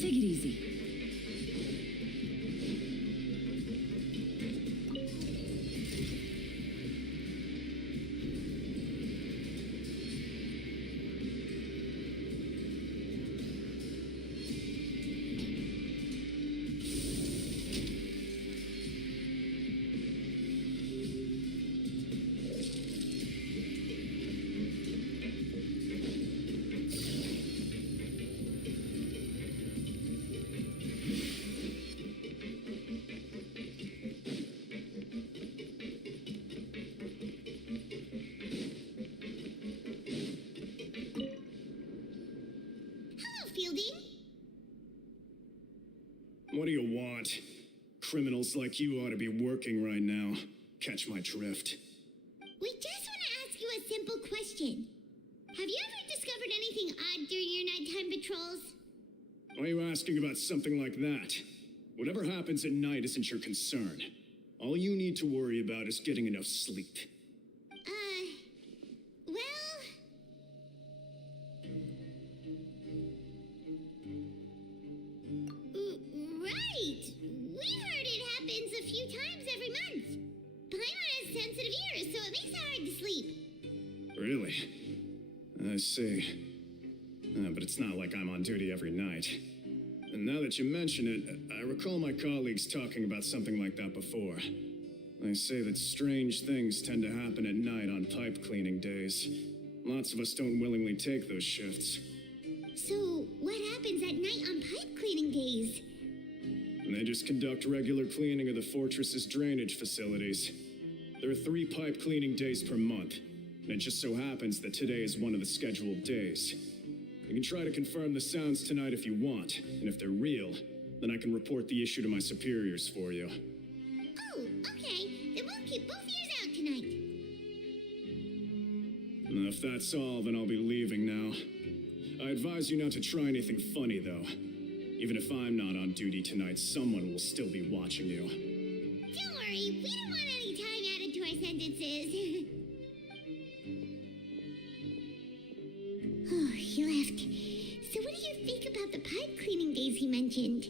Take it easy. What do you want? Criminals like you ought to be working right now. Catch my drift. We just want to ask you a simple question. Have you ever discovered anything odd during your nighttime patrols? Why are you asking about something like that? Whatever happens at night isn't your concern. All you need to worry about is getting enough sleep. Right! We've heard it happens a few times every month. Paimon has sensitive ears, so it makes it hard to sleep. Really? I see. But it's not like I'm on duty every night. And now that you mention it, I recall my colleagues talking about something like that before. They say that strange things tend to happen at night on pipe cleaning days. Lots of us don't willingly take those shifts. So, what happens at night on pipe cleaning days? They just conduct regular cleaning of the fortress's drainage facilities. There are 3 pipe cleaning days per month, and it just so happens that today is one of the scheduled days. You can try to confirm the sounds tonight if you want, and if they're real, then I can report the issue to my superiors for you. Oh, okay. Then we'll keep both ears out tonight. If that's all, then I'll be leaving now. I advise you not to try anything funny, though. Even if I'm not on duty tonight, someone will still be watching you. Don't worry, we don't want any time added to our sentences. Oh, he left. So what do you think about the pipe cleaning days he mentioned?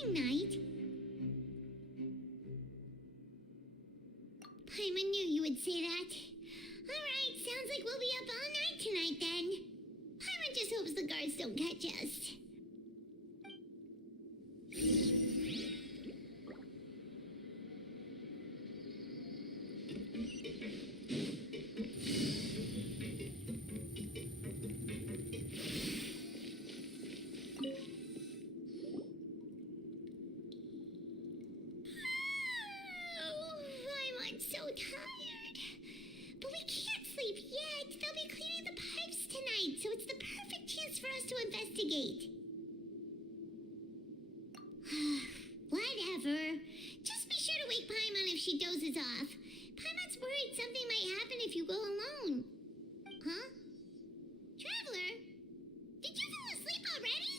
opening night. Paimon knew you would say that. Alright, sounds like we'll be up all night tonight then. Paimon just hopes the guards don't catch us. So tired. But we can't sleep yet. They'll be cleaning the pipes tonight, so it's the perfect chance for us to investigate. Whatever. Just be sure to wake Paimon if she dozes off. Paimon's worried something might happen if you go alone. Huh? Traveler? Did you fall asleep already?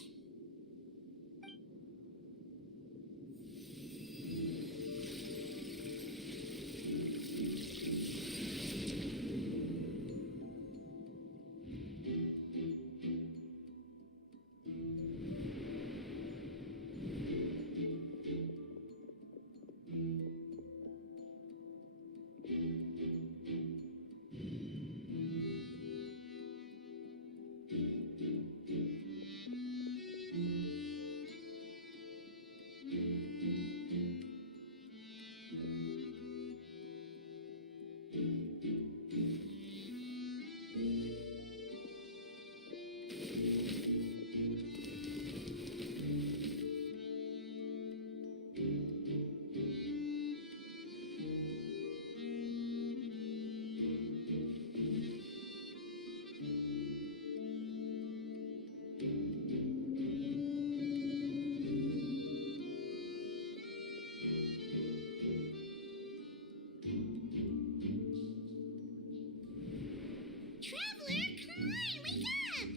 Traveler, come on, wake up!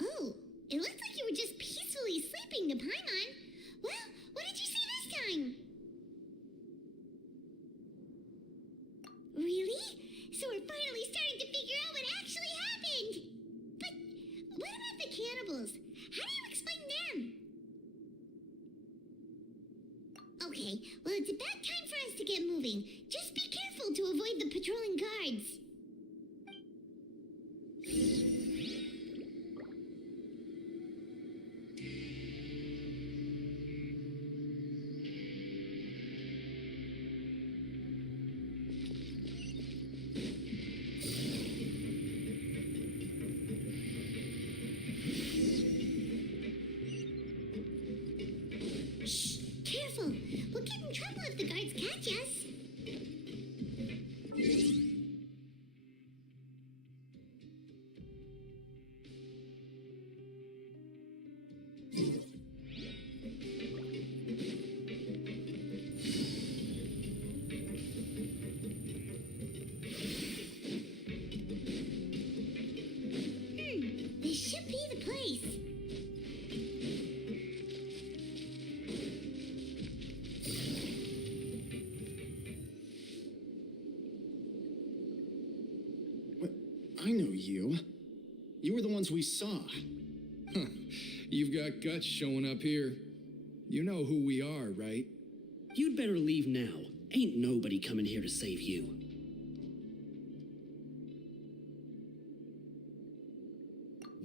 Oh, it looks like you were just peacefully sleeping to Paimon. Well, what did you see this time? Really? So we're finally starting to figure out what actually happened. But what about the cannibals? How do you explain them? Okay, well, it's about time for us to get moving. Just be careful to avoid the patrolling guards. Careful! We'll get in trouble if the guards catch us. This should be the place. I know you. You were the ones we saw. Huh. You've got guts showing up here. You know who we are, right? You'd better leave now. Ain't nobody coming here to save you.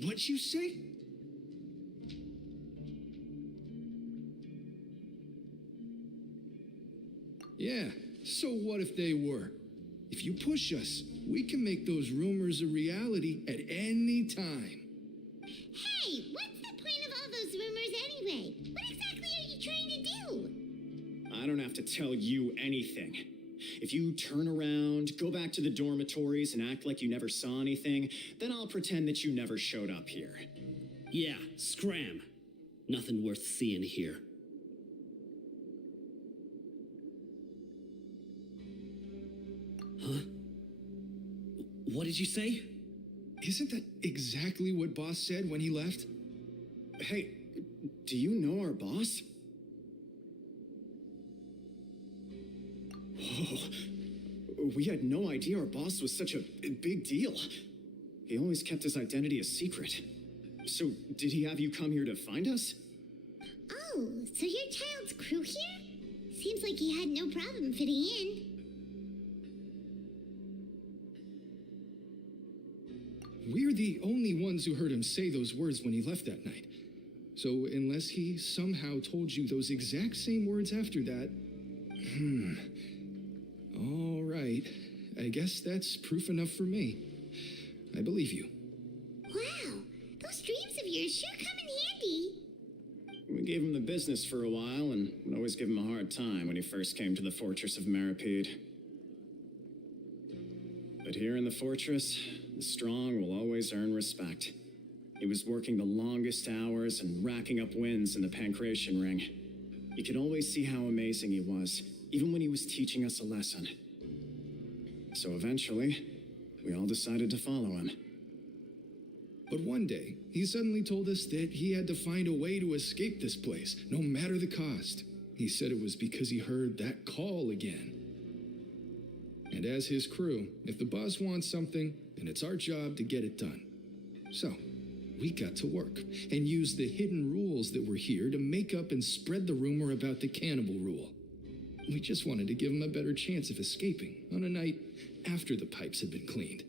What'd you say? Yeah, so what if they were? If you push us, we can make those rumors a reality at any time. Hey, what's the point of all those rumors anyway? What exactly are you trying to do? I don't have to tell you anything. If you turn around, go back to the dormitories and act like you never saw anything, then I'll pretend that you never showed up here. Yeah, scram. Nothing worth seeing here. Huh? What did you say? Isn't that exactly what Boss said when he left? Hey, do you know our boss? Whoa. We had no idea our boss was such a big deal. He always kept his identity a secret. So, did he have you come here to find us? Oh, so your child's crew here? Seems like he had no problem fitting in. We're the only ones who heard him say those words when he left that night. So unless he somehow told you those exact same words after that... All right. I guess that's proof enough for me. I believe you. Wow, those dreams of yours sure come in handy. We gave him the business for a while and would always give him a hard time when he first came to the fortress of Maripede. But here in the fortress, the strong will always earn respect. He was working the longest hours and racking up wins in the Pancration Ring. You could always see how amazing he was, even when he was teaching us a lesson. So eventually, we all decided to follow him. But one day, he suddenly told us that he had to find a way to escape this place, no matter the cost. He said it was because he heard that call again. And as his crew, if the boss wants something, then it's our job to get it done. So, we got to work and used the hidden rules that were here to make up and spread the rumor about the cannibal rule. We just wanted to give him a better chance of escaping on a night after the pipes had been cleaned.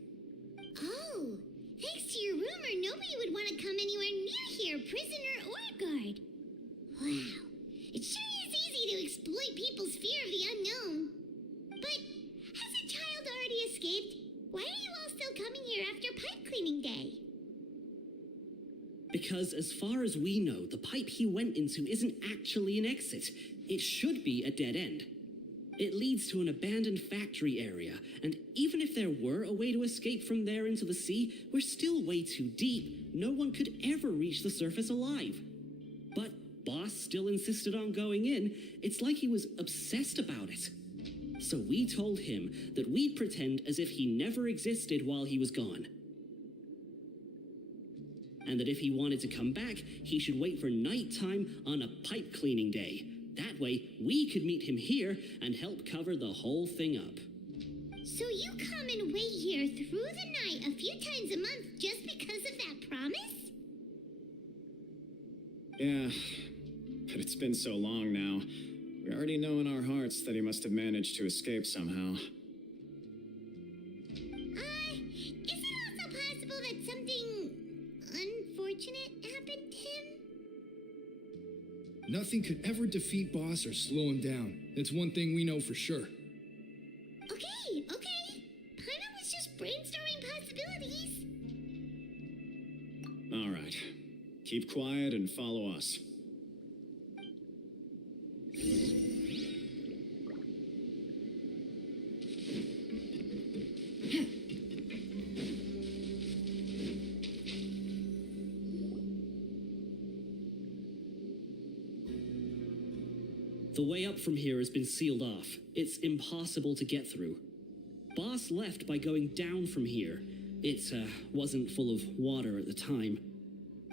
Oh, thanks to your rumor, nobody would want to come anywhere near here, prisoner or guard. Wow, it sure is easy to exploit people's fear of the unknown. But has a child already escaped? Why are you all still coming here after pipe cleaning day? Because as far as we know, the pipe he went into isn't actually an exit. It should be a dead end. It leads to an abandoned factory area, and even if there were a way to escape from there into the sea, we're still way too deep. No one could ever reach the surface alive. But Boss still insisted on going in. It's like he was obsessed about it. So we told him that we'd pretend as if he never existed while he was gone. And that if he wanted to come back, he should wait for nighttime on a pipe cleaning day. That way, we could meet him here and help cover the whole thing up. So you come and wait here through the night a few times a month just because of that promise? Yeah, but it's been so long now. We already know in our hearts that he must have managed to escape somehow. Is it also possible that something unfortunate happened to him? Nothing could ever defeat Boss or slow him down. That's one thing we know for sure. Okay. Paimon was just brainstorming possibilities. All right. Keep quiet and follow us. The way up from here has been sealed off. It's impossible to get through. Boss left by going down from here. It wasn't full of water at the time.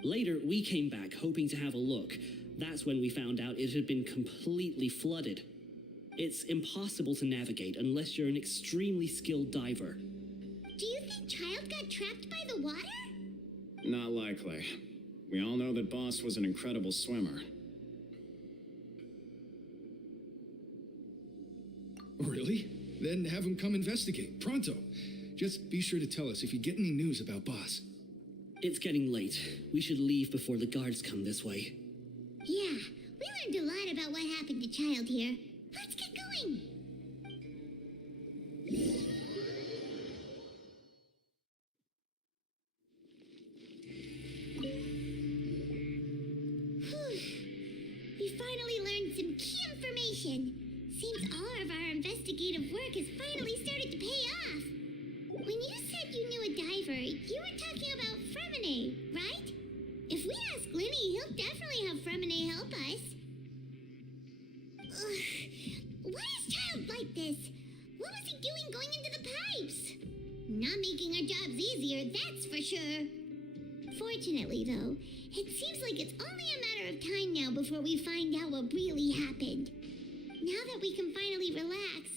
Later, we came back hoping to have a look. That's when we found out it had been completely flooded. It's impossible to navigate unless you're an extremely skilled diver. Do you think Child got trapped by the water? Not likely. We all know that Boss was an incredible swimmer. Really? Then have him come investigate. Pronto. Just be sure to tell us if you get any news about Boss. It's getting late. We should leave before the guards come this way. Yeah, we learned a lot about what happened to Child here. Let's get going. Whew. We finally learned some key information. Seems all of our investigative work has finally started to pay off. When you said you knew a diver, you were talking about Fremine, right? If we ask Lyney, he'll definitely have Fremine help us. Ugh. Why is Child like this? What was he doing going into the pipes? Not making our jobs easier, that's for sure. Fortunately, though, it seems like it's only a matter of time now before we find out what really happened. Now that we can finally relax,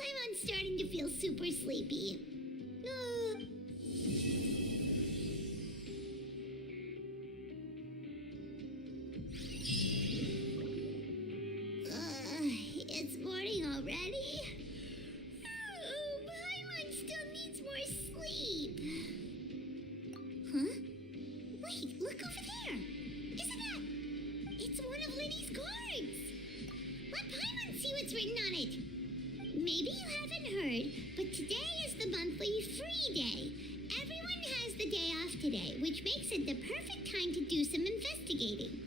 I'm starting to feel super sleepy. Look over there. Isn't that? It's one of Lyney's cards. Let Paimon see what's written on it. Maybe you haven't heard, but today is the monthly free day. Everyone has the day off today, which makes it the perfect time to do some investigating.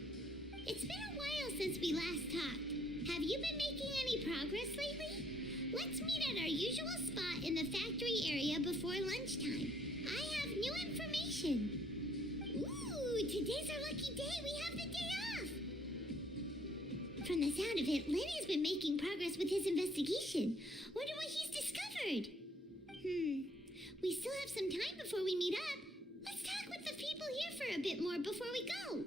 It's been a while since we last talked. Have you been making any progress lately? Let's meet at our usual spot in the factory area before lunchtime. I have new information. Ooh, today's our lucky day. We have the day off. From the sound of it, Lenny's been making progress with his investigation. Wonder what he's discovered. We still have some time before we meet up. Let's talk with the people here for a bit more before we go.